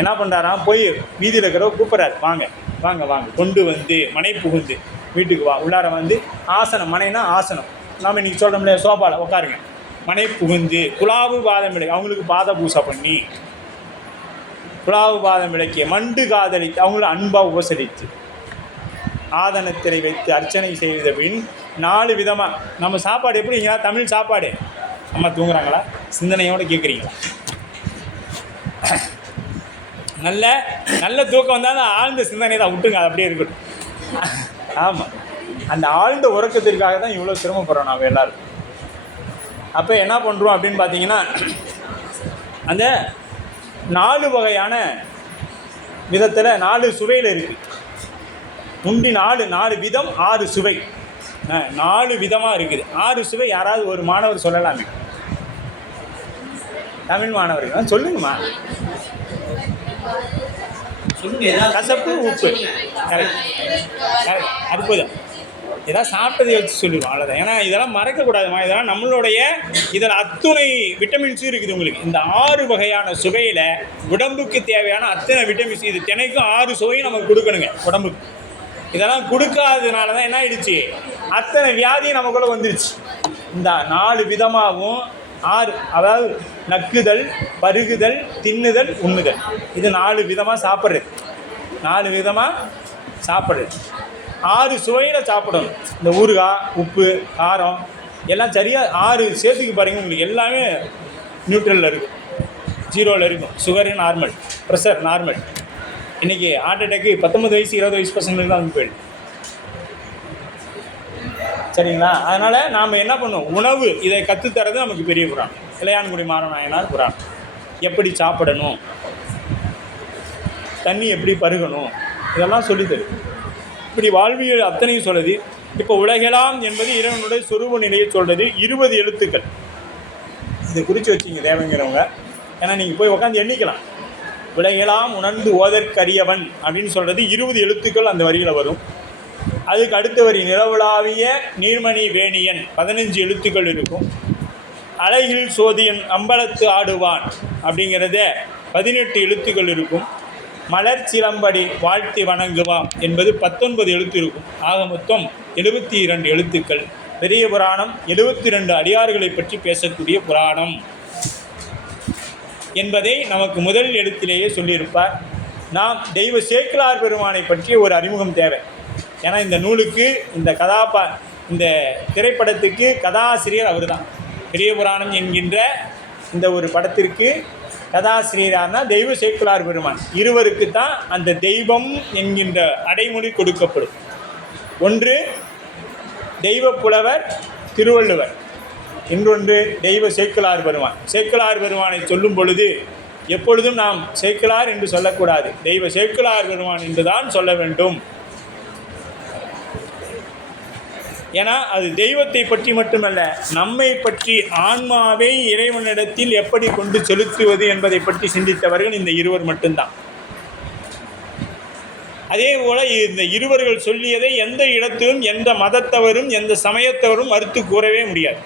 என்ன பண்ணுறாராம்? போய் வீதியில் இருக்கிறவ கூப்பிட்றாரு, வாங்க வாங்க வாங்க, கொண்டு வந்து மனை புகுந்து வீட்டுக்கு வா, உள்ளார வந்து ஆசனம், மனைனா ஆசனம், நாம் இன்றைக்கி சொல்கிறோம்ல சோபாவில் உட்காருங்க, மனை புகுந்து குலாவு பாதம் விளக்கி, அவங்களுக்கு பாத பூசை பண்ணி குலாவு பாதம் விளக்கிய மண்டு காதலித்து அவங்கள அன்பாக உபசரித்து ஆதனத்திரை வைத்து அர்ச்சனை செய்த பின் 4 விதமாக நம்ம சாப்பாடு எப்படிங்களா? தமிழ் சாப்பாடு அம்மா தூங்குறாங்களா? சிந்தனையோடு கேட்குறீங்களா? நல்ல தூக்கம் வந்தால் ஆழ்ந்த சிந்தனை தான், விட்டுங்க, அது அப்படியே இருக்கட்டும். ஆமாம், அந்த ஆழ்ந்த உறக்கத்திற்காக தான் இவ்வளோ சிரமப்படுறோம் நாம் எல்லோரும். அப்போ என்ன பண்ணுறோம் அப்படின்னு பார்த்தீங்கன்னா, அந்த 4 வகையான விதத்தில் 4 சுவையில் இருக்குது. முந்தி 4 விதம் 6 சுவை, 4 விதமாக இருக்குது. 6 சுவை யாராவது ஒரு மாணவர் சொல்லலாமே? தமிழ் மாணவர்கள் சொல்லுங்கம்மா. கசப்பு, உப்பு, கரெக்ட், அற்புதம். இதெல்லாம் சாப்பிட்டதை வச்சு சொல்லிடுவோம், அவ்வளோதான். ஏன்னா இதெல்லாம் மறக்கக்கூடாதுமா. இதெல்லாம் நம்மளுடைய இதில் அத்துணை விட்டமின்ஸும் இருக்குது உங்களுக்கு. இந்த 6 வகையான சுவையில் உடம்புக்கு தேவையான அத்தனை விட்டமின்ஸ், இது தினைக்கும் 6 சுவையும் நமக்கு கொடுக்கணுங்க உடம்புக்கு. இதெல்லாம் கொடுக்காததுனால தான் என்ன ஆயிடுச்சு? அத்தனை வியாதியும் நமக்குள்ளே வந்துடுச்சு. இந்த 4 விதமாகவும் 6, அதாவது நக்குதல், பருகுதல், தின்னுதல், உண்ணுதல், இது 4 விதமாக சாப்பிட்றது. 4 விதமாக சாப்பிட்றது, 6 சுவையில் சாப்பிடணும். இந்த ஊறுகாய், உப்பு, காரம் எல்லாம் சரியாக 6 சேர்த்துக்கு பாருங்கள். உங்களுக்கு எல்லாமே நியூட்ரலில் இருக்கும், 0ல் இருக்கும். Sugar normal, pressure normal. இன்றைக்கி ஹார்ட் அட்டாக்கு 19 வயசு 20 வயசு பசங்களுக்கு தான் வந்து போயிடுது. சரிங்களா? அதனால் நாம் என்ன பண்ணுவோம்? உணவு இதை கற்றுத்தரது நமக்கு பெரிய புராணம். இளையான்குடி மாறநாயனார் புராணம். எப்படி சாப்பிடணும், தண்ணி எப்படி பருகணும், இதெல்லாம் சொல்லித்தரும். இப்படி வாழ்வியல் அத்தனையும் சொல்லுது. இப்போ உலகெல்லாம் என்பது இறைவனுடைய சொரூப நிலையை சொல்கிறது. 20 எழுத்துக்கள். இதை குறித்து வச்சிங்க தேவைங்கிறவங்க. ஏன்னா நீங்கள் போய் உட்காந்து எண்ணிக்கலாம். உலகெல்லாம் உணர்ந்து ஓதற்கரியவன் அப்படின்னு சொல்கிறது 20 எழுத்துக்கள் அந்த வரியில் வரும். அதுக்கு அடுத்த வரி நிலவுலாவிய நீர்மணி வேணியன் 15 எழுத்துக்கள் இருக்கும். அலையில் சோதியன் அம்பலத்து ஆடுவான் அப்படிங்கிறத 18 எழுத்துக்கள் இருக்கும். மலர் சிலம்படி வாழ்த்தி வணங்குவான் என்பது 19 எழுத்து இருக்கும். ஆக மொத்தம் 72 எழுத்துக்கள். பெரிய புராணம் 72 அடியார்களை பற்றி பேசக்கூடிய புராணம். என்பதை நமக்கு முதல் எழுத்திலேயே சொல்லியிருப்பார். நாம் தெய்வ சேக்கிழார் பெருமானை பற்றிய ஒரு அறிமுகம் தேவை. ஏன்னா இந்த நூலுக்கு இந்த திரைப்படத்துக்கு கதாசிரியர் அவர் தான். பெரிய புராணம் என்கின்ற இந்த ஒரு படத்திற்கு கதாசிரியரான தெய்வ சேக்கிழார் பெருமான். இருவருக்கு தான் அந்த தெய்வம் என்கின்ற அடைமொழி கொடுக்கப்படும். ஒன்று தெய்வ புலவர் திருவள்ளுவர், இன்னொன்று தெய்வ சேக்கிழார் பெருமான். சேக்கிழார் பெருமானை சொல்லும் பொழுது எப்பொழுதும் நாம் சேக்கிழார் என்று சொல்லக்கூடாது, தெய்வ சேக்கிழார் பெருமான் என்று தான் சொல்ல வேண்டும். ஏன்னா அது தெய்வத்தை பற்றி மட்டுமல்ல, நம்மை பற்றி ஆன்மாவை இறைவனிடத்தில் எப்படி கொண்டு செலுத்துவது என்பதை பற்றி சிந்தித்தவர்கள் இந்த இருவர் மட்டும்தான். அதே போல இந்த இருவர்கள் சொல்லியதை எந்த இடத்திலும் எந்த மதத்தவரும் எந்த சமயத்தவரும் மறுத்து கூறவே முடியாது.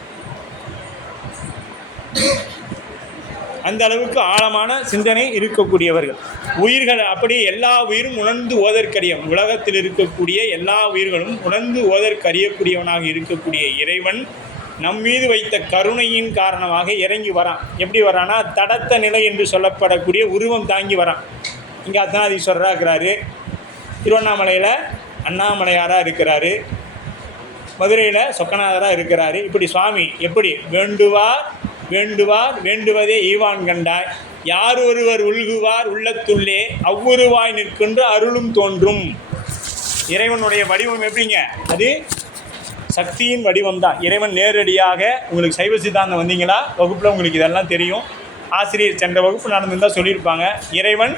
அந்த அளவுக்கு ஆழமான சிந்தனை இருக்கக்கூடியவர்கள். உயிர்கள் அப்படி எல்லா உயிரும் உணர்ந்து ஓதற்கரிய, உலகத்தில் இருக்கக்கூடிய எல்லா உயிர்களும் உணர்ந்து ஓதற்கறியக்கூடியவனாக இருக்கக்கூடிய இறைவன் நம் மீது வைத்த கருணையின் காரணமாக இறங்கி வரான். எப்படி வரான்னா தடத்த நிலை என்று சொல்லப்படக்கூடிய உருவம் தாங்கி வரான். இங்கே அர்த்தநாதீஸ்வரராக இருக்கிறாரு, திருவண்ணாமலையில் அண்ணாமலையாராக இருக்கிறாரு, மதுரையில் சொக்கநாதராக இருக்கிறாரு. இப்படி சுவாமி எப்படி வேண்டுவார் வேண்டுவார் வேண்டுவதே ஈவான் கண்டாய், யார் ஒருவர் உள்குவார் உள்ளத்துள்ளே அவ்வுருவாய் நிற்கின்ற அருளும் தோன்றும். இறைவனுடைய வடிவம் எப்படிங்க? அது சக்தியின் வடிவம் தான். இறைவன் நேரடியாக, உங்களுக்கு சைவ சித்தாந்தம் வந்தீங்களா வகுப்பில் உங்களுக்கு இதெல்லாம் தெரியும். ஆசிரியர் சென்ற வகுப்பு நடந்திருந்தால் சொல்லியிருப்பாங்க. இறைவன்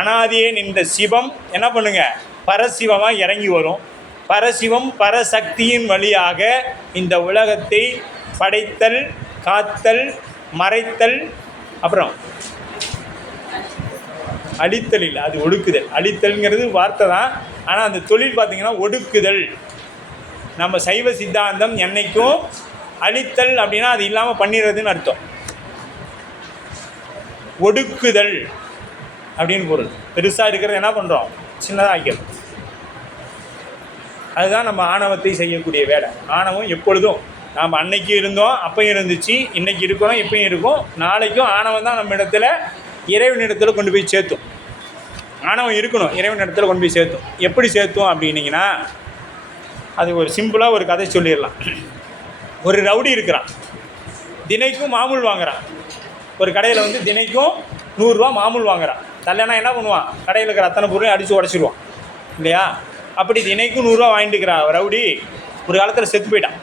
அனாதியே நின்ற சிவம் என்ன பண்ணுங்க, பரசிவமாக இறங்கி வரும். பரசிவம் பரசக்தியின் வழியாக இந்த உலகத்தை படைத்தல், காத்தல், மறைத்தல், அப்புறம் அழித்தல் இல்லை, அது ஒடுக்குதல். அழித்தல்ங்கிறது வார்த்தை தான், ஆனால் அந்த தொழில் பார்த்திங்கன்னா ஒடுக்குதல். நம்ம சைவ சித்தாந்தம் என்னைக்கும் அழித்தல் அப்படின்னா அது இல்லாமல் பண்ணிடுறதுன்னு அர்த்தம். ஒடுக்குதல் அப்படின்னு பொருள். பெருசாக இருக்கிறது என்ன பண்ணுறோம், சின்னதாக ஆக்கிடும். அதுதான் நம்ம ஆணவத்தை செய்யக்கூடிய வேலை. ஆணவம் எப்பொழுதும் நாம் அன்னைக்கு இருந்தோம், அப்பையும் இருந்துச்சு, இன்றைக்கி இருக்கிறோம், இப்பையும் இருக்கும், நாளைக்கும் ஆணவம் தான் நம்ம இடத்துல இறைவனிடத்தில் கொண்டு போய் சேர்த்தும். ஆணவம் இருக்கணும், இறைவனிடத்தில் கொண்டு போய் சேர்த்தும். எப்படி சேர்த்தும் அப்படின்னீங்கன்னா, அது ஒரு சிம்பிளாக ஒரு கதை சொல்லிடலாம். ஒரு ரவுடி இருக்கிறான், தினைக்கும் மாமூல் வாங்குகிறான். ஒரு கடையில் வந்து தினைக்கும் 100 ரூபா மாமூல் வாங்குகிறான். தல்லைனா என்ன பண்ணுவான், கடையில் இருக்கிற அத்தனை பொருளையும் அடித்து உடச்சிடுவான் இல்லையா? அப்படி தினைக்கும் 100 ரூபா வாங்கிட்டு இருக்கிறான் ரவுடி. ஒரு காலத்தில் செத்து போயிட்டான்.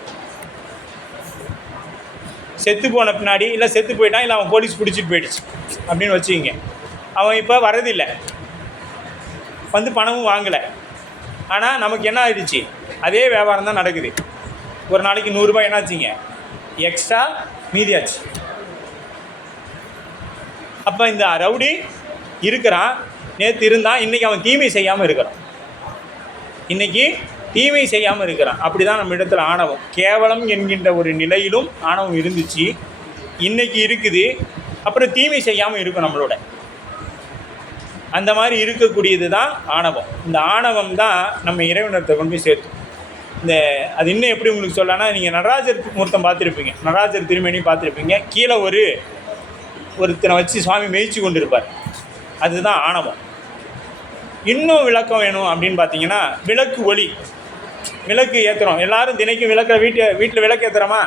செத்து போன பின்னாடி, இல்லை செத்து போயிட்டான், இல்லை அவன் போலீஸ் பிடிச்சிட்டு போயிடுச்சு அப்படின்னு வச்சுக்கிங்க. அவன் இப்போ வரதில்லை, வந்து பணமும் வாங்கலை. ஆனால் நமக்கு என்ன ஆயிடுச்சு, அதே வியாபாரம் தான் நடக்குது. ஒரு நாளைக்கு 100 ரூபாய் என்னாச்சுங்க, எக்ஸ்ட்ரா மீதியாச்சு. அப்போ இந்த ரவுடி இருக்கிறான், நேற்று இருந்தான், இன்றைக்கி அவன் தீமை செய்யாமல் இருக்கிறான். இன்றைக்கி தீமை செய்யாமல் இருக்கிறான். அப்படி தான் நம்ம இடத்துல ஆணவம், கேவலம் என்கின்ற ஒரு நிலையிலும் ஆணவம் இருந்துச்சு, இன்றைக்கி இருக்குது. அப்புறம் தீமை செய்யாமல் இருக்கும் நம்மளோட. அந்த மாதிரி இருக்கக்கூடியது தான் ஆணவம். இந்த ஆணவம் தான் நம்ம இறைவனத்தை கொண்டு போய் சேர்த்தோம். அது இன்னும் எப்படி உங்களுக்கு சொல்லலாம்னா, நீங்கள் நடராஜர் மூர்த்தம் பார்த்துருப்பீங்க, நடராஜர் திருமேனி பார்த்துருப்பீங்க. கீழே ஒருத்தனை வச்சு சுவாமி மேய்ச்சி கொண்டு இருப்பார். அதுதான் ஆணவம். இன்னும் விளக்கம் வேணும் அப்படின்னு பார்த்தீங்கன்னா, விளக்கு ஒளி, விளக்கு ஏற்றுறோம் எல்லோரும் தினைக்கும். வீட்டில் விளக்கு ஏற்றுறோமா,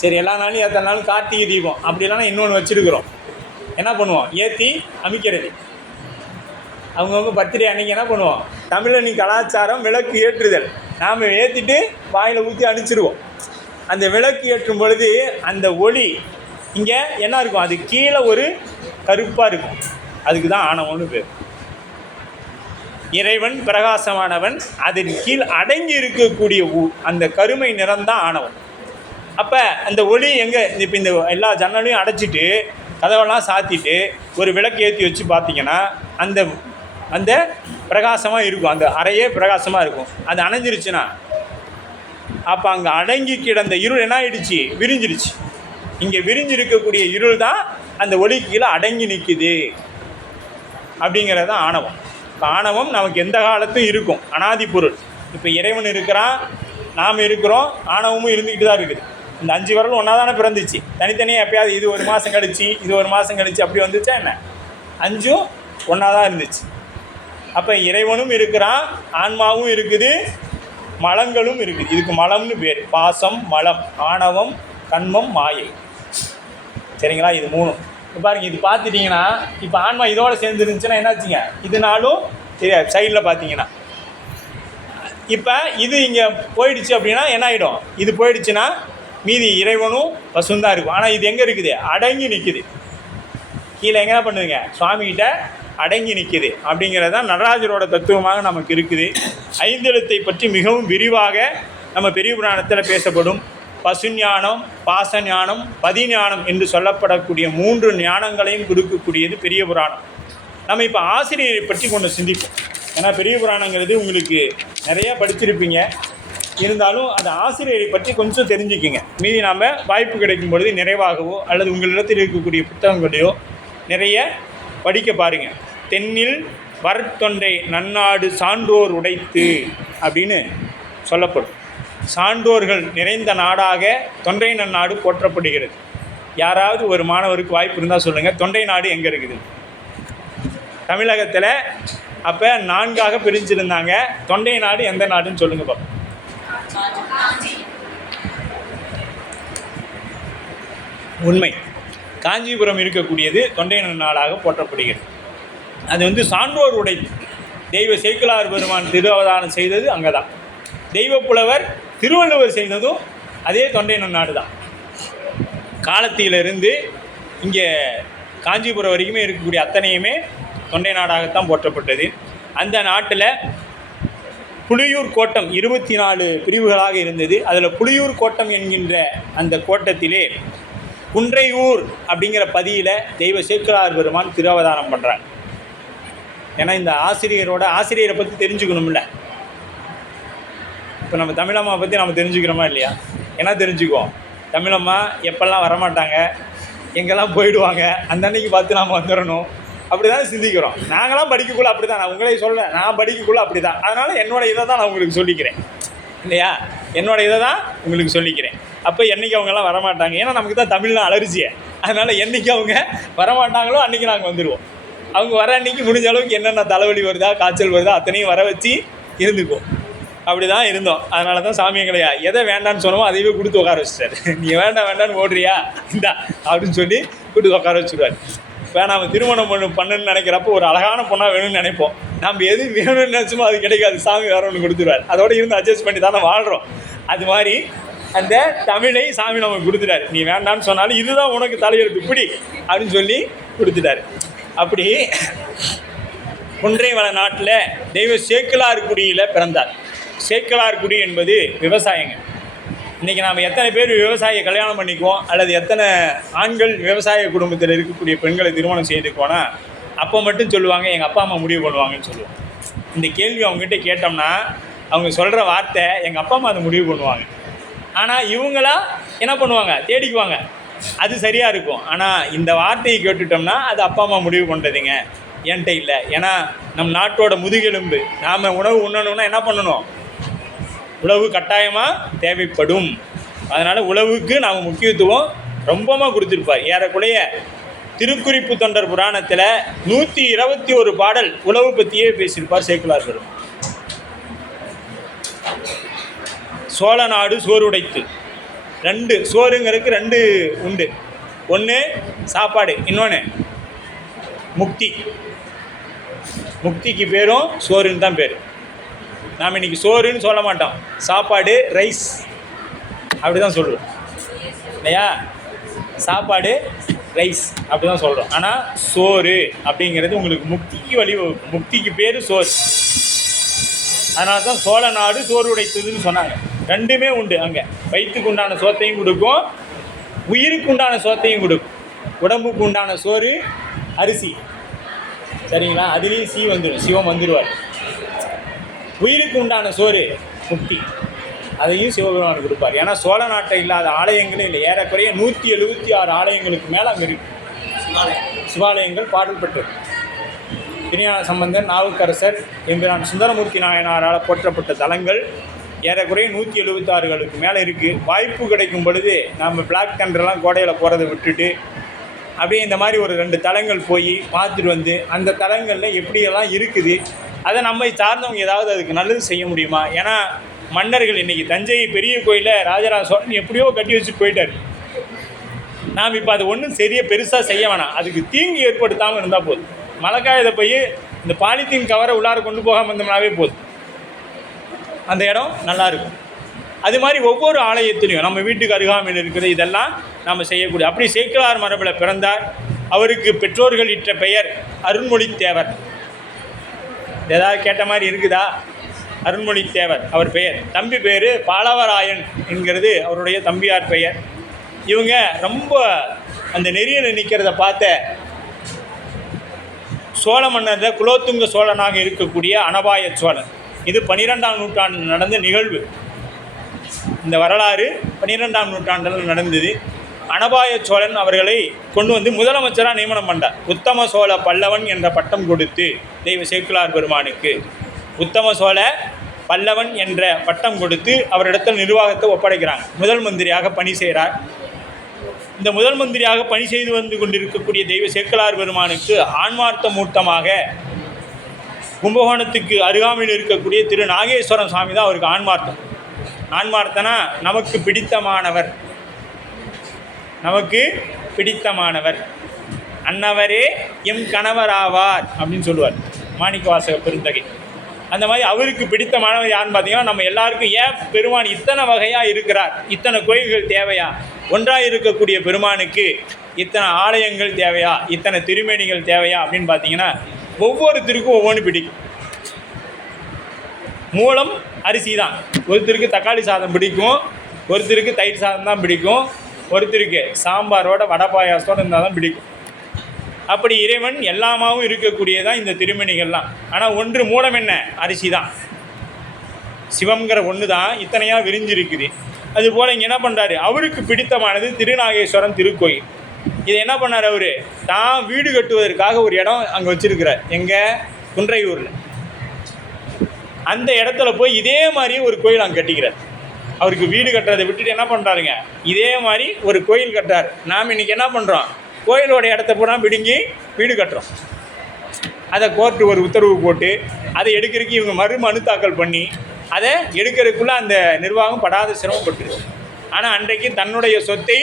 சரி எல்லா நாளும் ஏற்றனாலும் கார்த்திகை தீபம் அப்படி இல்லைனா இன்னொன்று வச்சுருக்குறோம். என்ன பண்ணுவோம், ஏற்றி அமைக்கிறது. அவங்கவுங்க பர்த்டே அன்றைக்கி என்ன பண்ணுவோம், தமிழனி கலாச்சாரம் விளக்கு ஏற்றுதல். நாம் ஏற்றிட்டு வாயில் ஊற்றி அனுப்பிச்சிடுவோம். அந்த விளக்கு ஏற்றும் பொழுது அந்த ஒளி இங்கே என்ன இருக்கும், அது கீழே ஒரு கருப்பாக இருக்கும். அதுக்கு தான் ஆணவம்னு பேர். இறைவன் பிரகாசமானவன், அதன் கீழ் அடங்கி இருக்கக்கூடிய அந்த கருமை நிறம்தான் ஆணவம். அப்போ அந்த ஒளி எங்கே, இப்போ இந்த எல்லா ஜன்னலையும் அடைச்சிட்டு கதவெல்லாம் சாத்திட்டு ஒரு விளக்கு ஏற்றி வச்சு பார்த்தீங்கன்னா அந்த பிரகாசமாக இருக்கும், அந்த அறையே பிரகாசமாக இருக்கும். அது அணைஞ்சிருச்சுன்னா அப்போ அங்கே அடங்கி கிடந்த இருள் என்ன ஆயிடுச்சு, விரிஞ்சிருச்சு. இங்கே விரிஞ்சிருக்கக்கூடிய இருள் தான் அந்த ஒளி கீழே அடங்கி நிற்குது. அப்படிங்கிறது தான் ஆணவம். இப்போ ஆணவம் நமக்கு எந்த காலத்தும் இருக்கும், அனாதி பொருள். இப்போ இறைவன் இருக்கிறான், நாம் இருக்கிறோம், ஆணவமும் இருந்துக்கிட்டு தான் இருக்குது. இந்த 5 விரலும் ஒன்றா தானே பிறந்துச்சு. தனித்தனியாக எப்பயாவது இது 1 மாதம் கழிச்சு இது 1 மாதம் கழிச்சு அப்படி வந்துச்சா என்ன? 5ம் ஒன்றா தான் இருந்துச்சு. அப்போ இறைவனும் இருக்கிறான், ஆன்மாவும் இருக்குது, மலங்களும் இருக்குது. இதுக்கு மலம்னு பேர். பாசம், மலம், ஆணவம், கண்மம், மாயை. சரிங்களா? இது 3. இப்போ பாருங்கள், இது பார்த்துட்டிங்கன்னா இப்போ ஆன்மா இதோடு சேர்ந்துருந்துச்சுன்னா என்னாச்சுங்க? இதனாலும் தெரியாது. சைடில் பார்த்தீங்கன்னா இப்போ இது இங்கே போயிடுச்சு அப்படின்னா என்ன ஆகிடும்? இது போயிடுச்சுன்னா மீதி இறைவனும் பசுந்தான் இருக்கும். ஆனால் இது எங்கே இருக்குது? அடங்கி நிற்குது. கீழே எங்கே பண்ணுதுங்க? சுவாமிகிட்ட அடங்கி நிற்குது. அப்படிங்கிறது தான் நடராஜரோட தத்துவமாக நமக்கு இருக்குது. 5 எழுத்தை பற்றி மிகவும் விரிவாக நம்ம பெரிய புராணத்தில் பேசப்படும். பசுஞானம், பாசஞானம், பதிஞானம் என்று சொல்லப்படக்கூடிய 3 ஞானங்களையும் கொடுக்கக்கூடியது பெரிய புராணம். நம்ம இப்போ ஆசிரியரை பற்றி கொஞ்சம் சிந்திப்போம். ஏன்னா பெரிய புராணங்கிறது உங்களுக்கு நிறையா படிச்சிருப்பீங்க, இருந்தாலும் அந்த ஆசிரியரை பற்றி கொஞ்சம் தெரிஞ்சுக்கிங்க. மீதி நாம் வாய்ப்பு கிடைக்கும் பொழுது நிறைவாகவோ அல்லது உங்களிடத்தில் இருக்கக்கூடிய புத்தகங்களையோ நிறைய படிக்க பாருங்கள். தென்னில் வரத்தொன்றை நன்னாடு சான்றோர் உடைத்து அப்படின்னு சொல்லப்படும். சான்றோர்கள் நிறைந்த நாடாக தொண்டை நன்னாடு போற்றப்படுகிறது. யாராவது ஒரு மாணவருக்கு வாய்ப்பு இருந்தால் சொல்லுங்கள், தொண்டை நாடு எங்கே இருக்குது? தமிழகத்தில் அப்போ 4ஆக பிரிஞ்சிருந்தாங்க. தொண்டை நாடு எந்த நாடுன்னு சொல்லுங்கள் பாப்போம். உண்மை, காஞ்சிபுரம் இருக்கக்கூடியது தொண்டை நன்னாடாக போற்றப்படுகிறது. அது சான்றோர் உடை. தெய்வ சேக்கிழார் பெருமான் திருவதானம் செய்தது அங்கே தான். தெய்வ புலவர் திருவள்ளுவர் செய்ததும் அதே தொண்டை நன்னாடு தான். காலத்திலிருந்து இங்கே காஞ்சிபுரம் வரைக்குமே இருக்கக்கூடிய அத்தனையுமே தொண்டை நாடாகத்தான் போற்றப்பட்டது. அந்த நாட்டில் புலியூர் கோட்டம் 24 பிரிவுகளாக இருந்தது. அதில் புலியூர் கோட்டம் என்கின்ற அந்த கோட்டத்திலே குன்றையூர் அப்படிங்கிற பதியில் தெய்வ சேக்கிழார் பெருமான் திருவதானம் பண்ணுறாங்க. ஏன்னா இந்த ஆசிரியரை பற்றி தெரிஞ்சுக்கணும்ல. இப்போ நம்ம தமிழம்மா பற்றி நம்ம தெரிஞ்சுக்கிறோமா இல்லையா? என்ன தெரிஞ்சுக்குவோம்? தமிழம்மா எப்பெல்லாம் வரமாட்டாங்க, எங்கெல்லாம் போயிடுவாங்க, அந்த அன்னைக்கு பார்த்து நாம் வந்துடணும், அப்படி தான் சிந்திக்கிறோம். நாங்களாம் படிக்கக்குள்ள அப்படி தான். நான் உங்களே சொல்கிறேன், நான் படிக்கக்குள்ள அப்படி தான். அதனால் என்னோடய இதை தான் நான் உங்களுக்கு சொல்லிக்கிறேன் இல்லையா? என்னோடய இதை தான் உங்களுக்கு சொல்லிக்கிறேன். அப்போ என்றைக்கு அவங்கெல்லாம் வரமாட்டாங்க, ஏன்னா நமக்கு தான் தமிழ்லாம் அலர்ஜியை. அதனால் என்றைக்கு அவங்க வரமாட்டாங்களோ அன்றைக்கி நாங்கள் வந்துடுவோம். அவங்க வர அன்றைக்கி முடிஞ்ச அளவுக்கு என்னென்ன தலைவலி வருதா, காய்ச்சல் வருதா அத்தனையும் வர வச்சு இருந்துக்குவோம். அப்படி தான் இருந்தோம். அதனால தான் சாமி எங்களையா எதை வேண்டான்னு சொன்னோமோ அதையவே கொடுத்து உட்கார வச்சுட்டாரு. நீங்கள் வேண்டான்னு ஓடுறியா இந்தா அப்படின்னு சொல்லி கொடுத்து உட்கார வச்சுருவார். இப்போ நாம் திருமணம் பண்ணணும்னு நினைக்கிறப்போ ஒரு அழகான பொண்ணாக வேணும்னு நினைப்போம். நம்ம எது வேணும்னு நினச்சோமோ அது கிடைக்காது. சாமி வேற ஒன்று கொடுத்துருவார். அதோடு இருந்து அட்ஜஸ்ட் பண்ணி தானே வாழ்கிறோம். அது மாதிரி அந்த தமிழை சாமி நமக்கு கொடுத்துட்டாரு. நீ வேண்டான்னு சொன்னாலும் இதுதான் உனக்கு தலையெழுத்து இப்படி அப்படின்னு சொல்லி கொடுத்துட்டாரு. அப்படி குன்றைவள நாட்டில் தெய்வ சேக்கிழார் குடியில் பிறந்தார். சேக்கிழார் குடி என்பது விவசாயங்க. இன்றைக்கி நாம் எத்தனை பேர் விவசாயியை கல்யாணம் பண்ணிக்குவோம், அல்லது எத்தனை ஆண்கள் விவசாய குடும்பத்தில் இருக்கக்கூடிய பெண்களை திருமணம் செய்துக்கோனா அப்போ மட்டும் சொல்லுவாங்க எங்கள் அப்பா அம்மா முடிவு பண்ணுவாங்கன்னு சொல்லுவாங்க. இந்த கேள்வி அவங்ககிட்ட கேட்டோம்னா அவங்க சொல்கிற வார்த்தை எங்கள் அப்பா அம்மா அதை முடிவு பண்ணுவாங்க. ஆனால் இவங்களா என்ன பண்ணுவாங்க? தேடிக்குவாங்க. அது சரியாக இருக்கும். ஆனால் இந்த வார்த்தையை கேட்டுட்டோம்னா அது அப்பா அம்மா முடிவு பண்ணுறதுங்க, என்கிட்ட இல்லை. ஏன்னா நம் நாட்டோட முதுகெலும்பு. நாம் உணவு உண்ணணும்னா என்ன பண்ணணும்? உழவு கட்டாயமாக தேவைப்படும். அதனால் உழவுக்கு நாம் முக்கியத்துவம் ரொம்பமாக கொடுத்துருப்பார். ஏறக்குறைய திருக்குறிப்பு தொண்டர் புராணத்தில் 121 பாடல் உழவு பற்றியே பேசியிருப்பார் சேக்கிழார் பெருமான். சோழ நாடு சோறு உடைத்து 2 சோறுங்கிறதுக்கு 2 உண்டு. ஒன்று சாப்பாடு, இன்னொன்று முக்தி. முக்திக்கு பேரும் சோறுன்னு தான் பேர். நாம் இன்றைக்கி சோறுன்னு சொல்ல மாட்டோம், சாப்பாடு ரைஸ் அப்படி தான் சொல்லுவோம் இல்லையா? சாப்பாடு ரைஸ் அப்படி தான் சொல்கிறோம். ஆனால் சோறு அப்படிங்கிறது உங்களுக்கு முக்திக்கு வழிவகுக்கும். முக்திக்கு பேர் சோறு. அதனால தான் சோழ நாடு சோறு உடைத்ததுன்னு சொன்னாங்க. 2மே உண்டு. அங்கே வயிற்றுக்கு உண்டான சோத்தையும் கொடுக்கும், உயிருக்கு உண்டான சோத்தையும் கொடுக்கும். உடம்புக்கு உண்டான சோறு அரிசி, சரிங்களா? அதுலேயும் சி வந்துடும், சிவம் வந்துடுவார். உயிருக்கு உண்டான சோறு முக்தி, அதையும் சிவபெருமான் கொடுப்பார். ஏன்னா சோழ நாட்டை இல்லாத ஆலயங்களே இல்லை. ஏறக்குறைய 176 ஆலயங்களுக்கு மேலே அங்கே இருக்கு. சிவாலயங்கள் பாடல் பெற்றது. திருஞான சம்பந்தர், நாவுக்கரசர், எம்பிரான் சுந்தரமூர்த்தி நாயனாரால் போற்றப்பட்ட தலங்கள் ஏறக்குறைய 176களுக்கு மேலே இருக்குது. வாய்ப்பு கிடைக்கும் பொழுது நம்ம பிளாக் தண்டர்லாம் கோடையில் போகிறத விட்டுட்டு அப்படியே இந்த மாதிரி ஒரு 2 தலங்கள் போய் பார்த்துட்டு வந்து அந்த தலங்களில் எப்படியெல்லாம் இருக்குது, அதை நம்மை சார்ந்தவங்க ஏதாவது அதுக்கு நல்லது செய்ய முடியுமா? ஏன்னா மன்னர்கள் இன்றைக்கி தஞ்சை பெரிய கோயிலை ராஜராஜ சோழன் எப்படியோ கட்டி வச்சுட்டு போயிட்டார். நாம் இப்போ அது ஒன்றும் பெருசாக செய்ய வேணாம், அதுக்கு தீங்கு ஏற்படுத்தாமல் இருந்தால் போதும். மழைக்காயதை போய் இந்த பாலித்தீன் கவரை உள்ளார கொண்டு போகாமல் இருந்தோம்னாவே போதும், அந்த இடம் நல்லாயிருக்கும். அது மாதிரி ஒவ்வொரு ஆலயத்திலையும் நம்ம வீட்டுக்கு அருகாமையில் இருக்கிறது இதெல்லாம் நாம் செய்யக்கூடிய. அப்படி சேக்கிழார் மரபில் பிறந்தார். அவருக்கு பெற்றோர்கள் இட்ட பெயர் அருண்மொழித்தேவர். ஏதாவது கேட்ட மாதிரி இருக்குதா? அருண்மொழித்தேவர் அவர் பெயர். தம்பி பேர் பாலவராயன் என்கிறது அவருடைய தம்பியார் பெயர். இவங்க ரொம்ப அந்த நெறியில் நிற்கிறத பார்த்த சோழ மன்னரில் குலோத்துங்க சோழனாக இருக்கக்கூடிய அனபாய சோழன். இது 12ஆம் நூற்றாண்டு நடந்த நிகழ்வு. இந்த வரலாறு 12ஆம் நூற்றாண்டில் நடந்தது. அனபாய சோழன் அவர்களை கொண்டு வந்து முதலமைச்சராக நியமனம் பண்ணார். உத்தம சோழ பல்லவன் என்ற பட்டம் கொடுத்து தெய்வ சேக்கிழார் பெருமானுக்கு உத்தம சோழ பல்லவன் என்ற பட்டம் கொடுத்து அவரிடத்தில் நிர்வாகத்தை ஒப்படைக்கிறாங்க. முதல் மந்திரியாக பணி செய்கிறார். இந்த முதல் மந்திரியாக பணி செய்து வந்து கொண்டிருக்கக்கூடிய தெய்வ சேக்கிழார் பெருமானுக்கு ஆன்மார்த்த மூர்த்தமாக கும்பகோணத்துக்கு அருகாமையில் இருக்கக்கூடிய திரு நாகேஸ்வரம் சாமி தான் அவருக்கு ஆன்மார்த்தம். ஆன்மார்த்தனா நமக்கு பிடித்தமானவர், நமக்கு பிடித்தமானவர், அன்னவரே எம் கணவராவார் அப்படின்னு சொல்லுவார் மாணிக்கவாசக பெருந்தகை. அந்த மாதிரி அவருக்கு பிடித்தமானவர் யாருன்னு பார்த்தீங்கன்னா, நம்ம எல்லாருக்கும் ஏன் பெருமான் இத்தனை வகையாக இருக்கிறார், இத்தனை கோயில்கள் தேவையா, ஒன்றாக இருக்கக்கூடிய பெருமானுக்கு இத்தனை ஆலயங்கள் தேவையா, இத்தனை திருமேனிகள் தேவையா அப்படின்னு பார்த்தீங்கன்னா, ஒவ்வொருத்தருக்கும் ஒவ்வொன்று பிடிக்கும். மூலம் அரிசி தான். ஒருத்தருக்கு தக்காளி சாதம் பிடிக்கும், ஒருத்தருக்கு தயிர் சாதம் தான் பிடிக்கும், ஒருத்தருக்கு சாம்பாரோட வடை பாயாசத்தோடு இருந்தால் தான் பிடிக்கும். அப்படி இறைவன் எல்லாமாவும் இருக்கக்கூடியதான் இந்த திருமணிகள்லாம். ஆனால் ஒன்று மூலம் என்ன? அரிசி தான். சிவங்கிற ஒன்று தான் இத்தனையாக விரிஞ்சிருக்குது. அதுபோல் இங்கே என்ன பண்ணுறாரு, அவருக்கு பிடித்தமானது திருநாகேஸ்வரம் திருக்கோயில். இதை என்ன பண்ணார், அவர் தான் வீடு கட்டுவதற்காக ஒரு இடம் அங்கே வச்சுருக்கிறார். எங்கே? குன்றையூரில். அந்த இடத்துல போய் இதே மாதிரி ஒரு கோயில் அங்கே கட்டிக்கிறார். அவருக்கு வீடு கட்டுறதை விட்டுட்டு என்ன பண்ணுறாருங்க, இதே மாதிரி ஒரு கோயில் கட்டுறார். நாம் இன்றைக்கி என்ன பண்ணுறோம், கோயிலோட இடத்த பூரா பிடுங்கி வீடு கட்டுறோம். அதை கோர்ட்டு ஒரு உத்தரவு போட்டு அதை எடுக்கிறதுக்கு இவங்க மனு தாக்கல் பண்ணி அதை எடுக்கிறதுக்குள்ளே அந்த நிர்வாகம் படாத சிரமப்பட்டுருச்சு. ஆனால் அன்றைக்கு தன்னுடைய சொத்தை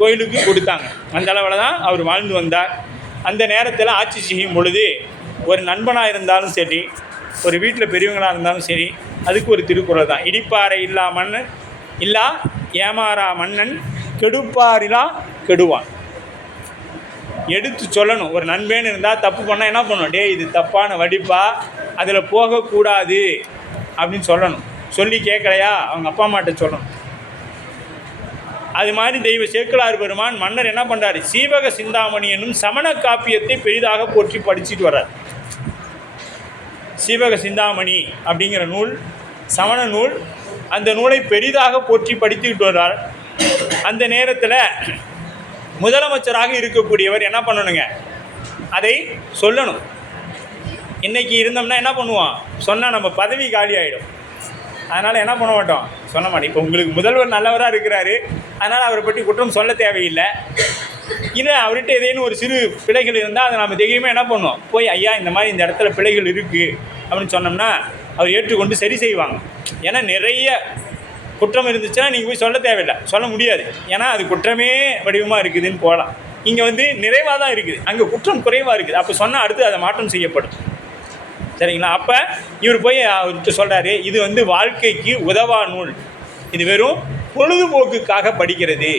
கோயிலுக்கு கொடுத்தாங்க. அந்த அளவில் தான் அவர் வாழ்ந்து வந்தார். அந்த நேரத்தில் ஆட்சி செய்யும் பொழுது ஒரு நண்பனாக இருந்தாலும் சரி, ஒரு வீட்டில் பெரியவங்களாக இருந்தாலும் சரி, அதுக்கு ஒரு திருக்குறள் தான். இடிப்பாறை இல்லா மன்னன் இல்லா ஏமாறா மன்னன் கெடுப்பாரிலா கெடுவான். எடுத்து சொல்லணும். ஒரு நண்பன் இருந்தால் தப்பு பண்ணால் என்ன பண்ணணும், டே இது தப்பான வடிப்பா, அதில் போகக்கூடாது அப்படின்னு சொல்லணும். சொல்லி கேட்கலையா அவங்க அப்பா அம்மாட்ட சொல்லணும். அது மாதிரி தெய்வ சேக்கிழார் பெருமான் மன்னர் என்ன பண்ணுறாரு, சீவக சிந்தாமணி என்னும் சமண காப்பியத்தை பெரிதாக போற்றி படிச்சுட்டு வர்றார். சீவக சிந்தாமணி அப்படிங்கிற நூல் சமண நூல். அந்த நூலை பெரிதாக போற்றி படித்துக்கிட்டு வர்றார். அந்த நேரத்தில் முதலமைச்சராக இருக்கக்கூடியவர் என்ன பண்ணணுங்க, அதை சொல்லணும். இன்றைக்கி இருந்தோம்னா என்ன பண்ணுவோம், சொன்னால் நம்ம பதவி காலி ஆகிடும். அதனால் என்ன பண்ண மாட்டோம், சொல்ல மாட்டோம். இப்போ உங்களுக்கு முதல்வர் நல்லவராக இருக்கிறாரு, அதனால் அவரை பற்றி குற்றம் சொல்ல தேவையில்லை. இல்லை அவர்கிட்ட ஏதேனும் ஒரு சிறு பிழைகள் இருந்தால் அதை நம்ம தைரியமாக என்ன பண்ணுவோம், போய் ஐயா இந்த மாதிரி இந்த இடத்துல பிழைகள் இருக்குது அப்படின்னு சொன்னோம்னா அவர் ஏற்றுக்கொண்டு சரி செய்வாங்க. ஏன்னா நிறைய குற்றம் இருந்துச்சுன்னா நீங்கள் போய் சொல்ல தேவையில்லை, சொல்ல முடியாது. ஏன்னா அது குற்றமே வடிவமாக இருக்குதுன்னு போகலாம். இங்கே வந்து நிறைவாக தான் இருக்குது, அங்கே குற்றம் குறைவாக இருக்குது. அப்போ சொன்னால் அடுத்து அதை மாற்றம் செய்யப்படும். சரிங்களா? அப்போ இவர் போய் அவர்கிட்ட சொல்கிறாரு, இது வந்து வாழ்க்கைக்கு உதவா நூல், இது வெறும் பொழுதுபோக்குக்காக படிக்கிறது.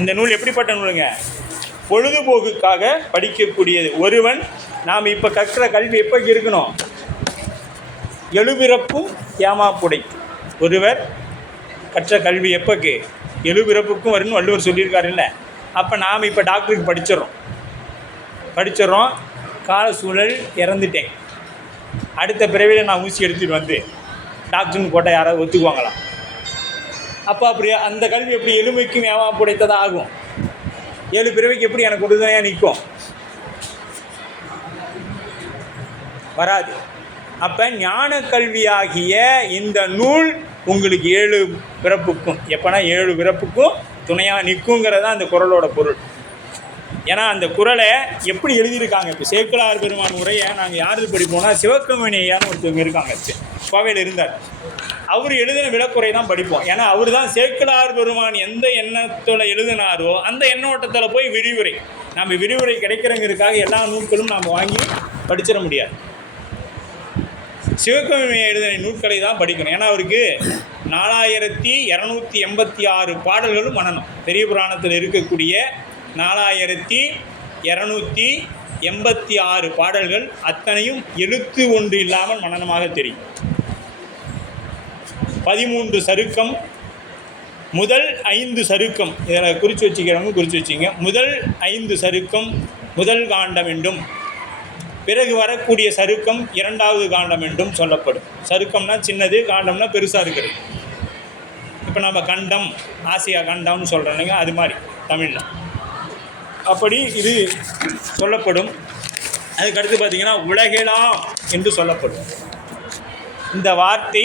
இந்த நூல் எப்படிப்பட்ட நூலுங்க, பொழுதுபோக்குக்காக படிக்கக்கூடியது. ஒருவன் நாம் இப்போ கற்கிற கல்வி எப்போ இருக்கணும், எழுபிறப்பும் ஏமாப்புடை. ஒருவர் கற்ற கல்வி எப்போக்கு, எழுபிறப்புக்கும் வரும்னு வள்ளுவர் சொல்லியிருக்காரு இல்லை. அப்போ நாம் இப்போ டாக்டருக்கு படிச்சிடறோம், கால சூழல் இறந்துட்டேன், அடுத்த பிறவியில் நான் ஊசி எடுத்துகிட்டு வந்து டாக்டர்னு போட்டால் யாராவது ஒத்துக்குவாங்களாம்? அப்போ அப்படி அந்த கல்வி எப்படி எளிமைக்கும் ஏமாப்புடைத்ததாக ஆகும்? 7 பிறவிக்கு எப்படி எனக்கு உறுதுணையாக நிற்கும்? வராது. அப்போ ஞான கல்வியாகிய இந்த நூல் உங்களுக்கு 7 பிறப்புக்கும் எப்போனா 7 பிறப்புக்கும் துணையாக நிற்குங்கிறது தான் அந்த குறளோட பொருள். ஏன்னா அந்த குறளை எப்படி எழுதியிருக்காங்க, இப்போ சேக்கிழார் பெருமான் உரையை நாங்கள் யாரு படிப்போம்னா சிவக்கமணி ஐயான்னு ஒருத்தவங்க இருக்காங்க, கோவையில் இருந்தார். அவர் எழுதின விளக்குறை தான் படிப்போம். ஏன்னா அவர் தான் சேக்கிழார் பெருமான் எந்த எண்ணத்தில் எழுதினாரோ அந்த எண்ணோட்டத்தில் போய் விரிவுரை, நம்ம விரிவுரை கிடைக்கிறங்கிறதுக்காக எல்லா நூல்களும் நாம் வாங்கி படிச்சிட முடியாது. சிவகமணி எழுதின நூல்களை தான் படிக்கணும். ஏன்னா அவருக்கு 4286 பாடல்களும் மனனம். பெரிய புராணத்தில் இருக்கக்கூடிய 4286 பாடல்கள் அத்தனையும் எழுத்து ஒன்று இல்லாமல் மனனமாக தெரியும். 13 சருக்கம், முதல் 5 சருக்கம், இதில் குறித்து வச்சுக்கிறவங்க குறித்து வச்சுங்க. முதல் 5 சருக்கம் முதல் காண்டம் என்றும், பிறகு வரக்கூடிய சருக்கம் 2வது காண்டம் என்றும் சொல்லப்படும். சருக்கம்னா சின்னது, காண்டம்னா பெருசாக இருக்கிறது. இப்போ நம்ம கண்டம், ஆசியா கண்டம்னு சொல்கிறோம் இல்லைங்க, அது மாதிரி தமிழில் அப்படி இது சொல்லப்படும். அதுக்கடுத்து பார்த்திங்கன்னா உலகெலாம் என்று சொல்லப்படும். இந்த வார்த்தை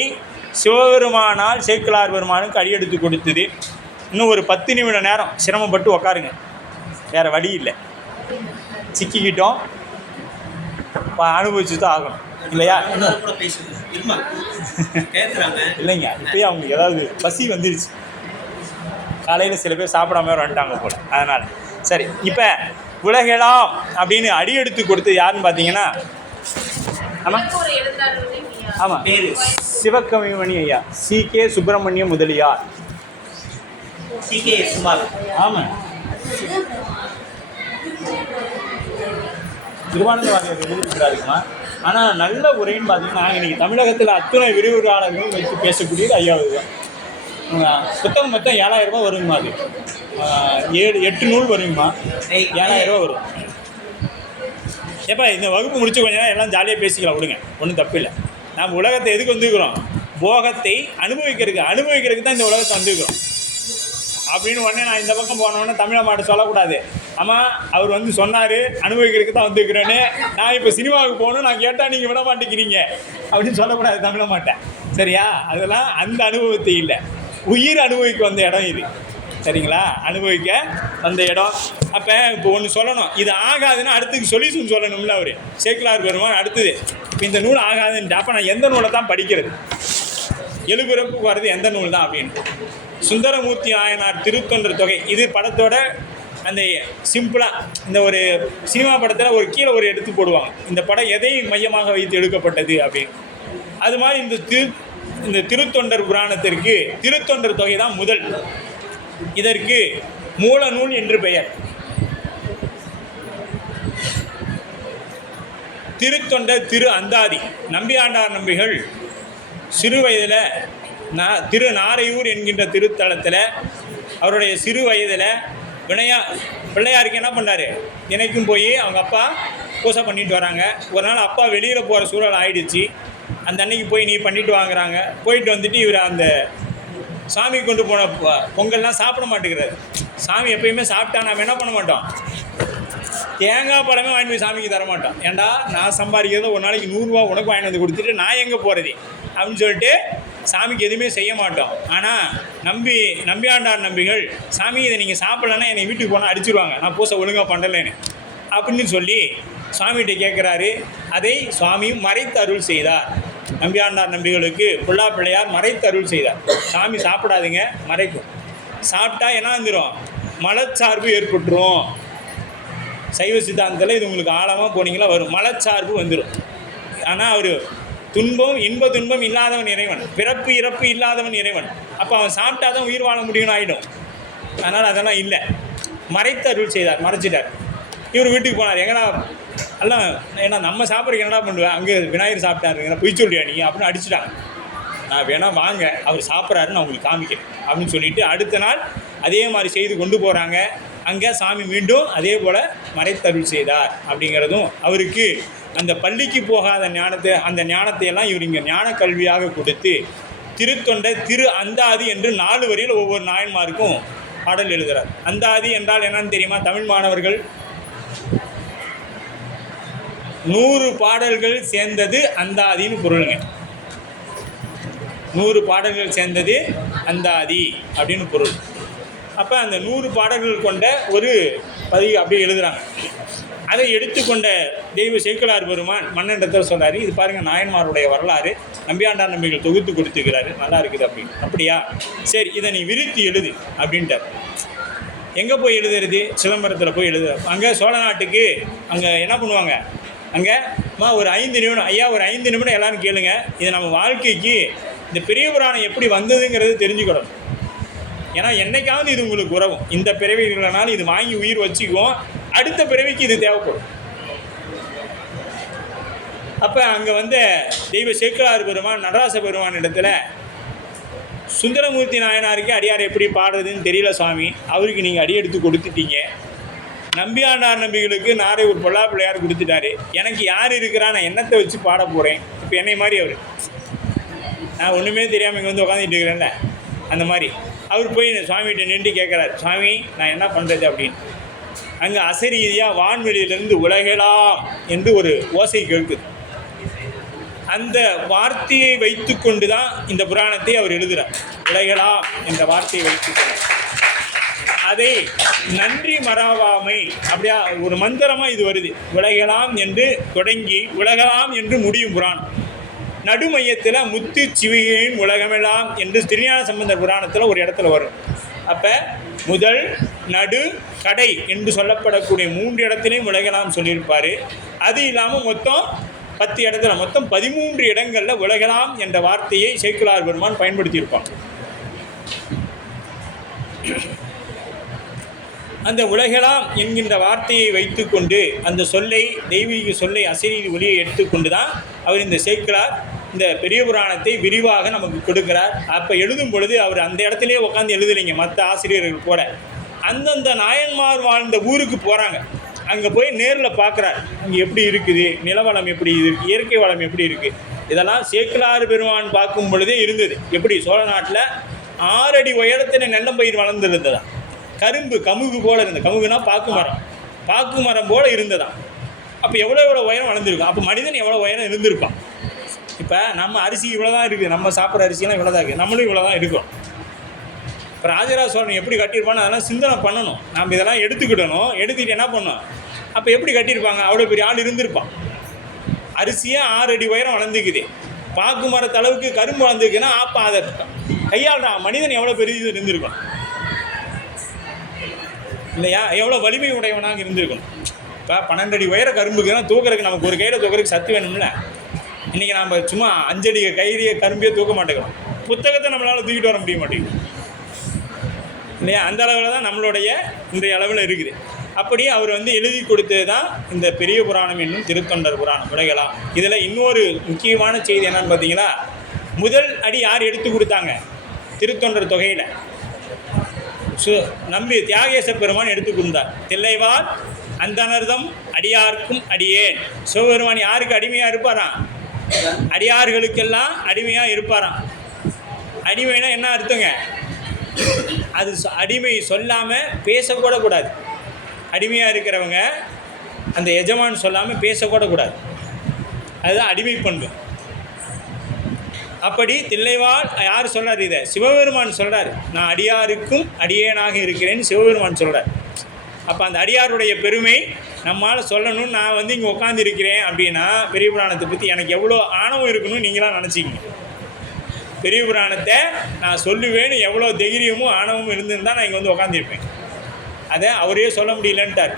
சிவபெருமானால் சேக்கிழார் பெருமானுக்கு அடியெடுத்து கொடுத்தது. இன்னும் ஒரு 10 நிமிட நேரம் சிரமப்பட்டு உக்காருங்க, வேறு வழி இல்லை. சிக்கிக்கிட்டோம், அனுபவிச்சு தான் ஆகணும் இல்லையா? இல்லைங்க, இப்போயே அவங்களுக்கு ஏதாவது பசி வந்துருச்சு. காலையில் சில பேர் சாப்பிடாம வந்துட்டாங்க போல், அதனால் சரி. இப்போ உலகெலாம் அப்படின்னு அடியெடுத்து கொடுத்தது யாருன்னு பார்த்தீங்கன்னா, ஆமாம் ஆமாம், சிவகவிமணி ஐயா, சி.கே. சுப்பிரமணிய முதலியார். சி.கே. சுமார். ஆமாம், திருவானந்தவாதியார் எழுதியிருக்கிறாருமா. ஆனால் நல்ல உரைன்னு பார்த்தீங்கன்னா, இன்றைக்கி தமிழகத்தில் அத்துணை விரிவுரையாளர்களும் வச்சு பேசக்கூடியது ஐயாவது தான். புத்தகம் மொத்தம் 7000 ரூபா வருங்கம்மா. அது 8 நூல் வருங்கம்மா, 7000 ரூபா வரும். எப்போ இந்த வகுப்பு முடிச்சு கொஞ்ச நேரம் எல்லாம் ஜாலியாக பேசிக்கலாம், விடுங்க, ஒன்றும் தப்பு இல்லை. நாம் உலகத்தை எதுக்கு வந்துருக்கிறோம்? போகத்தை அனுபவிக்கிறதுக்கு தான் இந்த உலகத்தை வந்துருக்கிறோம் அப்படின்னு உடனே நான் இந்த பக்கம் போனோடனே தமிழை மாட்ட சொல்லக்கூடாது. ஆமாம், அவர் வந்து சொன்னார் அனுபவிக்கிறதுக்கு தான் வந்துருக்கிறேன்னு. நான் இப்போ சினிமாவுக்கு போகணும், நான் கேட்டால் நீங்கள் விட மாட்டேங்கிறீங்க அப்படின்னு சொல்லக்கூடாது தமிழை மாட்டேன், சரியா? அதெல்லாம் அந்த அனுபவத்தை இல்லை, உயிர் அனுபவிக்க வந்த இடம் இது, சரிங்களா? அனுபவிக்க வந்த இடம். அப்போ இப்போ ஒன்று சொல்லணும், இது ஆகாதுன்னா அடுத்துக்கு சொல்யூஷன் சொல்லணும்ல அவர் சேக்கிழார் பெருமான். அடுத்தது இப்போ இந்த நூல் ஆகாதுன்ட்டு, அப்போ நான் எந்த நூலை தான் படிக்கிறது? 7 பிறப்புக்கு வர்றது எந்த நூல் தான் அப்படின்னு. சுந்தரமூர்த்தி நாயனார் திருத்தொண்டர் தொகை, இது படத்தோட அந்த சிம்பிளாக இந்த ஒரு சினிமா படத்தில் ஒரு கீழே ஒரு எடுத்து போடுவாங்க, இந்த படம் எதை மையமாக வைத்து எடுக்கப்பட்டது அப்படின்னு. அது மாதிரி இந்த திருத்தொண்டர் புராணத்திற்கு திருத்தொண்டர் தொகை தான் முதல். இதற்கு மூல நூல் என்று பெயர். திருத்தொண்டர் திரு அந்தாதி நம்பியாண்டார் நம்பிகள் சிறு வயதில் திரு நாரையூர் என்கின்ற திருத்தலத்தில் அவருடைய சிறு வயதில் பிள்ளையாருக்கு என்ன பண்ணார், தினைக்கும் போய் அவங்க அப்பா பூசை பண்ணிட்டு வராங்க. ஒரு நாள் அப்பா வெளியில் போகிற சூழல் ஆயிடுச்சு. அந்த அன்னைக்கு போய் நீ பண்ணிட்டு வாங்குறாங்க. போயிட்டு வந்துட்டு இவர் அந்த சாமி கொண்டு போன பொங்கல்லாம் சாப்பிட மாட்டேங்கிறாரு. சாமி எப்பயுமே சாப்பிட்டா நாம் என்ன பண்ண மாட்டோம், தேங்காய் பழமே வாங்கி போய் சாமிக்கு தர மாட்டோம். ஏன்டா நான் சம்பாதிக்கிறத ஒரு நாளைக்கு 100 ரூபா உனக்கு வாங்கி வந்து கொடுத்துட்டு நான் எங்கே போகிறது அப்படின்னு சொல்லிட்டு சாமிக்கு எதுவுமே செய்ய மாட்டோம். ஆனால் நம்பியாண்டார் நம்பிகள், சாமி இதை நீங்கள் சாப்பிட்லன்னா என்னை வீட்டுக்கு போனால் அடிச்சிருவாங்க, நான் பூசை ஒழுங்காக பண்ணலைன்னு அப்படின்னு சொல்லி சுவாமிகிட்ட கேட்குறாரு. அதை சுவாமியும் மறைத்து அருள் செய்தார். நம்பியாண்டார் நம்பிகளுக்கு புல்லா பிள்ளையார் மறைத்து அருள் செய்தார். சாமி சாப்பிடாதீங்க, மறைக்கும். சாப்பிட்டா என்ன வந்துடும், மலச்சார்பு ஏற்பட்டுரும். சைவ சித்தாந்தத்தில் இது உங்களுக்கு ஆழமாக போனீங்களா வரும், மலச்சார்பு வந்துடும். ஆனால் அவர் இன்ப துன்பம் இல்லாதவன் இறைவன், பிறப்பு இறப்பு இல்லாதவன் இறைவன். அப்போ அவன் சாப்பிட்டா தான் உயிர் வாழ முடியும்னு ஆகிடும். அதனால் அதெல்லாம் இல்லை, மறைத்து அருள் செய்தார், மறைச்சிட்டார். இவர் வீட்டுக்கு போனார். எங்கடா எல்லாம் ஏன்னா நம்ம சாப்பிட்றதுக்கு என்னடா பண்ணுவேன், அங்கே விநாயகர் சாப்பிட்டாருங்க, பொய் சொல்லியா நீ அப்படின்னு அடிச்சுட்டாங்க. நான் வேணால் வாங்க, அவர் சாப்பிட்றாருன்னு நான் உங்களுக்கு காமிக்கிறேன் அப்படின்னு சொல்லிவிட்டு அடுத்த நாள் அதே மாதிரி செய்து கொண்டு போகிறாங்க. அங்கே சாமி மீண்டும் அதே போல் மறைத்தருள் செய்தார். அப்படிங்கிறதும் அவருக்கு அந்த பள்ளிக்கு போகாத அந்த ஞானத்தையெல்லாம் இவர் இங்கே ஞான கல்வியாக கொடுத்து திருத்தொண்ட திரு அந்தாதி என்று 4 வரியில் ஒவ்வொரு நாயன்மாருக்கும் பாடல் எழுதுகிறார். அந்தாதி என்றால் என்னன்னு தெரியுமா தமிழ் மாணவர்கள்? 100 பாடல்கள் சேர்ந்தது அந்தாதின்னு பொருளுங்க. 100 பாடல்கள் சேர்ந்தது அந்தாதி அப்படின்னு பொருள். அப்போ அந்த 100 பாடல்கள் கொண்ட ஒரு பதிவு அப்படியே எழுதுகிறாங்க. அதை எடுத்துக்கொண்ட தெய்வ சேக்கிழார் பெருமான் மன்னனிடத்தில் சொல்கிறாரு, இது பாருங்கள் நாயன்மாருடைய வரலாறு, நம்பியாண்டார் நம்பிகள் தொகுத்து கொடுத்துக்கிறாரு, நல்லா இருக்குது அப்படின்னு. அப்படியா, சரி இதை நீ விரித்து எழுது அப்படின்ட்டார். எங்கே போய் எழுதுறது? சிதம்பரத்தில் போய் எழுது. அங்கே சோழ நாட்டுக்கு அங்கே என்ன பண்ணுவாங்க, அங்கே ஒரு 5 நிமிடம், ஐயா ஒரு 5 நிமிடம் எல்லோரும் கேளுங்க, இதை நம்ம வாழ்க்கைக்கு இந்த பெரிய புராணம் எப்படி வந்ததுங்கிறது தெரிஞ்சுக்கணும். ஏன்னா என்னைக்காவது இது உங்களுக்கு உறவும். இந்த பிறவிகளானாலும் இது வாங்கி உயிர் வச்சுக்குவோம், அடுத்த பிறவிக்கு இது தேவைப்படும். அப்போ அங்கே வந்து தெய்வ சேக்கிழார் பெருமான் நடராச பெருமான் இடத்துல சுந்தரமூர்த்தி நாயனாருக்கு அடியார் எப்படி பாடுறதுன்னு தெரியல சுவாமி, அவருக்கு நீங்கள் அடி எடுத்து கொடுத்துட்டீங்க. நம்பியாண்டார் நம்பிகளுக்கு நாரை ஒரு பொல்லா பிள்ளையார் கொடுத்துட்டாரு, எனக்கு யார் இருக்கிறா, நான் என்னத்தை வச்சு பாட போகிறேன்? இப்போ என்னை மாதிரி அவர், நான் ஒன்றுமே தெரியாமல் இங்கே வந்து உட்காந்துட்டு இருக்கிறேன்ல, அந்த மாதிரி அவர் போய் சுவாமிகிட்ட நின்று கேட்குறாரு, சுவாமி நான் என்ன பண்ணுறது அப்படின்னு. அங்கே அசரீதியாக வான்வெளியிலிருந்து உலகெலாம் என்று ஒரு ஓசை கேட்குது. அந்த வார்த்தையை வைத்து கொண்டு தான் இந்த புராணத்தை அவர் எழுதுகிறார். உலகெலாம் என்ற வார்த்தையை வைத்துக்கொண்டு அதை நன்றி மறவாமை அப்படியா ஒரு மந்திரமாக இது வருது. உலகெலாம் என்று தொடங்கி உலகலாம் என்று முடியும் புராணம். நடுமையத்தில் முத்து சிவிகையின் உலகமெல்லாம் என்று திருஞான சம்பந்தர் புராணத்தில் ஒரு இடத்துல வரும். அப்போ முதல் நடு கடை என்று சொல்லப்படக்கூடிய 3 இடத்துலையும் உலகெல்லாம் சொல்லியிருப்பார். அது இல்லாமல் மொத்தம் 10 இடத்துல, மொத்தம் 13 இடங்களில் உலகெல்லாம் என்ற வார்த்தையை சேக்கிழார் பெருமான் பயன்படுத்தியிருப்பான். அந்த உலகெல்லாம் என்கின்ற வார்த்தையை வைத்துக்கொண்டு அந்த சொல்லை, தெய்வீக சொல்லை, அசரீதி ஒலியை எடுத்துக்கொண்டு தான் அவர் இந்த சேக்கிழார் இந்த பெரிய புராணத்தை விரிவாக நமக்கு கொடுக்கிறார். அப்போ எழுதும் பொழுது அவர் அந்த இடத்துலையே உட்காந்து எழுதலைங்க, மற்ற ஆசிரியர்கள் கூட அந்தந்த நாயன்மார் வாழ்ந்த ஊருக்கு போகிறாங்க. அங்கே போய் நேரில் பார்க்குறார், இங்கே எப்படி இருக்குது, நிலவளம் எப்படி இருக்குது, இயற்கை வளம் எப்படி இருக்குது. இதெல்லாம் சேக்கிழார் பெருமான் பார்க்கும் பொழுதே இருந்தது. எப்படி சோழ நாட்டில் 6 அடி உயரத்தில் நெல்லம்பயிர் வளர்ந்துருந்ததா, கரும்பு கமுகு போல் இருந்தது. கமுகுனா பாக்கு மரம் போல் இருந்ததா. அப்போ எவ்வளோ உயரம் வளர்ந்துருக்கும். அப்போ மனிதன் எவ்வளோ உயரம் இருந்திருப்பான். இப்போ நம்ம அரிசி இவ்வளோ தான் இருக்குது, நம்ம சாப்பிட்ற அரிசியெல்லாம் இவ்வளோ தான் இருக்குது, நம்மளும் இவ்வளோ தான் இருக்கும். இப்போ ராஜராஜ சோழன் எப்படி கட்டியிருப்பான்னு அதெல்லாம் சிந்தனை பண்ணணும். நம்ம இதெல்லாம் எடுத்துக்கிடணும். எடுத்துக்கிட்டு என்ன பண்ணணும், அப்போ எப்படி கட்டியிருப்பாங்க, அவ்வளோ பெரிய ஆள் இருந்திருப்பான். அரிசியே 6 அடி உயரம் வளர்ந்துக்குது, பாக்கு மரத்தளவுக்கு கரும்பு வளர்ந்துக்குன்னா அப்போ அதை கையாளுறா மனிதன் எவ்வளோ பெரிய இது இருந்திருக்கும் இல்லையா, எவ்வளோ வலிமை உடையவனாக இருந்திருக்கணும். இப்போ 12 அடி உயர கரும்புக்குன்னா தூக்கிறதுக்கு நமக்கு ஒரு கையில் தூக்கிறதுக்கு சத்து வேணும்ல. இன்றைக்கி நம்ம சும்மா 5 அடி கையிலேயே கரும்பையே தூக்க மாட்டேங்கிறோம். புத்தகத்தை நம்மளால் தூக்கிட்டு வர முடிய மாட்டேங்குது இல்லையா. அந்த அளவில் தான் நம்மளுடைய இன்றைய அளவில் இருக்குது. அப்படி அவர் வந்து எழுதி கொடுத்தது தான் இந்த பெரிய புராணம் என்னும் திருத்தொண்டர் புராணம் உலகெல்லாம். இதில் இன்னொரு முக்கியமான செய்தி என்னன்னு பார்த்தீங்கன்னா, முதல் அடி யார் எடுத்து கொடுத்தாங்க, திருத்தொண்டர் தொகையில் நம்பி தியாகேச பெருமான் எடுத்து கொடுத்தார். தில்லைவார் அந்தனர்தம் அடியார்க்கும் அடியேன். சிவபெருமான் யாருக்கு அடிமையாக இருப்பாராம், அடியார்களுக்கெல்லாம் அடிமையாக இருப்பாராம். அடிமைனா என்ன அர்த்தங்க, அது அடிமை சொல்லாமல் பேசக்கூட கூடாது. அடிமையாக இருக்கிறவங்க அந்த எஜமான் சொல்லாமல் பேசக்கூட கூடாது, அதுதான் அடிமை பண்பு. அப்படி தில்லைவாழ் யார் சொல்கிறார், இதை சிவபெருமான் சொல்கிறார். நான் அடியாருக்கும் அடியேனாக இருக்கிறேன்னு சிவபெருமான் சொல்கிறார். அப்போ அந்த அடியாருடைய பெருமை நம்மளால் சொல்லணும்னு நான் வந்து இங்கே உட்காந்துருக்கிறேன் அப்படின்னா பெரிய புராணத்தை பற்றி எனக்கு எவ்வளோ ஆணவம் இருக்கணும்னு நீங்களாம் நினச்சிக்கிங்க. பெரிய புராணத்தை நான் சொல்லுவேன்னு எவ்வளோ தைரியமும் ஆணவமும் இருந்திருந்தால் நான் இங்கே வந்து உட்காந்துருப்பேன். அதை அவரே சொல்ல முடியலன்ட்டார்.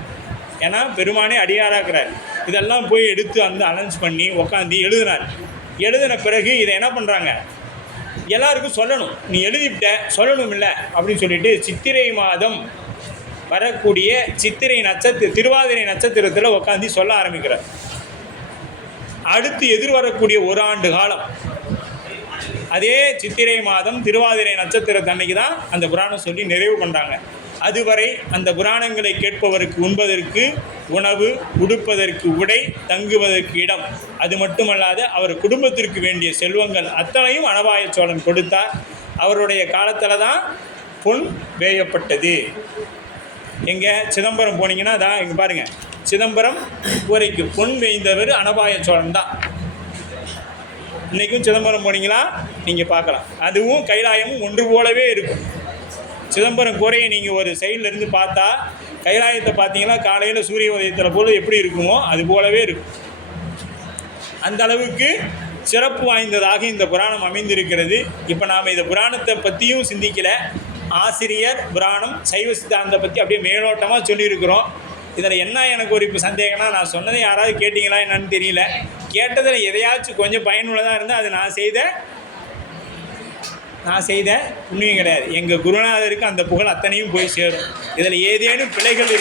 ஏன்னா பெருமானே அடியாராக்கிறார். இதெல்லாம் போய் எடுத்து வந்து அனௌன்ஸ் பண்ணி உட்காந்து எழுதினார். எழுதின பிறகு இதை என்ன பண்ணுறாங்க, எல்லாருக்கும் சொல்லணும், நீ எழுதிவிட்ட சொல்லணும் இல்லை அப்படின்னு சொல்லிட்டு சித்திரை மாதம் வரக்கூடிய சித்திரை திருவாதிரை நட்சத்திரத்தில் உட்காந்து சொல்ல ஆரம்பிக்கிறார். அடுத்து எதிர்வரக்கூடிய 1 ஆண்டு காலம் அதே சித்திரை மாதம் திருவாதிரை நட்சத்திரத்தன்னைக்கு தான் அந்த புராணம் சொல்லி நிறைவு பண்ணுறாங்க. அதுவரை அந்த புராணங்களை கேட்பவருக்கு உண்பதற்கு உணவு, உடுப்பதற்கு உடை, தங்குவதற்கு இடம், அது மட்டுமல்லாது அவர் குடும்பத்திற்கு வேண்டிய செல்வங்கள் அத்தனையும் அனபாய சோழன் கொடுத்தார். அவருடைய காலத்தில் தான் பொன் வேயப்பட்டது. எங்கே சிதம்பரம் போனீங்கன்னா தான் இங்கே பாருங்கள், சிதம்பரம் வரைக்கும் பொன் வேய்ந்தவர் அனபாய சோழன் தான். இன்றைக்கும் சிதம்பரம் போனீங்களா நீங்கள் பார்க்கலாம். அதுவும் கைலாயமும் ஒன்று போலவே இருக்கும். சிதம்பரம் கோரையை நீங்கள் ஒரு சைடில் இருந்து பார்த்தா கைலாயத்தை பார்த்தீங்கன்னா காலையில் சூரிய உதயத்தில் போல் எப்படி இருக்குமோ அது போலவே இருக்கும். அந்த அளவுக்கு சிறப்பு வாய்ந்ததாக இந்த புராணம் அமைந்திருக்கிறது. இப்போ நாம் இந்த புராணத்தை பற்றியும் சிந்திக்கலை. ஆசிரியர் புராணம் சைவ சித்தாந்தத்தை பற்றி அப்படியே மேலோட்டமாக சொல்லியிருக்கிறோம். இதில் என்ன எனக்கு ஒரு இப்போ சந்தேகம்னா, நான் சொன்னதை யாராவது கேட்டிங்களா என்னன்னு தெரியல. கேட்டதில் எதையாச்சும் கொஞ்சம் பயனுள்ளதாக இருந்தால் அது நான் செய்த புண்ணியம் கிடையாது. எங்கள் குருநாதருக்கு அந்த புகழ் அத்தனையும் போய் சேரும். இதில் ஏதேனும் பிழைகள்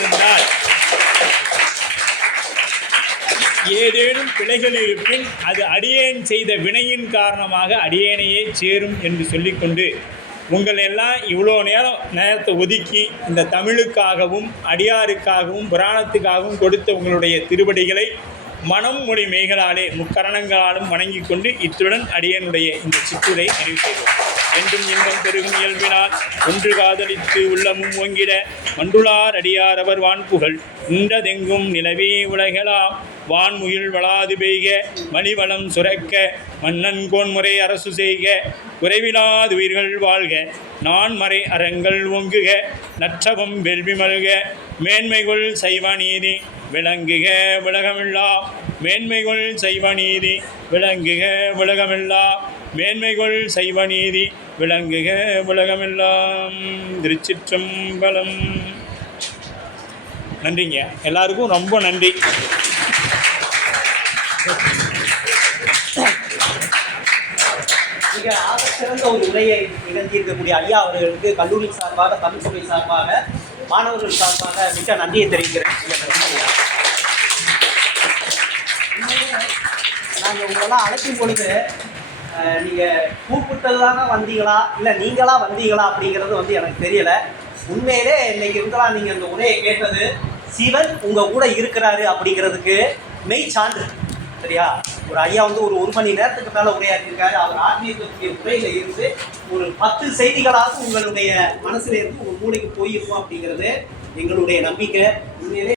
இருப்பின் அது அடியேன் செய்த வினையின் காரணமாக அடியேனையே சேரும் என்று சொல்லிக்கொண்டு உங்கள் எல்லாம் இவ்வளோ நேரத்தை ஒதுக்கி இந்த தமிழுக்காகவும் அடியாருக்காகவும் புராணத்துக்காகவும் கொடுத்த உங்களுடைய திருவடிகளை மனம் மொழி மெய்களாலே முக்கரணங்களாலும் வணங்கி கொண்டு இத்துடன் அடியனுடைய இந்த சிற்றுரை நிறைவு செய்வோம். என்றும் இன்பம் பெருகும் இயல்பினால் ஒன்று காதலித்து உள்ளமும் ஓங்கிட மண்டுளார் அடியார் அவர் வான்புகழ் நின்றதெங்கும் நிலவே உலகலாம் வான்முகில் வளாது பெய்க மணிவளம் சுரக்க மன்னன் கோன்முறை அரசு செய்க குறைவிலாது உயிர்கள் வாழ்க நான்மறை அறங்கள் ஓங்குக நற்றவம் வெல்வி மல்க மேன்மைகொள் சைவ நீதி விளங்குக உலகமெல்லாம் மேன்மைகொள் சைவ நீதி விளங்குக உலகமெல்லாம் மேன்மைகொள் சைவ நீதி விளங்குக உலகமெல்லாம். திருச்சிற்றம்பலம். நன்றிங்க, எல்லாருக்கும் ரொம்ப நன்றி. மிக ஆகச்சிறந்த ஒரு உரையை நிகழ்த்தியிருக்கக்கூடிய ஐயா அவர்களுக்கு கல்லூரி சார்பாக தமிழ்துறை சார்பாக மாணவர்கள் சார்பாக மிக நன்றியை தெரிவிக்கிறேன். நாங்கள் உங்களெல்லாம் அழைக்கும் பொழுது நீங்கள் கூப்பிட்டதான வந்தீங்களா இல்லை நீங்களாக வந்தீங்களா அப்படிங்கிறது எனக்கு தெரியலை. உண்மையிலே இன்னைக்கு இருக்கலாம் நீங்கள் அந்த உரையை கேட்டது சிவன் உங்கள் கூட இருக்கிறாரு அப்படிங்கிறதுக்கு மெய் சான்று. சரியா? ஒரு ஐயா ஒரு மணி நேரத்துக்கு மேலே உரையாற்றிருக்காரு. அவர் ஆத்மீகத்துடைய உரையில் இருந்து ஒரு 10 செய்திகளாக உங்களுடைய மனசுல இருந்து உங்கள் மூளைக்கு போயிருக்கும் அப்படிங்கிறது எங்களுடைய நம்பிக்கை. உண்மையிலே